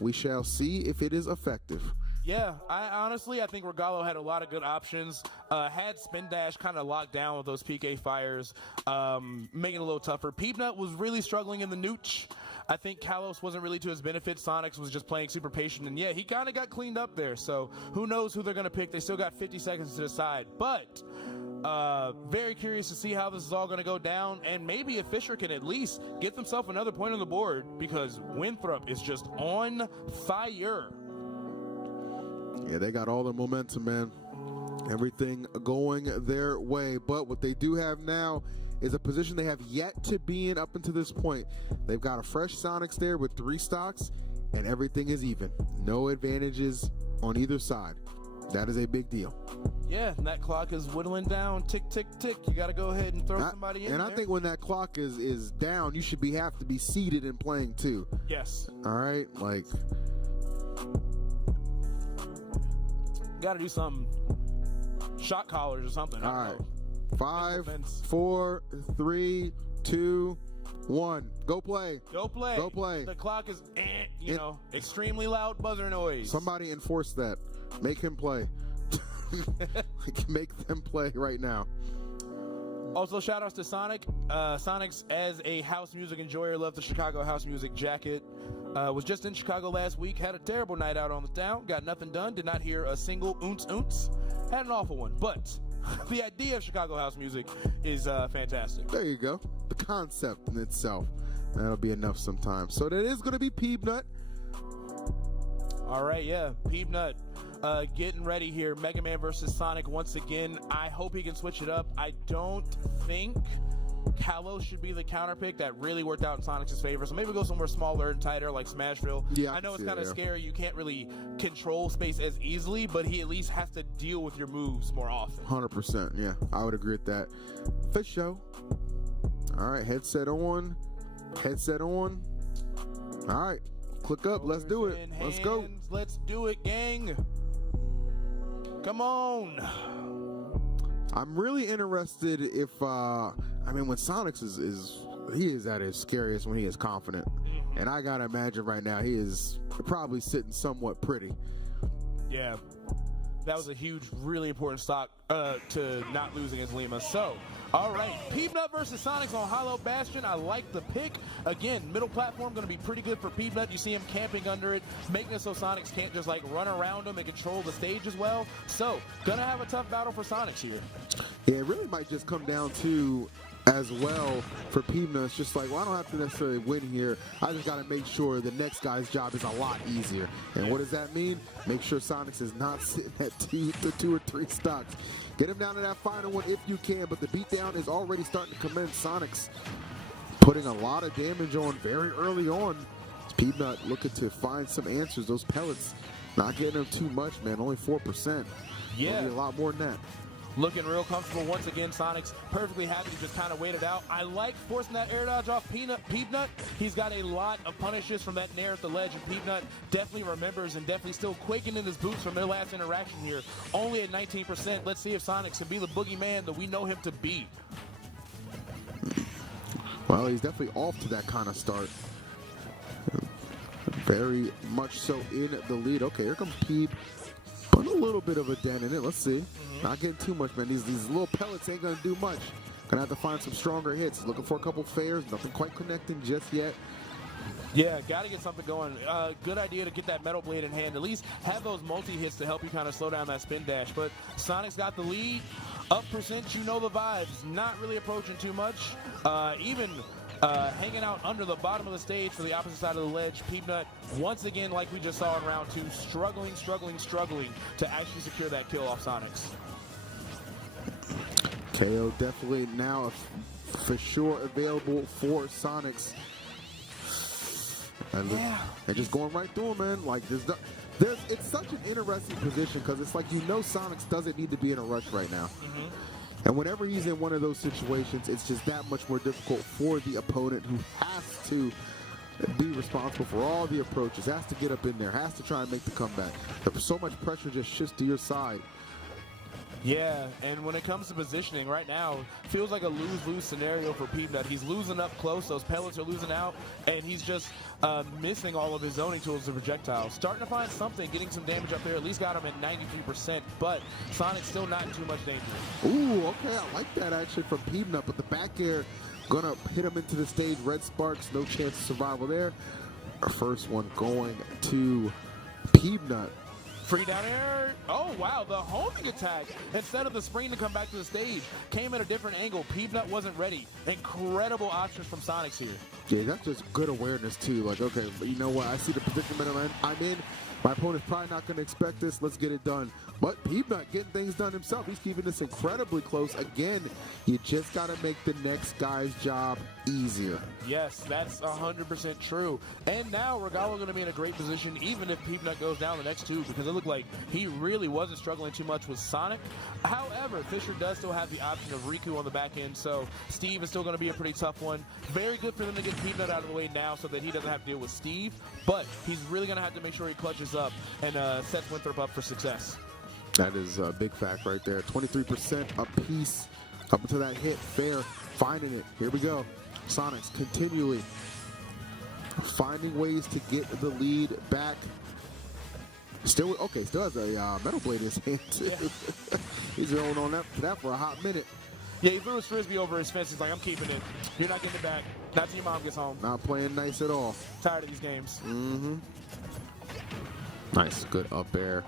we shall see if it is effective. Yeah, I think Regalo had a lot of good options. Had Spin Dash kind of locked down with those PK fires, making it a little tougher. Peanut was really struggling in the nooch. I think Kalos wasn't really to his benefit. Sonics was just playing super patient, and yeah, he kind of got cleaned up there. So who knows who they're going to pick. They still got 50 seconds to decide. But very curious to see how this is all going to go down, and maybe if Fisher can at least get themselves another point on the board, because Winthrop is just on fire. Yeah, they got all the momentum, man. Everything going their way. But what they do have now is a position they have yet to be in up until this point. They've got a fresh Sonics there with 3 stocks, and everything is even. No advantages on either side. That is a big deal. Yeah, and that clock is whittling down. Tick, tick, tick. You got to go ahead and throw somebody in and there. I think when that clock is down, you should have to be seated and playing too. Yes. All right? Like, got to do something. Shot collars or something. All right. 5, 4, 3, 2, 1. Go play. Go play. Go play. The clock is, extremely loud buzzer noise. Somebody enforce that. Make him play. Make them play right now. Also, shout outs to Sonic. Sonic's, as a house music enjoyer, loved the Chicago house music jacket. Was just in Chicago last week. Had a terrible night out on the town. Got nothing done. Did not hear a single oonce. Had an awful one. But the idea of Chicago house music is fantastic. There you go. The concept in itself. That'll be enough sometimes. So that is going to be Peanut. All right, yeah. Peanut getting ready here. Mega Man versus Sonic once again. I hope he can switch it up. I don't think Kalos should be the counter pick. That really worked out in Sonic's favor. So maybe go somewhere smaller and tighter like Smashville. Yeah, I know it's kind of scary. You can't really control space as easily, but he at least has to deal with your moves more often. 100%. Yeah, I would agree with that. For sure. All right, headset on. Headset on. All right, click up. Let's do it. Let's go. Let's do it, gang. Come on. I'm really interested if, when Sonics he is at his scariest when he is confident. And I got to imagine right now he is probably sitting somewhat pretty. Yeah. That was a huge, really important stock to not lose against Lima. So, all right, Peanut versus Sonics on Hollow Bastion. I like the pick. Again, middle platform going to be pretty good for Peanut. You see him camping under it, making it so Sonics can't just like run around him and control the stage as well. So, going to have a tough battle for Sonics here. Yeah, it really might just come down to as well for Peanut. It's just like, well, I don't have to necessarily win here. I just got to make sure the next guy's job is a lot easier. And what does that mean? Make sure Sonics is not sitting at two or three stocks. Get him down to that final one if you can, but the beatdown is already starting to commence. Sonics putting a lot of damage on very early on. Peanut looking to find some answers. Those pellets not getting them too much, man. Only 4%. Yeah. Maybe a lot more than that. Looking real comfortable once again. Sonic's perfectly happy to just kind of wait it out. I like forcing that air dodge off Peanut. He's got a lot of punishes from that nair at the ledge, and Peanut definitely remembers and definitely still quaking in his boots from their last interaction here. Only at 19%. Let's see if Sonic can be the boogeyman that we know him to be. Well, he's definitely off to that kind of start. Very much so in the lead. Okay, here comes Peep. Put a little bit of a dent in it. Let's see. Not getting too much, man. These little pellets ain't going to do much. Going to have to find some stronger hits. Looking for a couple fares. Nothing quite connecting just yet. Yeah, got to get something going. Good idea to get that metal blade in hand. At least have those multi-hits to help you kind of slow down that spin dash. But Sonic's got the lead. Up percent, you know the vibes. Not really approaching too much. Even hanging out under the bottom of the stage for the opposite side of the ledge. Peanut, once again, like we just saw in round 2, struggling to actually secure that kill off Sonics. KO definitely now for sure available for Sonics. And they're just going right through him, man. Like it's such an interesting position because it's like Sonics doesn't need to be in a rush right now. And whenever he's in one of those situations, it's just that much more difficult for the opponent who has to be responsible for all the approaches, has to get up in there, has to try and make the comeback. So much pressure just shifts to your side. Yeah, and when it comes to positioning right now, feels like a lose-lose scenario for Peanut. He's losing up close, those pellets are losing out, and he's just missing all of his zoning tools and projectiles. Starting to find something, getting some damage up there, at least got him at 93%, but Sonic's still not in too much danger. Ooh, okay, I like that actually from Peanut, but the back air gonna hit him into the stage. Red Sparks, no chance of survival there. Our first one going to Peanut. Free down air. Oh, wow. The homing attack, instead of the spring to come back to the stage, came at a different angle. Peanut wasn't ready. Incredible options from Sonics here. Yeah, that's just good awareness, too. Like, okay, you know what? I see the predicament I'm in. My opponent's probably not going to expect this. Let's get it done. But Peanut getting things done himself. He's keeping this incredibly close. Again, you just got to make the next guy's job easier. Yes, that's 100% true. And now Regalo going to be in a great position even if Peanut goes down the next two, because it looked like he really wasn't struggling too much with Sonic. However, Fisher does still have the option of Riku on the back end, so Steve is still going to be a pretty tough one. Very good for them to get Peanut out of the way now so that he doesn't have to deal with Steve, but he's really going to have to make sure he clutches up and sets Winthrop up for success. That is a big fact right there. 23% apiece up until that hit. Fair finding it. Here we go. Sonics continually finding ways to get the lead back. Still has a metal blade in his hand too. Yeah. He's rolling on that for a hot minute. Yeah, he threw his frisbee over his fence. He's like, I'm keeping it. You're not getting it back. Not till your mom gets home. Not playing nice at all. Tired of these games. Mm-hmm. Nice, good up air.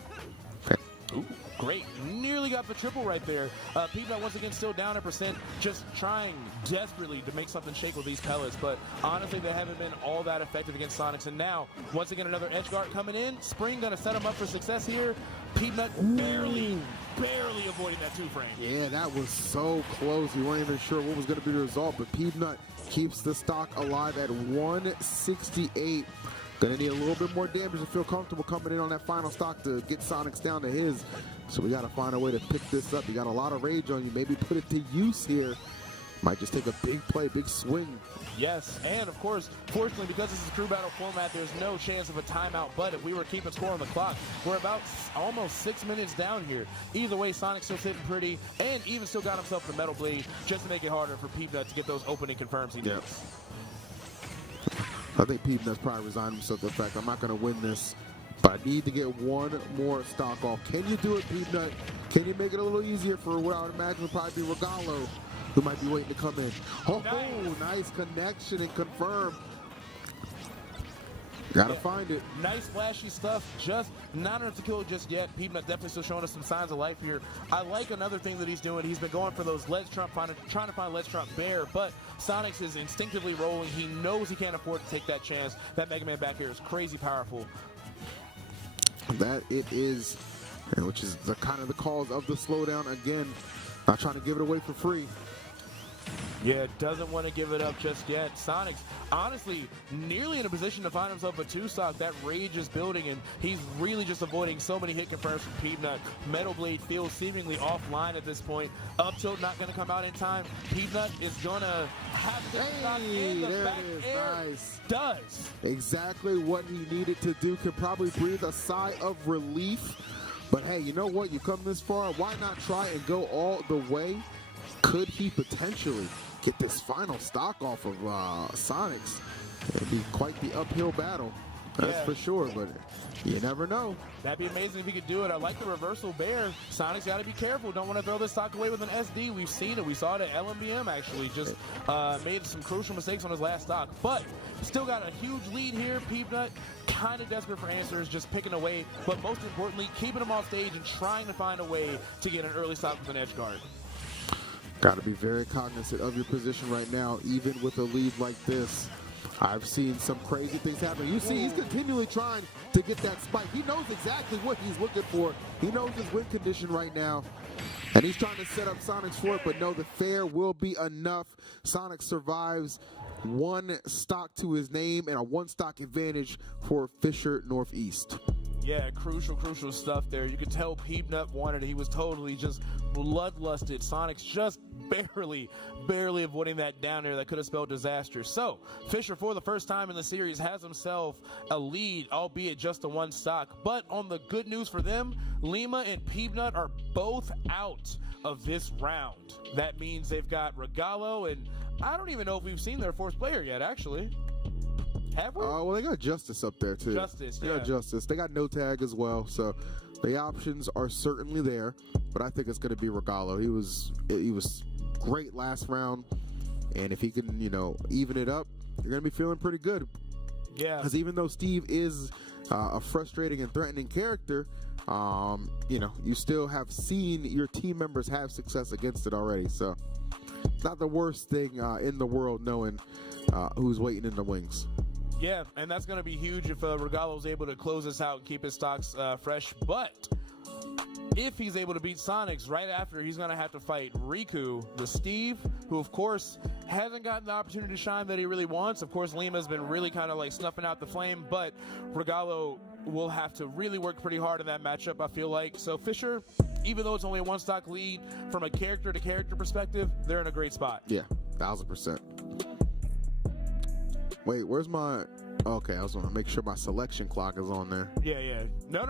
Ooh, great. Nearly got the triple right there. Peanut once again still down a percent, just trying desperately to make something shake with these pellets, but honestly they haven't been all that effective against Sonics. And now, once again, another edge guard coming in. Spring gonna set him up for success here. Peanut barely avoiding that two-frame. Yeah, that was so close. We weren't even sure what was gonna be the result, but Peanut keeps the stock alive at 168. Gonna need a little bit more damage to feel comfortable coming in on that final stock to get Sonics down to his. So we gotta find a way to pick this up. You got a lot of rage on you. Maybe put it to use here. Might just take a big play, big swing. Yes, and of course, fortunately, because this is a crew battle format, there's no chance of a timeout. But if we were keeping score on the clock, we're about almost 6 minutes down here. Either way, Sonic's still sitting pretty, and even still got himself the metal blade just to make it harder for Peanut to get those opening confirms he needs. I think Peanut's probably resigned himself to the fact I'm not going to win this, but I need to get one more stock off. Can you do it, Peanut? Can you make it a little easier for what I would imagine would probably be Regalo, who might be waiting to come in? Oh, nice connection and confirm. Gotta find it. Nice flashy stuff, just not enough to kill it just yet. Peanut definitely still showing us some signs of life here. I like another thing that he's doing. He's been going for those ledge trump, trying to find ledge trump bear, but Sonics is instinctively rolling. He knows he can't afford to take that chance. That Mega Man back here is crazy powerful. That it is, which is the kind of the cause of the slowdown. Again, not trying to give it away for free. Yeah, doesn't want to give it up just yet. Sonics, honestly, nearly in a position to find himself a two-stock. That rage is building, and he's really just avoiding so many hit confirms from Peanut. Metal Blade feels seemingly offline at this point. Up tilt not going to come out in time. Peanut is going to have to stock in the back air. Nice. Does. Exactly what he needed to do. Could probably breathe a sigh of relief. But hey, you know what? You come this far, why not try and go all the way? Could he potentially get this final stock off of Sonics? It'd be quite the uphill battle, that's for sure, but you never know. That'd be amazing if he could do it. I like the reversal bear. Sonic's got to be careful. Don't want to throw this stock away with an SD. We've seen it. We saw it at LMBM, actually. Just made some crucial mistakes on his last stock, but still got a huge lead here. Peanut kind of desperate for answers, just picking away, but most importantly, keeping him off stage and trying to find a way to get an early stock with an edge guard. Got to be very cognizant of your position right now, even with a lead like this. I've seen some crazy things happen. You see, he's continually trying to get that spike. He knows exactly what he's looking for. He knows his win condition right now, and he's trying to set up Sonics for it, but no, the fair will be enough. Sonic survives one stock to his name and a one stock advantage for Fisher Northeast. Yeah, crucial stuff there. You could tell Peanut wanted it. He was totally just bloodlusted. Sonic's just barely avoiding that down air that could have spelled disaster. So, Fisher, for the first time in the series, has himself a lead, albeit just a one stock. But on the good news for them, Lima and Peanut are both out of this round. That means they've got Regalo, and I don't even know if we've seen their fourth player yet, actually. Have we? Well, they got Justice up there, too. Justice, They got Justice. They got no tag as well, so the options are certainly there, but I think it's going to be Regalo. He was great last round, and if he can, even it up, you're going to be feeling pretty good. Yeah. Because even though Steve is a frustrating and threatening character, you still have seen your team members have success against it already, so it's not the worst thing in the world knowing who's waiting in the wings. Yeah, and that's going to be huge if Regalo's able to close this out and keep his stocks fresh. But if he's able to beat Sonics right after, he's going to have to fight Riku, the Steve, who, of course, hasn't gotten the opportunity to shine that he really wants. Of course, Lima's been really kind of like snuffing out the flame, but Regalo will have to really work pretty hard in that matchup, I feel like. So Fisher, even though it's only a one-stock lead, from a character-to-character perspective, they're in a great spot. Yeah, 1000%. Wait, where's my... Okay, I was going to make sure my selection clock is on there. Yeah. No.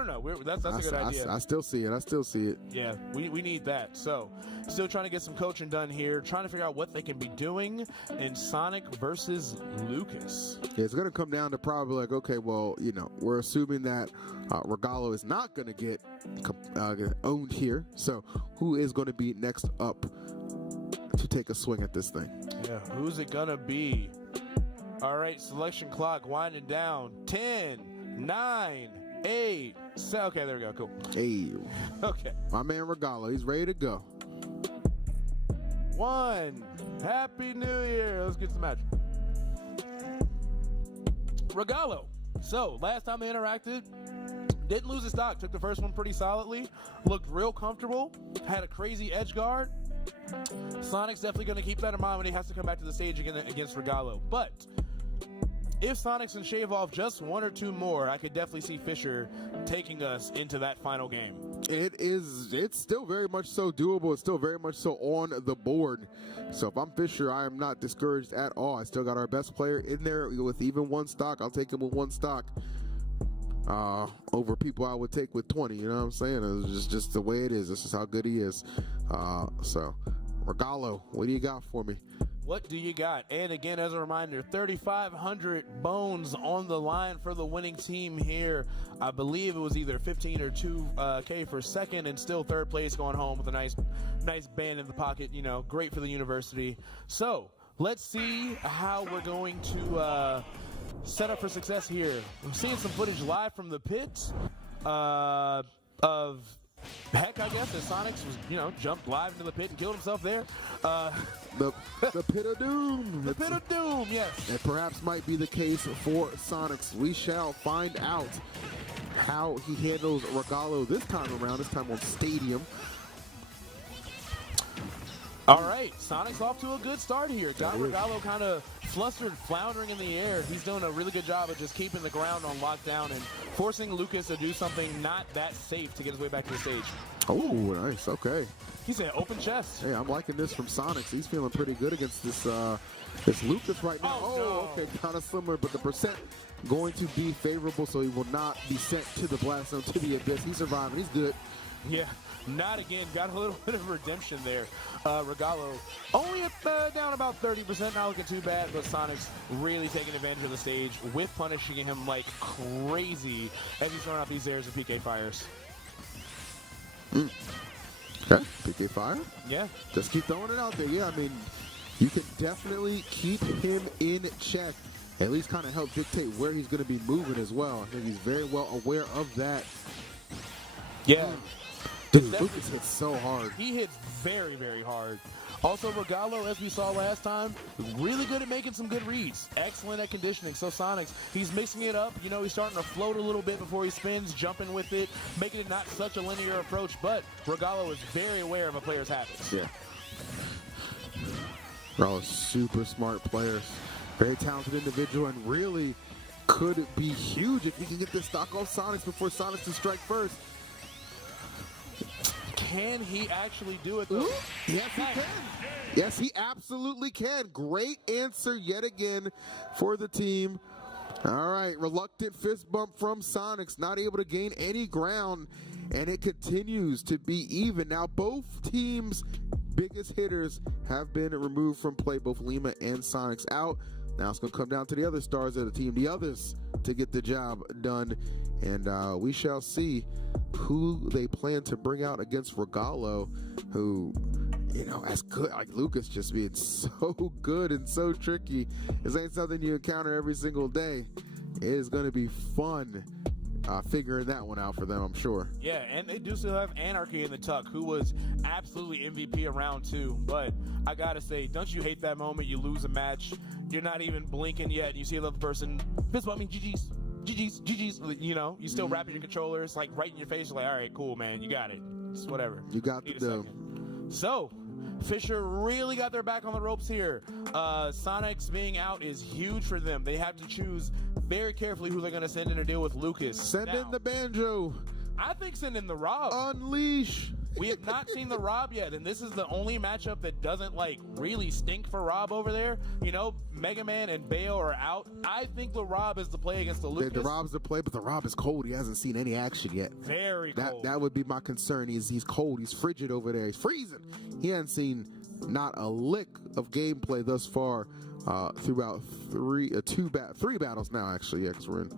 That's a good idea. I still see it. Yeah, we need that. So, still trying to get some coaching done here, trying to figure out what they can be doing in Sonic versus Lucas. Yeah, it's going to come down to probably like, okay, well, we're assuming that Regalo is not going to get owned here. So, who is going to be next up to take a swing at this thing? Yeah, who's it going to be? All right, selection clock winding down. 10, 9, 8, 7. Okay, there we go. Cool. Hey. Okay. My man Regalo, he's ready to go. 1. Happy New Year. Let's get some magic. Regalo. So, last time they interacted, didn't lose his stock. Took the first one pretty solidly. Looked real comfortable. Had a crazy edge guard. Sonic's definitely going to keep that in mind when he has to come back to the stage again against Regalo. But if Sonics can shave off just 1 or 2 more, I could definitely see Fisher taking us into that final game. It's still very much so doable. It's still very much so on the board. So if I'm Fisher, I am not discouraged at all. I still got our best player in there with even 1 stock. I'll take him with 1 stock over people I would take with 20. You know what I'm saying? It's just the way it is. This is how good he is. So Regalo, what do you got for me? What do you got? And again, as a reminder, 3,500 bones on the line for the winning team here. I believe it was either 15 or 2K for second, and still third place going home with a nice band in the pocket. Great for the university. So let's see how we're going to set up for success here. I'm seeing some footage live from the pit of Heck, I guess, as Sonics was, jumped live into the pit and killed himself there. The pit of doom. The pit of doom, yes. It perhaps might be the case for Sonics. We shall find out how he handles Regalo this time around, this time on Stadium. All right, Sonic's off to a good start here. Got Regalo kind of flustered, floundering in the air. He's doing a really good job of just keeping the ground on lockdown and forcing Lucas to do something not that safe to get his way back to the stage. Oh, nice. Okay. He said open chest. Hey, I'm liking this from Sonics. He's feeling pretty good against this Lucas right now. Oh, no. Okay, kind of similar, but the percent going to be favorable, so he will not be sent to the blast zone, to the abyss. He's surviving. He's good. Yeah, not again. Got a little bit of redemption there. Regalo only down about 30%, not looking too bad, but Sonic's really taking advantage of the stage with punishing him like crazy as he's throwing out these airs of PK fires. Okay, PK fire? Yeah. Just keep throwing it out there. Yeah, I mean, you can definitely keep him in check. At least kind of help dictate where he's going to be moving as well. I think he's very well aware of that. Yeah. Dude, Lucas hits so hard. He hits very, very hard. Also, Regalo, as we saw last time, really good at making some good reads. Excellent at conditioning. So Sonics, he's mixing it up. He's starting to float a little bit before he spins, jumping with it, making it not such a linear approach. But Regalo is very aware of a player's habits. Yeah. Regalo's super smart player. Very talented individual, and really could be huge if he can get this stock off Sonics before Sonics can strike first. Can he actually do it, though? Ooh, yes, he can. Yes, he absolutely can. Great answer yet again for the team. All right, reluctant fist bump from Sonics, not able to gain any ground, and it continues to be even. Now, both teams' biggest hitters have been removed from play, both Lima and Sonics out. Now it's going to come down to the other stars of the team, the others, to get the job done. And we shall see who they plan to bring out against Regalo, who, as good, like Lucas just being so good and so tricky. This ain't something you encounter every single day. It is going to be fun figuring that one out for them, I'm sure. Yeah, and they do still have Anarchy in the tuck, who was absolutely MVP of round 2. But I gotta say, don't you hate that moment? You lose a match, you're not even blinking yet, and you see the other person fist bump, I mean, GG's. You know, you still wrapping your controllers like right in your face. You're like, all right, cool, man, you got it. It's whatever. You got the dough. So, Fisher really got their back on the ropes here. Sonics being out is huge for them. They have to choose very carefully who they're going to send in to deal with Lucas. Send in the Banjo. I think send in the Rob. Unleash. We have not seen the Rob yet, and this is the only matchup that doesn't like really stink for Rob over there. You know, Mega Man and Bayo are out. I think the Rob is the play against the Lucas. The Rob's the play, but the Rob is cold. He hasn't seen any action yet. Very cold. That would be my concern. He's cold. He's frigid over there. He's freezing. He hasn't seen not a lick of gameplay thus far throughout three battles now, actually. Yeah, because we're in.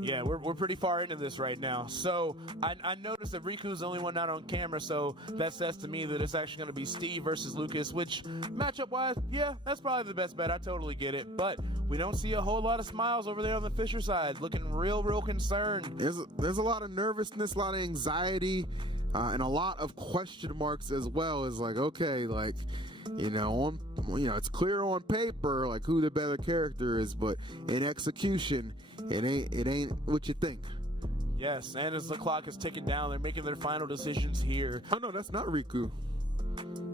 Yeah, we're pretty far into this right now. So I noticed that Riku's the only one not on camera, so that says to me that it's actually going to be Steve versus Lucas, which matchup-wise, yeah, that's probably the best bet. I totally get it. But we don't see a whole lot of smiles over there on the Fisher side, looking real concerned. There's a lot of nervousness, a lot of anxiety, and a lot of question marks as well. It's like, okay, like, it's clear on paper like who the better character is, but in execution, it ain't what you think. Yes, and as the clock is ticking down, they're making their final decisions here. Oh no, that's not Riku.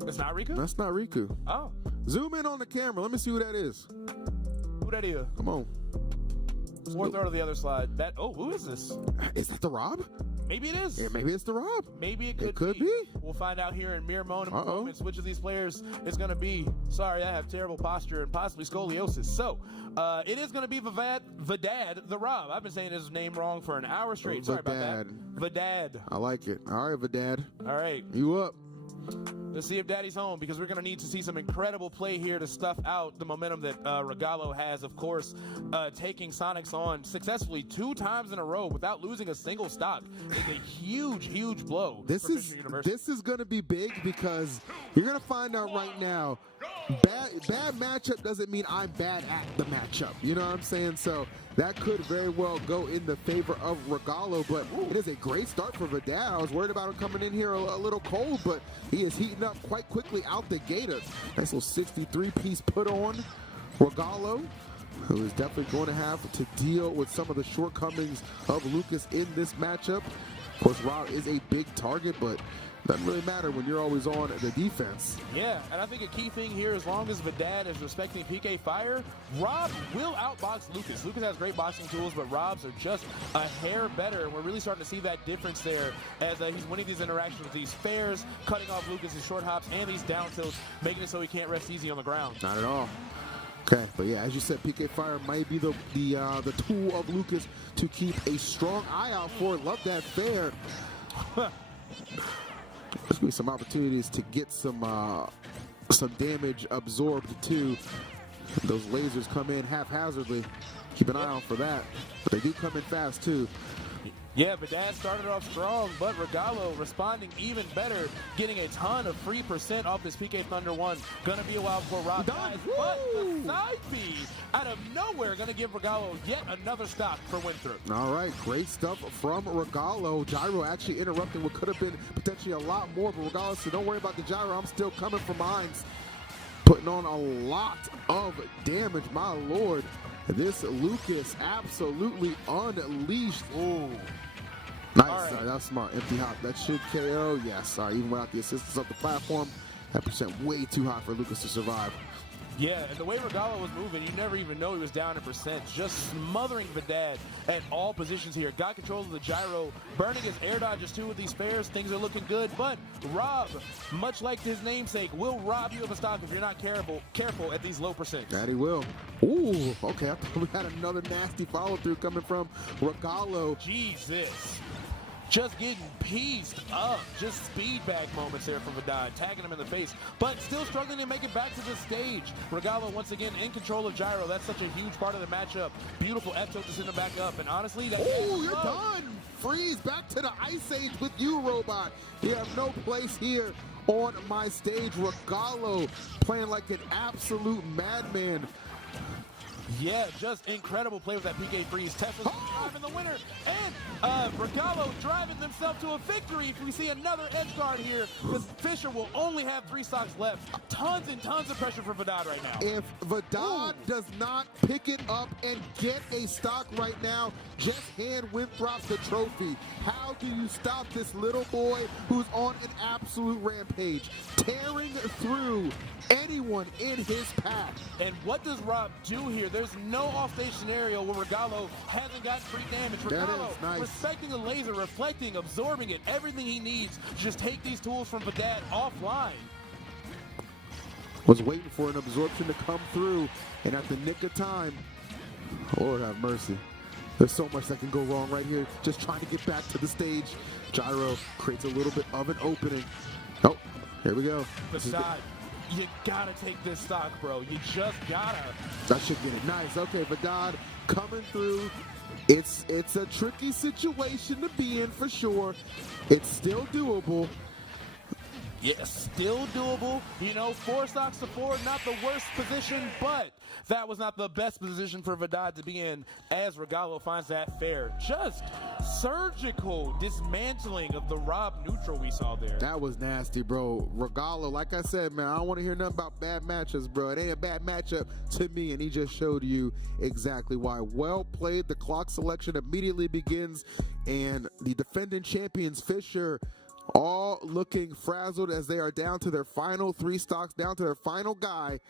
It's not Riku? That's not Riku. Oh. Zoom in on the camera. Let me see who that is. Who that is? Come on. Or throw to the other slide. Who is this? Is that the Rob? Maybe it is. Yeah, maybe it's the Rob. Maybe it could be. We'll find out here in mere moments which of these players is going to be. Sorry, I have terrible posture and possibly scoliosis. So, it is going to be Vidad, the Rob. I've been saying his name wrong for an hour straight. Sorry about that. Vidad. I like it. All right, Vidad. All right. You up. Let's see if Daddy's home, because we're going to need to see some incredible play here to stuff out the momentum that Regalo has, of course, taking Sonics on successfully 2 times in a row without losing a single stock is a huge blow. This is going to be big, because you're going to find out right now, bad matchup doesn't mean I'm bad at the matchup. You know what I'm saying? So that could very well go in the favor of Regalo, but it is a great start for Vidal. I was worried about him coming in here a little cold, but he is heating up quite quickly out the gate. A nice little 63-piece put on Regalo, who is definitely going to have to deal with some of the shortcomings of Lucas in this matchup. Of course, Rob is a big target, but doesn't really matter when you're always on the defense. Yeah, and I think a key thing here, as long as Vidad is respecting PK fire, Rob will outbox Lucas. Lucas has great boxing tools, but Rob's are just a hair better. And we're really starting to see that difference there as he's winning these interactions with these fares, cutting off Lucas's short hops and these down tilts, making it so he can't rest easy on the ground. Not at all. Okay, but yeah, as you said, PK Fire might be the tool of Lucas to keep a strong eye out for. Love that fair. There's going to be some opportunities to get some damage absorbed too. Those lasers come in haphazardly. Keep an eye out for that. But they do come in fast too. Yeah, Vidad started off strong, but Regalo responding even better, getting a ton of free % off this PK Thunder 1. Gonna be a while before Rob dies, but the side B out of nowhere gonna give Regalo yet another stock for Winthrop. All right, great stuff from Regalo. Gyro actually interrupting what could have been potentially a lot more, but Regalo said, don't worry about the gyro, I'm still coming from behind. Putting on a lot of damage, my lord. This Lucas absolutely unleashed. Ooh. Nice, that's smart. Empty hop, that should KO. Yes, even without the assistance of the platform, that percent way too high for Lucas to survive. Yeah, and the way Regalo was moving, you never even know he was down in %. Just smothering Vidad at all positions here. Got control of the gyro, burning his air dodges too with these fares. Things are looking good, but Rob, much like his namesake, will rob you of a stock if you're not careful at these low %. That he will. Ooh, okay, I thought we had another nasty follow-through coming from Regalo. Jesus. Just getting pieced up. Just speed bag moments there from Vidad, tagging him in the face, but still struggling to make it back to the stage. Regalo once again in control of gyro. That's such a huge part of the matchup. Beautiful F-tilt to send him back up, and honestly, that's you're done. Freeze back to the Ice Age with you, Robot. You have no place here on my stage. Regalo playing like an absolute madman. Yeah, just incredible play with that PK freeze. Tesla's driving the winner, and Regalo driving themselves to a victory. If we see another edge guard here, because Fisher will only have 3 stocks left. Tons and tons of pressure for Vedad right now. If Vedad does not pick it up and get a stock right now, just hand Winthrop the trophy. How do you stop this little boy who's on an absolute rampage, tearing through anyone in his path? And what does Rob do here? There's no offstage scenario where Regalo hasn't got free damage. Regalo nice. respecting the laser, reflecting, absorbing it, everything he needs. Just take these tools from Vedad offline. Was waiting for an absorption to come through, and at the nick of time, Lord have mercy. There's so much that can go wrong right here. Just trying to get back to the stage. Gyro creates a little bit of an opening. Oh, here we go. Vedad, you gotta take this stock, bro. You just gotta. That should get it. Nice. Okay, Vedad coming through. It's a tricky situation to be in for sure. It's still doable. Yeah, still doable. You know, 4 stocks to 4, not the worst position, but that was not the best position for Vedad to be in as Regalo finds that fair. Just surgical dismantling of the Rob neutral we saw there. That was nasty, bro. Regalo, like I said, man, I don't want to hear nothing about bad matchups, bro. It ain't a bad matchup to me, and he just showed you exactly why. Well played. The clock selection immediately begins, and the defending champions, Fisher, all looking frazzled as they are down to their final 3 stocks, down to their final guy.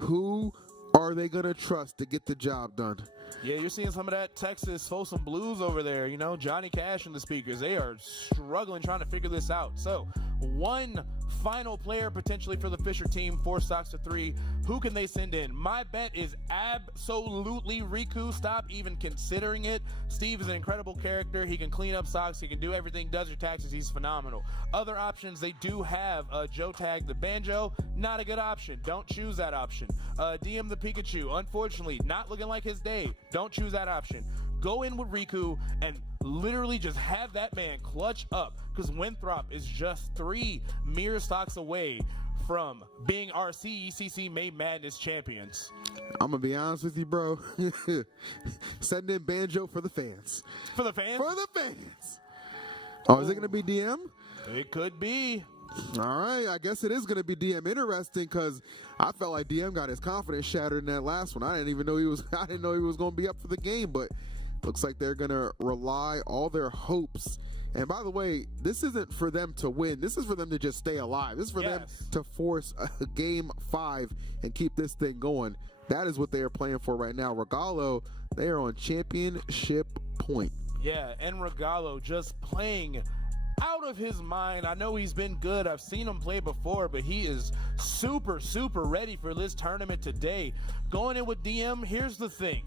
Who are they going to trust to get the job done? Yeah, you're seeing some of that Texas Folsom Blues over there. You know, Johnny Cash and the speakers. They are struggling trying to figure this out. So, one final player potentially for the Fisher team, 4 stocks to 3. Who can they send in? My bet is absolutely Riku. Stop even considering it. Steve is an incredible character. He can clean up stocks. He can do everything, does your taxes. He's phenomenal. Other options, they do have Joe Tag the Banjo. Not a good option. Don't choose that option. DM the Pikachu. Unfortunately, not looking like his day. Don't choose that option. Go in with Riku and literally just have that man clutch up, because Winthrop is just 3 mere stocks away from being our CECC May Madness champions. I'm going to be honest with you, bro. Send in Banjo for the fans. For the fans? For the fans. Oh, is it going to be DM? It could be. All right, I guess it is going to be DM. Interesting, because I felt like DM got his confidence shattered in that last one. I didn't even know he was. I didn't know he was going to be up for the game, but looks like they're going to rely all their hopes. And by the way, this isn't for them to win. This is for them to just stay alive. This is for them to force a game 5 and keep this thing going. That is what they are playing for right now. Regalo, they are on championship point. Yeah, and Regalo just playing out of his mind. I know he's been good. I've seen him play before, but he is super, super ready for this tournament today. Going in with DM, here's the thing.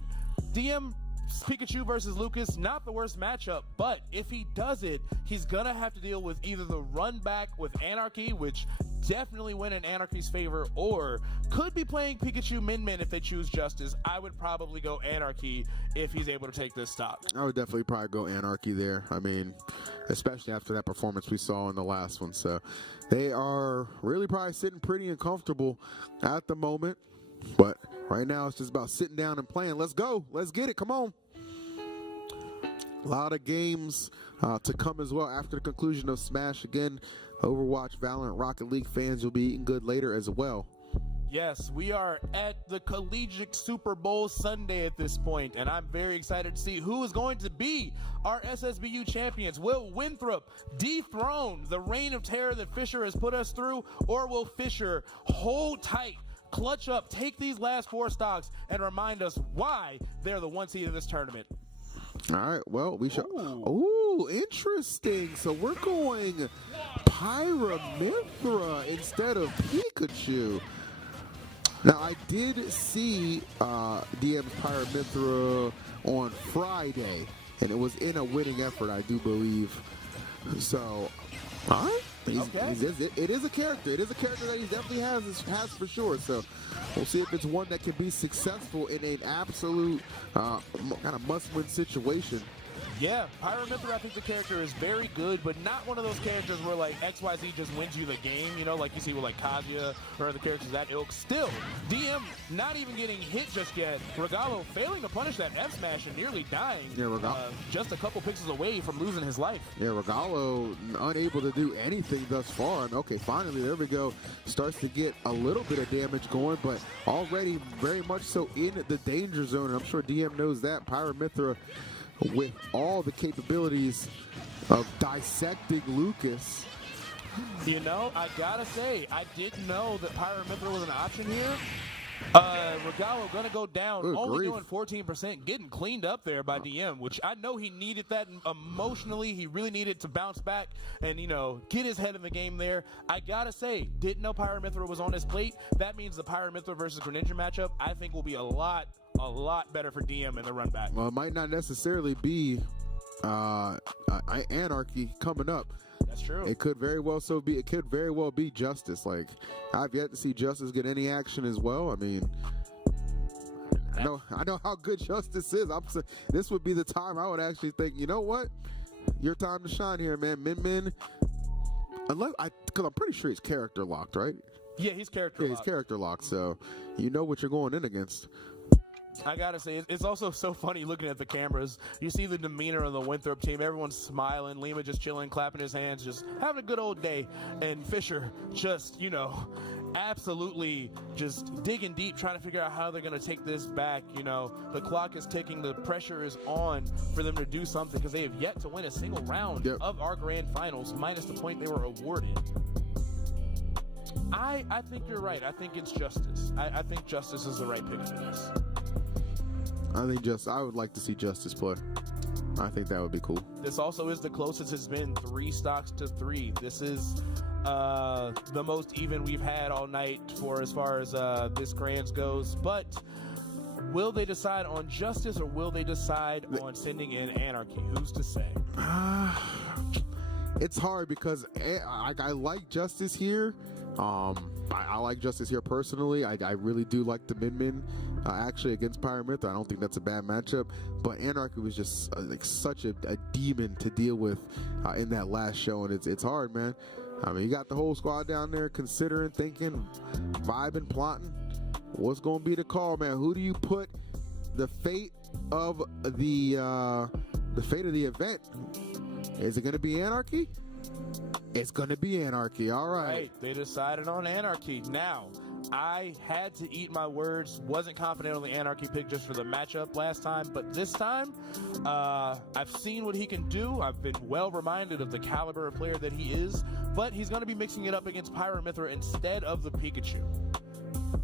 DM, Pikachu versus Lucas, not the worst matchup, but if he does it, he's gonna have to deal with either the run back with Anarchy, which definitely went in Anarchy's favor, or could be playing Pikachu Min if they choose Justice. I would probably go Anarchy if he's able to take this stop. I would definitely probably go Anarchy there. I mean, especially after that performance we saw in the last one. So they are really probably sitting pretty uncomfortable at the moment. But right now it's just about sitting down and playing. Let's go. Let's get it. Come on. A lot of games to come as well after the conclusion of Smash. Again, Overwatch, Valorant, Rocket League fans, you'll be eating good later as well. Yes, we are at the Collegiate Super Bowl Sunday at this point, and I'm very excited to see who is going to be our SSBU champions. Will Winthrop dethrone the reign of terror that Fisher has put us through, or will Fisher hold tight, clutch up, take these last 4 stocks, and remind us why they're the 1 seed in this tournament? All right, well, we shall. Ooh, interesting. So we're going Pyramithra instead of Pikachu. Now, I did see DM's Pyramithra on Friday, and it was in a winning effort, I do believe. So, all right. It is a character. It is a character that he definitely has for sure. So we'll see if it's one that can be successful in an absolute kind of must-win situation. Yeah, Pyramithra, I think the character is very good, but not one of those characters where like XYZ just wins you the game, you know, like you see with like Kazuya or other characters that ilk. Still, DM not even getting hit just yet. Regalo failing to punish that F smash and nearly dying. Yeah, just a couple pixels away from losing his life. Yeah, Regalo unable to do anything thus far. And okay, finally, there we go. Starts to get a little bit of damage going, but already very much so in the danger zone. And I'm sure DM knows that. Pyramithra, with all the capabilities of dissecting Lucas. You know, I gotta say, I didn't know that Pyramithra was an option here. Regalo gonna go down, Good only grief. doing 14%, getting cleaned up there by DM, which I know he needed that emotionally. He really needed to bounce back and, you know, get his head in the game there. I gotta say, didn't know Pyramithra was on his plate. That means the Pyramithra versus Greninja matchup, I think, will be a lot better for DM in the run back. Well, it might not necessarily be Anarchy coming up. That's true. It could very well be. It could very well be Justice. Like, I've yet to see Justice get any action as well. I mean, I know how good Justice is. This would be the time I would actually think, you know what, your time to shine here, man. Min, because I'm pretty sure he's character locked, right? Yeah, he's character locked. He's character locked, so you know what you're going in against. I gotta say, it's also so funny looking at the cameras. You see the demeanor of the Winthrop team. Everyone's smiling. Lima just chilling, clapping his hands, just having a good old day. And Fisher just, you know, absolutely just digging deep, trying to figure out how they're going to take this back. You know, the clock is ticking. The pressure is on for them to do something because they have yet to win a single round of our grand finals, minus the point they were awarded. I think you're right. I think it's Justice. I think Justice is the right pick for this. I would like to see Justice play. I think that would be cool. This also is the closest it's been, 3 stocks to 3. This is the most even we've had all night for as far as this Grands goes. But will they decide on Justice or will they decide on sending in Anarchy? Who's to say? It's hard because I like Justice here. I like Justice here personally. I really do like the Min actually against Pyramithra. I don't think that's a bad matchup. But Anarchy was just like such a demon to deal with in that last show, and it's hard, man. I mean, you got the whole squad down there considering, thinking, vibing, plotting. What's going to be the call, man? Who do you put the fate of the event? Is it going to be Anarchy? It's going to be Anarchy. All right. They decided on Anarchy. Now, I had to eat my words. Wasn't confident on the Anarchy pick just for the matchup last time. But this time, I've seen what he can do. I've been well reminded of the caliber of player that he is. But he's going to be mixing it up against Pyramithra instead of the Pikachu.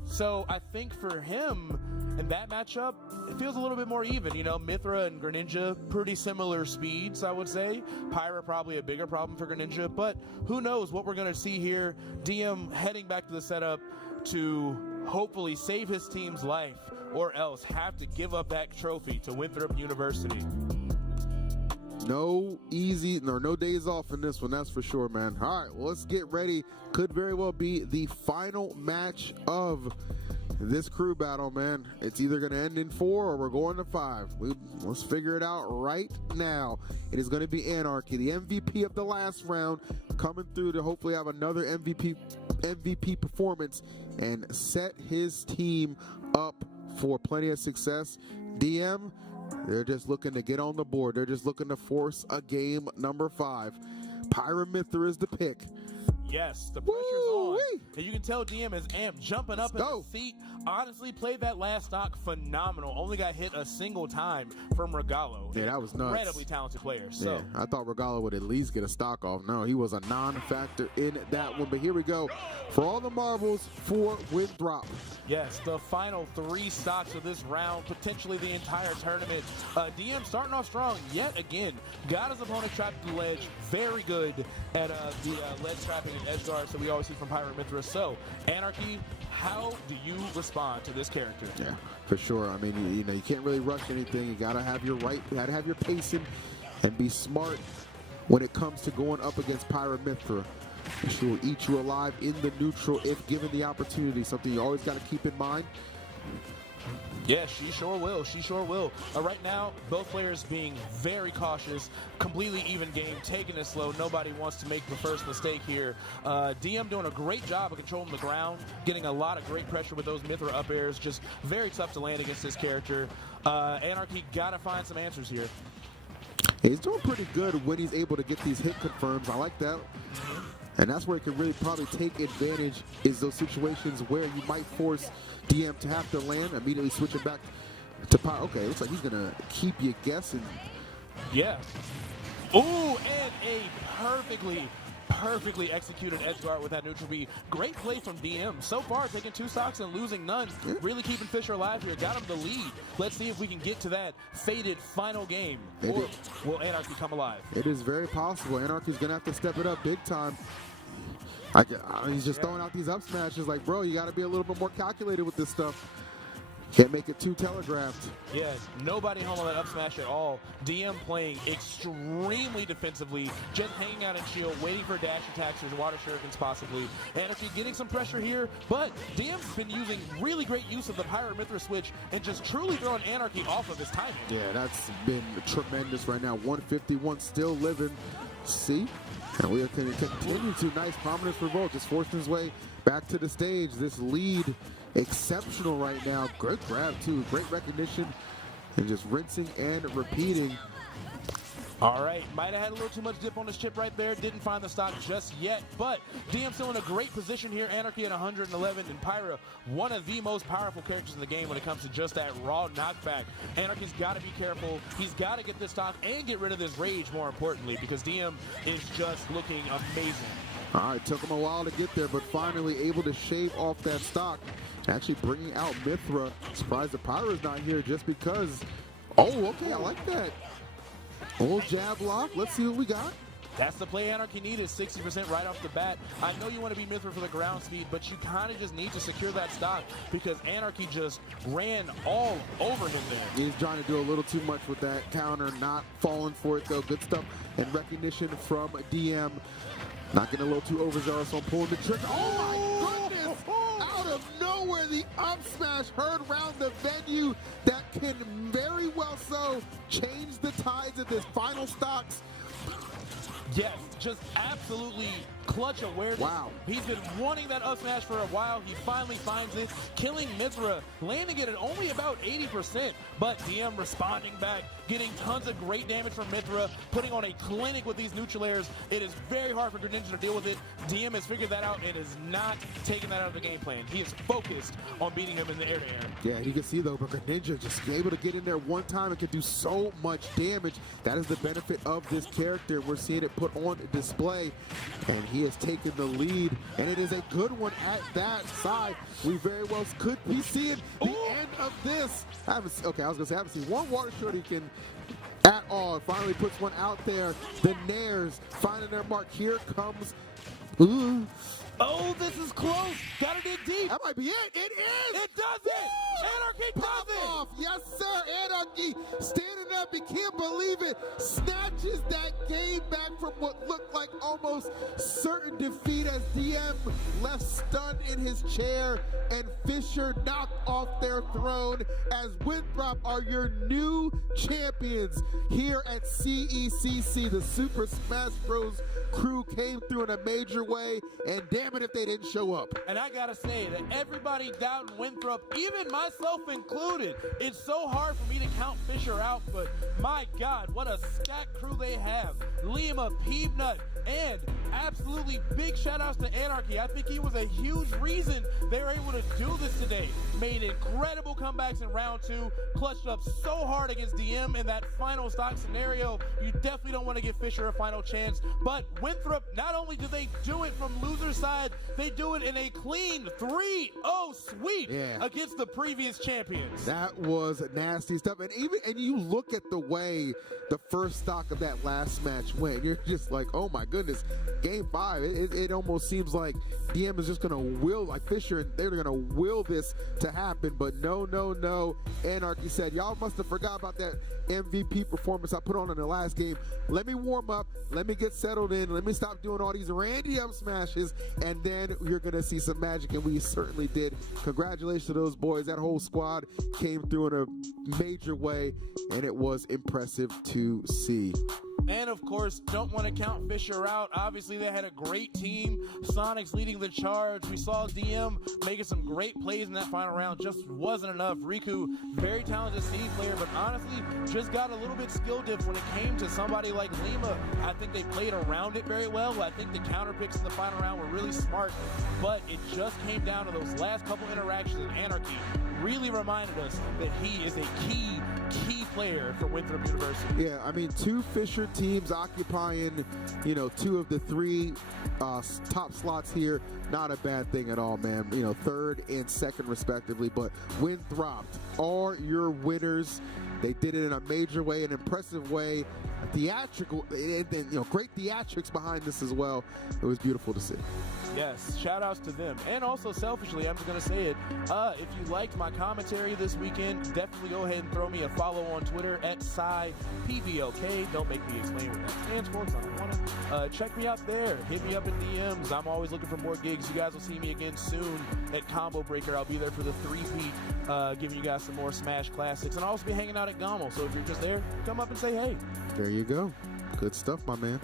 So I think for him, in that matchup, it feels a little bit more even. You know, Mithra and Greninja, pretty similar speeds, I would say. Pyra probably a bigger problem for Greninja, but who knows what we're going to see here. DM heading back to the setup to hopefully save his team's life or else have to give up that trophy to Winthrop University. No days off in this one, that's for sure, man. All right, well, let's get ready. Could very well be the final match of this crew battle, man. It's either going to end in 4 or we're going to 5. Let's figure it out right now. It is going to be Anarchy, the MVP of the last round, coming through to hopefully have another MVP performance and set his team up for plenty of success. DM, they're just looking to get on the board. They're just looking to force a game number 5. Pyramithra is the pick. Yes, the pressure's on. And you can tell DM is amped, jumping up in the seat. Honestly, played that last stock phenomenal. Only got hit a single time from Regalo. Yeah, that was nuts. Incredibly talented player. So yeah, I thought Regalo would at least get a stock off. No, he was a non-factor in that one. But here we go. For all the marbles for Winthrop. Yes, the final 3 stocks of this round, potentially the entire tournament. DM starting off strong yet again. Got his opponent trapped to the ledge. Very good at the ledge trapping and edge guards that we always see from Pyramithra. So, Anarchy, how do you respond to this character? Yeah, for sure. I mean, you can't really rush anything. You gotta have your pacing and be smart when it comes to going up against Pyramithra. She will eat you alive in the neutral if given the opportunity. Something you always got to keep in mind. Yeah, she sure will. She sure will. Right now, both players being very cautious, completely even game, taking it slow. Nobody wants to make the first mistake here. DM doing a great job of controlling the ground, getting a lot of great pressure with those Mithra up airs. Just very tough to land against this character. Anarchy got to find some answers here. He's doing pretty good when he's able to get these hit confirms. I like that. And that's where he can really probably take advantage, is those situations where you might force DM to have to land, immediately switch it back to power. Okay, looks like he's going to keep you guessing. Yeah. Ooh, and a perfectly executed edge guard with that neutral B. Great play from DM. So far, taking 2 stocks and losing none. Yeah. Really keeping Fisher alive here. Got him the lead. Let's see if we can get to that fated final game. Or will Anarchy come alive? It is very possible. Anarchy's going to have to step it up big time. He's just throwing out these up smashes like, bro, you got to be a little bit more calculated with this stuff. Can't make it too telegraphed. Yeah, nobody home on that up smash at all. DM playing extremely defensively, just hanging out in shield, waiting for dash attacks or water shurikens possibly. Anarchy getting some pressure here, but DM's been using really great use of the Pirate Mithra switch and just truly throwing Anarchy off of his timing. Yeah, that's been tremendous right now. 151 still living. See? And we are going to continue to. Nice prominence for Volt, just forcing his way back to the stage. This lead, exceptional right now. Good grab too, great recognition, and just rinsing and repeating. All right, might have had a little too much dip on his chip right there. Didn't find the stock just yet, but DM still in a great position here. Anarchy at 111, and Pyra, one of the most powerful characters in the game when it comes to just that raw knockback. Anarchy's got to be careful. He's got to get this stock and get rid of this rage, more importantly, because DM is just looking amazing. All right, took him a while to get there, but finally able to shave off that stock. Actually bringing out Mithra. Surprised the Pyra's not here just because. Oh, okay, I like that. Old jab lock. Let's see what we got. That's the play Anarchy needed, 60% right off the bat. I know you want to be Mithra for the ground speed, but you kind of just need to secure that stock because Anarchy just ran all over him there. He's trying to do a little too much with that counter, not falling for it though. Good stuff and recognition from DM. Not getting a little too overzealous on pulling the trigger. Oh my goodness! Out of nowhere, the up smash heard round the venue. That can very well so change the tides of this final stocks. Yes, just absolutely clutch awareness. Wow. He's been wanting that up smash for a while. He finally finds it, killing Mithra, landing it at only about 80%, but DM responding back, getting tons of great damage from Mithra, putting on a clinic with these neutral airs. It is very hard for Greninja to deal with it. DM has figured that out and is not taking that out of the game plan. He is focused on beating him in the air. Yeah, you can see though, but Greninja just able to get in there one time and can do so much damage. That is the benefit of this character. We're seeing it put on display, and he has taken the lead, and it is a good one at that side. We very well could be seeing the end of this. I haven't seen one water shuriken at all. Finally puts one out there. The Nairs finding their mark. Here comes. Ooh. Oh, this is close. Gotta dig deep. That might be it. It is. It does it. Anarchy does it. Off. Yes, sir. Anarchy standing up. He can't believe it. Snatches that game back from what looked like almost certain defeat as DM left stunned in his chair and Fisher knocked off their throne as Winthrop are your new champions here at CECC. The Super Smash Bros. Crew came through in a major way, and damn it if they didn't show up. And I gotta say that everybody doubting Winthrop, even myself included, it's so hard for me to count Fisher out, but my God, what a stacked crew they have. Lima, Peanut, and absolutely big shout outs to Anarchy. I think he was a huge reason they were able to do this today. Made incredible comebacks in round 2, clutched up so hard against DM in that final stock scenario. You definitely don't want to give Fisher a final chance, but Winthrop, not only do they do it from loser side, they do it in a clean 3-0 sweep against the previous champions. That was nasty stuff. And you look at the way the first stock of that last match went, you're just like, oh my goodness, Game 5, it almost seems like DM is just going to will, like Fisher, they're going to will this to happen, but no. Anarchy said, y'all must have forgot about that MVP performance I put on in the last game. Let me warm up, let me get settled in, let me stop doing all these Randy up smashes, and then you're going to see some magic, and we certainly did. Congratulations to those boys. That whole squad came through in a major way, and it was impressive to see. And of course, don't want to count Fisher out. Obviously, they had a great team. Sonics leading the charge. We saw DM making some great plays in that final round. Just wasn't enough. Riku, very talented C player, but honestly, just got a little bit skill diff when it came to somebody like Lima. I think they played around it very well. I think the counter picks in the final round were really smart, but it just came down to those last couple interactions, and Anarchy really reminded us that he is a key player for Winthrop University. Yeah, I mean, 2 Fisher teams occupying, 2 of the 3 top slots here. Not a bad thing at all, man. 3rd and 2nd respectively, but Winthrop are your winners. They did it in a major way, an impressive way, theatrical, and great theatrics behind this as well. It was beautiful to see. Yes, shout outs to them. And also, selfishly, I'm just going to say it. If you liked my commentary this weekend, definitely go ahead and throw me a follow on Twitter at PsyPVOK. Don't make me explain what that stands for, because I don't want to. Check me out there. Hit me up in DMs. I'm always looking for more gigs. You guys will see me again soon at Combo Breaker. I'll be there for the 3-peat, giving you guys some more Smash Classics. And I'll also be hanging out at Gamo. So if you're just there, come up and say hey. There you go. Good stuff, my man.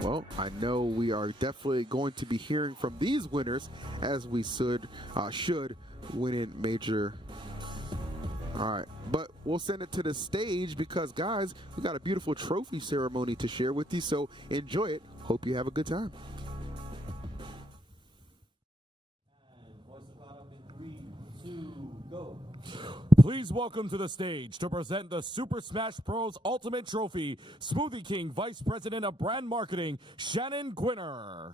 Well, I know we are definitely going to be hearing from these winners as we should win in major. All right, but we'll send it to the stage because, guys, we got a beautiful trophy ceremony to share with you, so enjoy it. Hope you have a good time. Please welcome to the stage to present the Super Smash Bros. Ultimate Trophy, Smoothie King Vice President of Brand Marketing, Shannon Gwinner.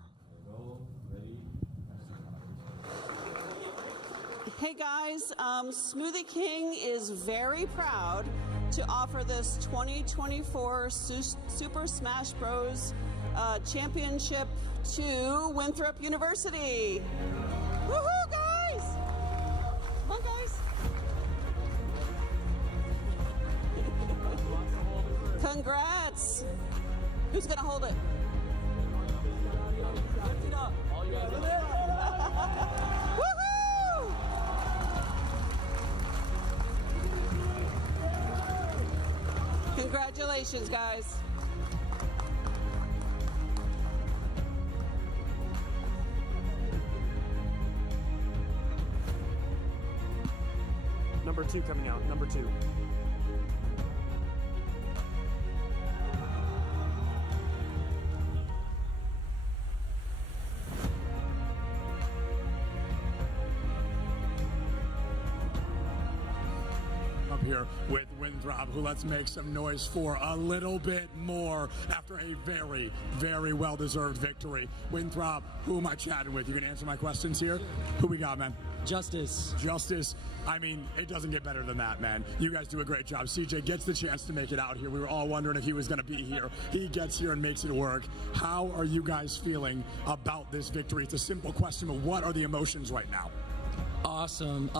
Hey guys, Smoothie King is very proud to offer this 2024 Super Smash Bros. Championship to Winthrop University. Woohoo, guys! Come on, guys. Congrats! Who's gonna hold it? Woohoo! Congratulations, guys. Number 2 coming out, number 2. Here with Winthrop, who let's make some noise for a little bit more after a very, very well-deserved victory. Winthrop, who am I chatting with? You can answer my questions here? Who we got, man? Justice. I mean, it doesn't get better than that, man. You guys do a great job. CJ gets the chance to make it out here. We were all wondering if he was going to be here. He gets here and makes it work. How are you guys feeling about this victory? It's a simple question, but what are the emotions right now? Awesome.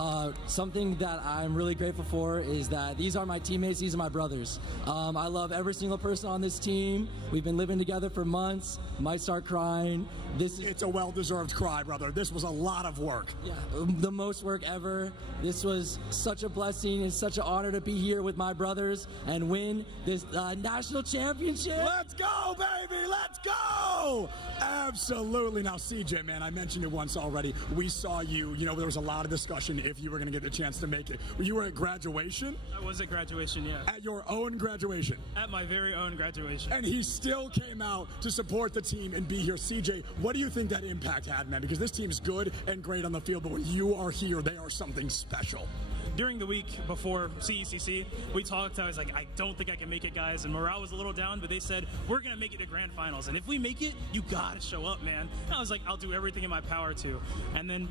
Something that I'm really grateful for is that these are my teammates, these are my brothers. I love every single person on this team. We've been living together for months. Might start crying. It's a well-deserved cry, brother. This was a lot of work. Yeah, the most work ever. This was such a blessing and such an honor to be here with my brothers and win this national championship. Let's go, baby! Let's go! Absolutely. Now, CJ, man, I mentioned it once already. We saw you. There was a lot of discussion if you were going to get the chance to make it. You were at graduation? I was at graduation, yeah. At your own graduation? At my very own graduation. And he still came out to support the team and be here. CJ, what do you think that impact had, man? Because this team's good and great on the field, but when you are here, they are something special. During the week before CECC, we talked. I was like, I don't think I can make it, guys. And morale was a little down, but they said, we're going to make it to grand finals. And if we make it, you got to show up, man. And I was like, I'll do everything in my power to. And then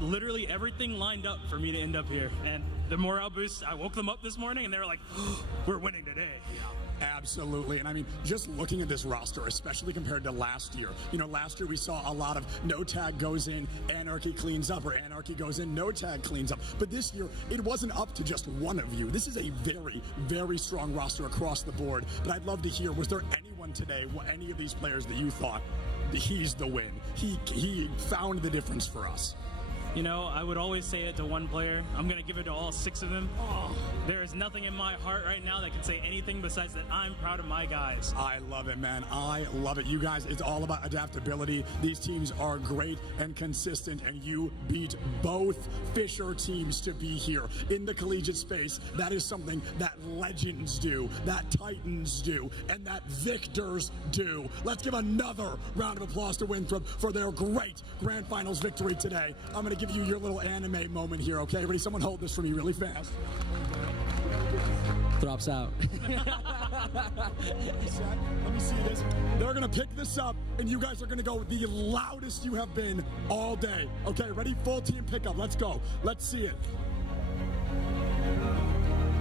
literally everything lined up for me to end up here. And the morale boost, I woke them up this morning and they were like, we're winning today. Absolutely. And I mean, just looking at this roster, especially compared to last year, last year we saw a lot of no tag goes in, anarchy cleans up, or anarchy goes in, no tag cleans up. But this year, it wasn't up to just one of you. This is a very, very strong roster across the board. But I'd love to hear, was there anyone today, any of these players that you thought, he's the win? He found the difference for us. I would always say it to one player. I'm going to give it to all 6 of them. There is nothing in my heart right now that can say anything besides that I'm proud of my guys. I love it, man. I love it. You guys, it's all about adaptability. These teams are great and consistent, and you beat both Fisher teams to be here in the collegiate space. That is something that legends do, that Titans do, and that victors do. Let's give another round of applause to Winthrop for their great Grand Finals victory today. I'm going to give you your little anime moment here, okay? Everybody, someone hold this for me really fast. Drops out. Let me see this. They're going to pick this up, and you guys are going to go the loudest you have been all day. Okay, ready? Full team pickup. Let's go. Let's see it.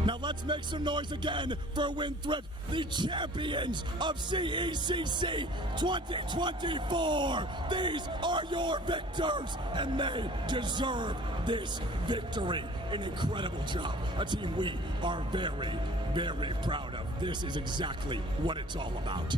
Now let's make some noise again for Winthrop, the champions of CECC 2024. These are your victors, and they deserve this victory. An incredible job. A team we are very, very proud of. This is exactly what it's all about.